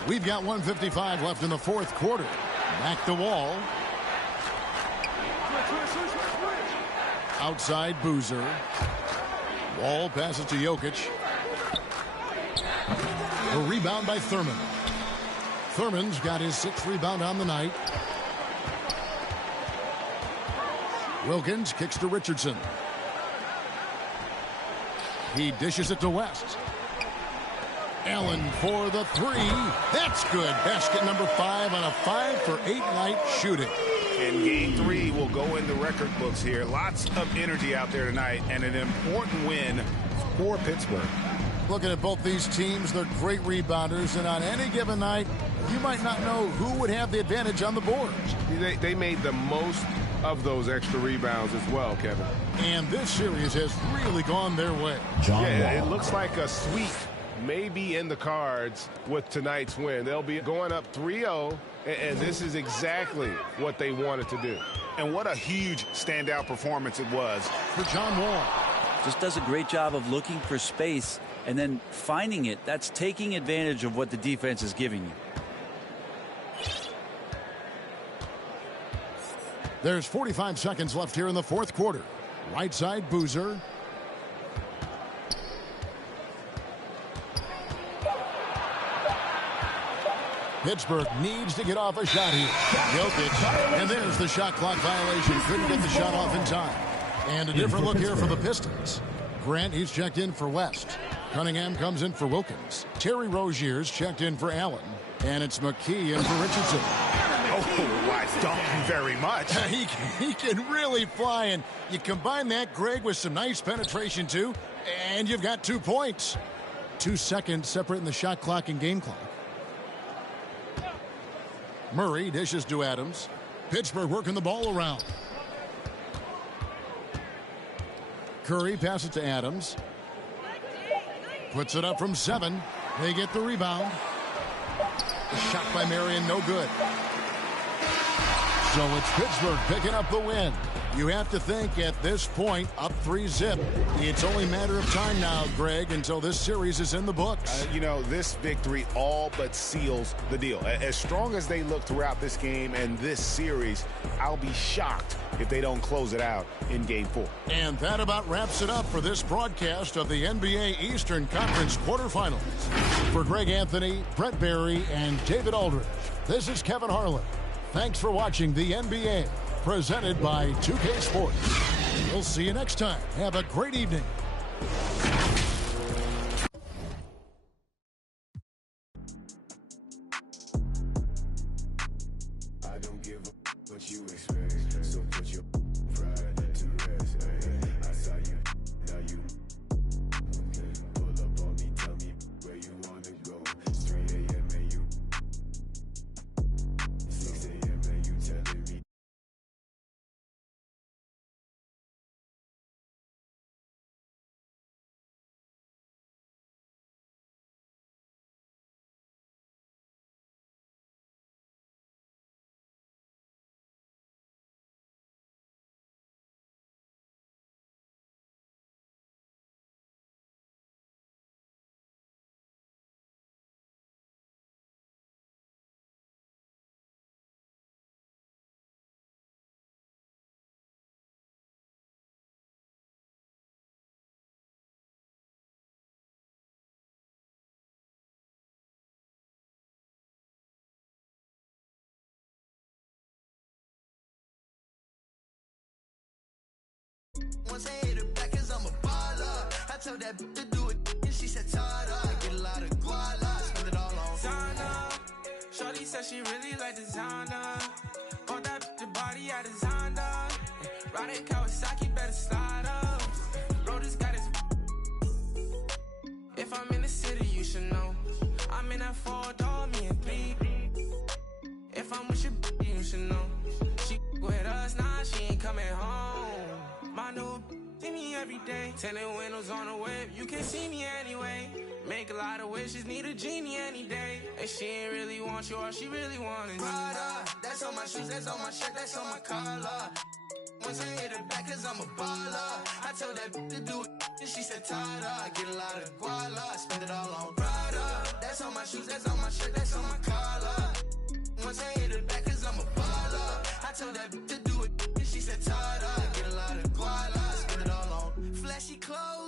We've got 1:55 left in the fourth quarter. Back to Wall. Outside Boozer. Wall passes to Jokic. A rebound by Thurman. Thurman's got his 6th rebound on the night. Wilkins kicks to Richardson. He dishes it to West. Allen for the 3. That's good. Basket number 5 on a 5-for-8 night shooting. And game 3 will go in the record books here. Lots of energy out there tonight and an important win for Pittsburgh. Looking at both these teams, they're great rebounders, and on any given night, you might not know who would have the advantage on the boards. They made the most of those extra rebounds as well, Kevin. And this series has really gone their way. It looks like a sweep may be in the cards with tonight's win. They'll be going up 3-0, and this is exactly what they wanted to do. And what a huge standout performance it was for John Wall. Just does a great job of looking for space and then finding it. That's taking advantage of what the defense is giving you. There's 45 seconds left here in the fourth quarter. Right side, Boozer. Pittsburgh needs to get off a shot here. Jokic, and there's the shot clock violation. Couldn't get the shot off in time. And a different look here for the Pistons. Grant, he's checked in for West. Cunningham comes in for Wilkins. Terry Rozier's checked in for Allen. And it's McKee in for Richardson. Oh, I thank you very much. He can really fly, and you combine that, Greg, with some nice penetration, too, and you've got 2 points. 2 seconds separating the shot clock and game clock. Murray dishes to Adams. Pittsburgh working the ball around. Curry passes to Adams. Puts it up from 7. They get the rebound. The shot by Marion, no good. So it's Pittsburgh picking up the win. You have to think at this point, up 3-zip. It's only a matter of time now, Greg, until this series is in the books. This victory all but seals the deal. As strong as they look throughout this game and this series, I'll be shocked if they don't close it out in Game 4. And that about wraps it up for this broadcast of the NBA Eastern Conference quarterfinals. For Greg Anthony, Brett Barry, and David Aldridge, this is Kevin Harlan. Thanks for watching the NBA, presented by 2K Sports. We'll see you next time. Have a great evening. I don't give a what you expect, so put your pride to rest. I saw you, now you pull up on me, tell me where you wanna go. It's 3 a.m. and you 6 a.m. and you telling me. Once I hit her back cause I'm a baller. I told that bitch to do it and she said tada. I get a lot of guala, spend it all on Zana. Shorty said she really like designer. Bought that bitch the body I designed her. Riding Kawasaki, better slide up. Rollers got his. If I'm in the city, you should know. I'm in that 4-door, me and 3. If I'm with your bitch, you should know. She with us, nah, she ain't coming home. My new see me every day. Tinted windows on the whip, you can see me anyway. Make a lot of wishes, need a genie any day. And she ain't really want you, all she really want is Prada, that's on my shoes, that's on my shirt, that's on my collar. Once I hit her back cause I'm a baller. I told that bitch to do it and she said tada. I get a lot of guala, spend it all on Prada. That's on my shoes, that's on my shirt, that's on my collar. Once I hit her back cause I'm a baller. I told that bitch to do it and she said tada. I get a lot of guala, spend it all on flashy clothes.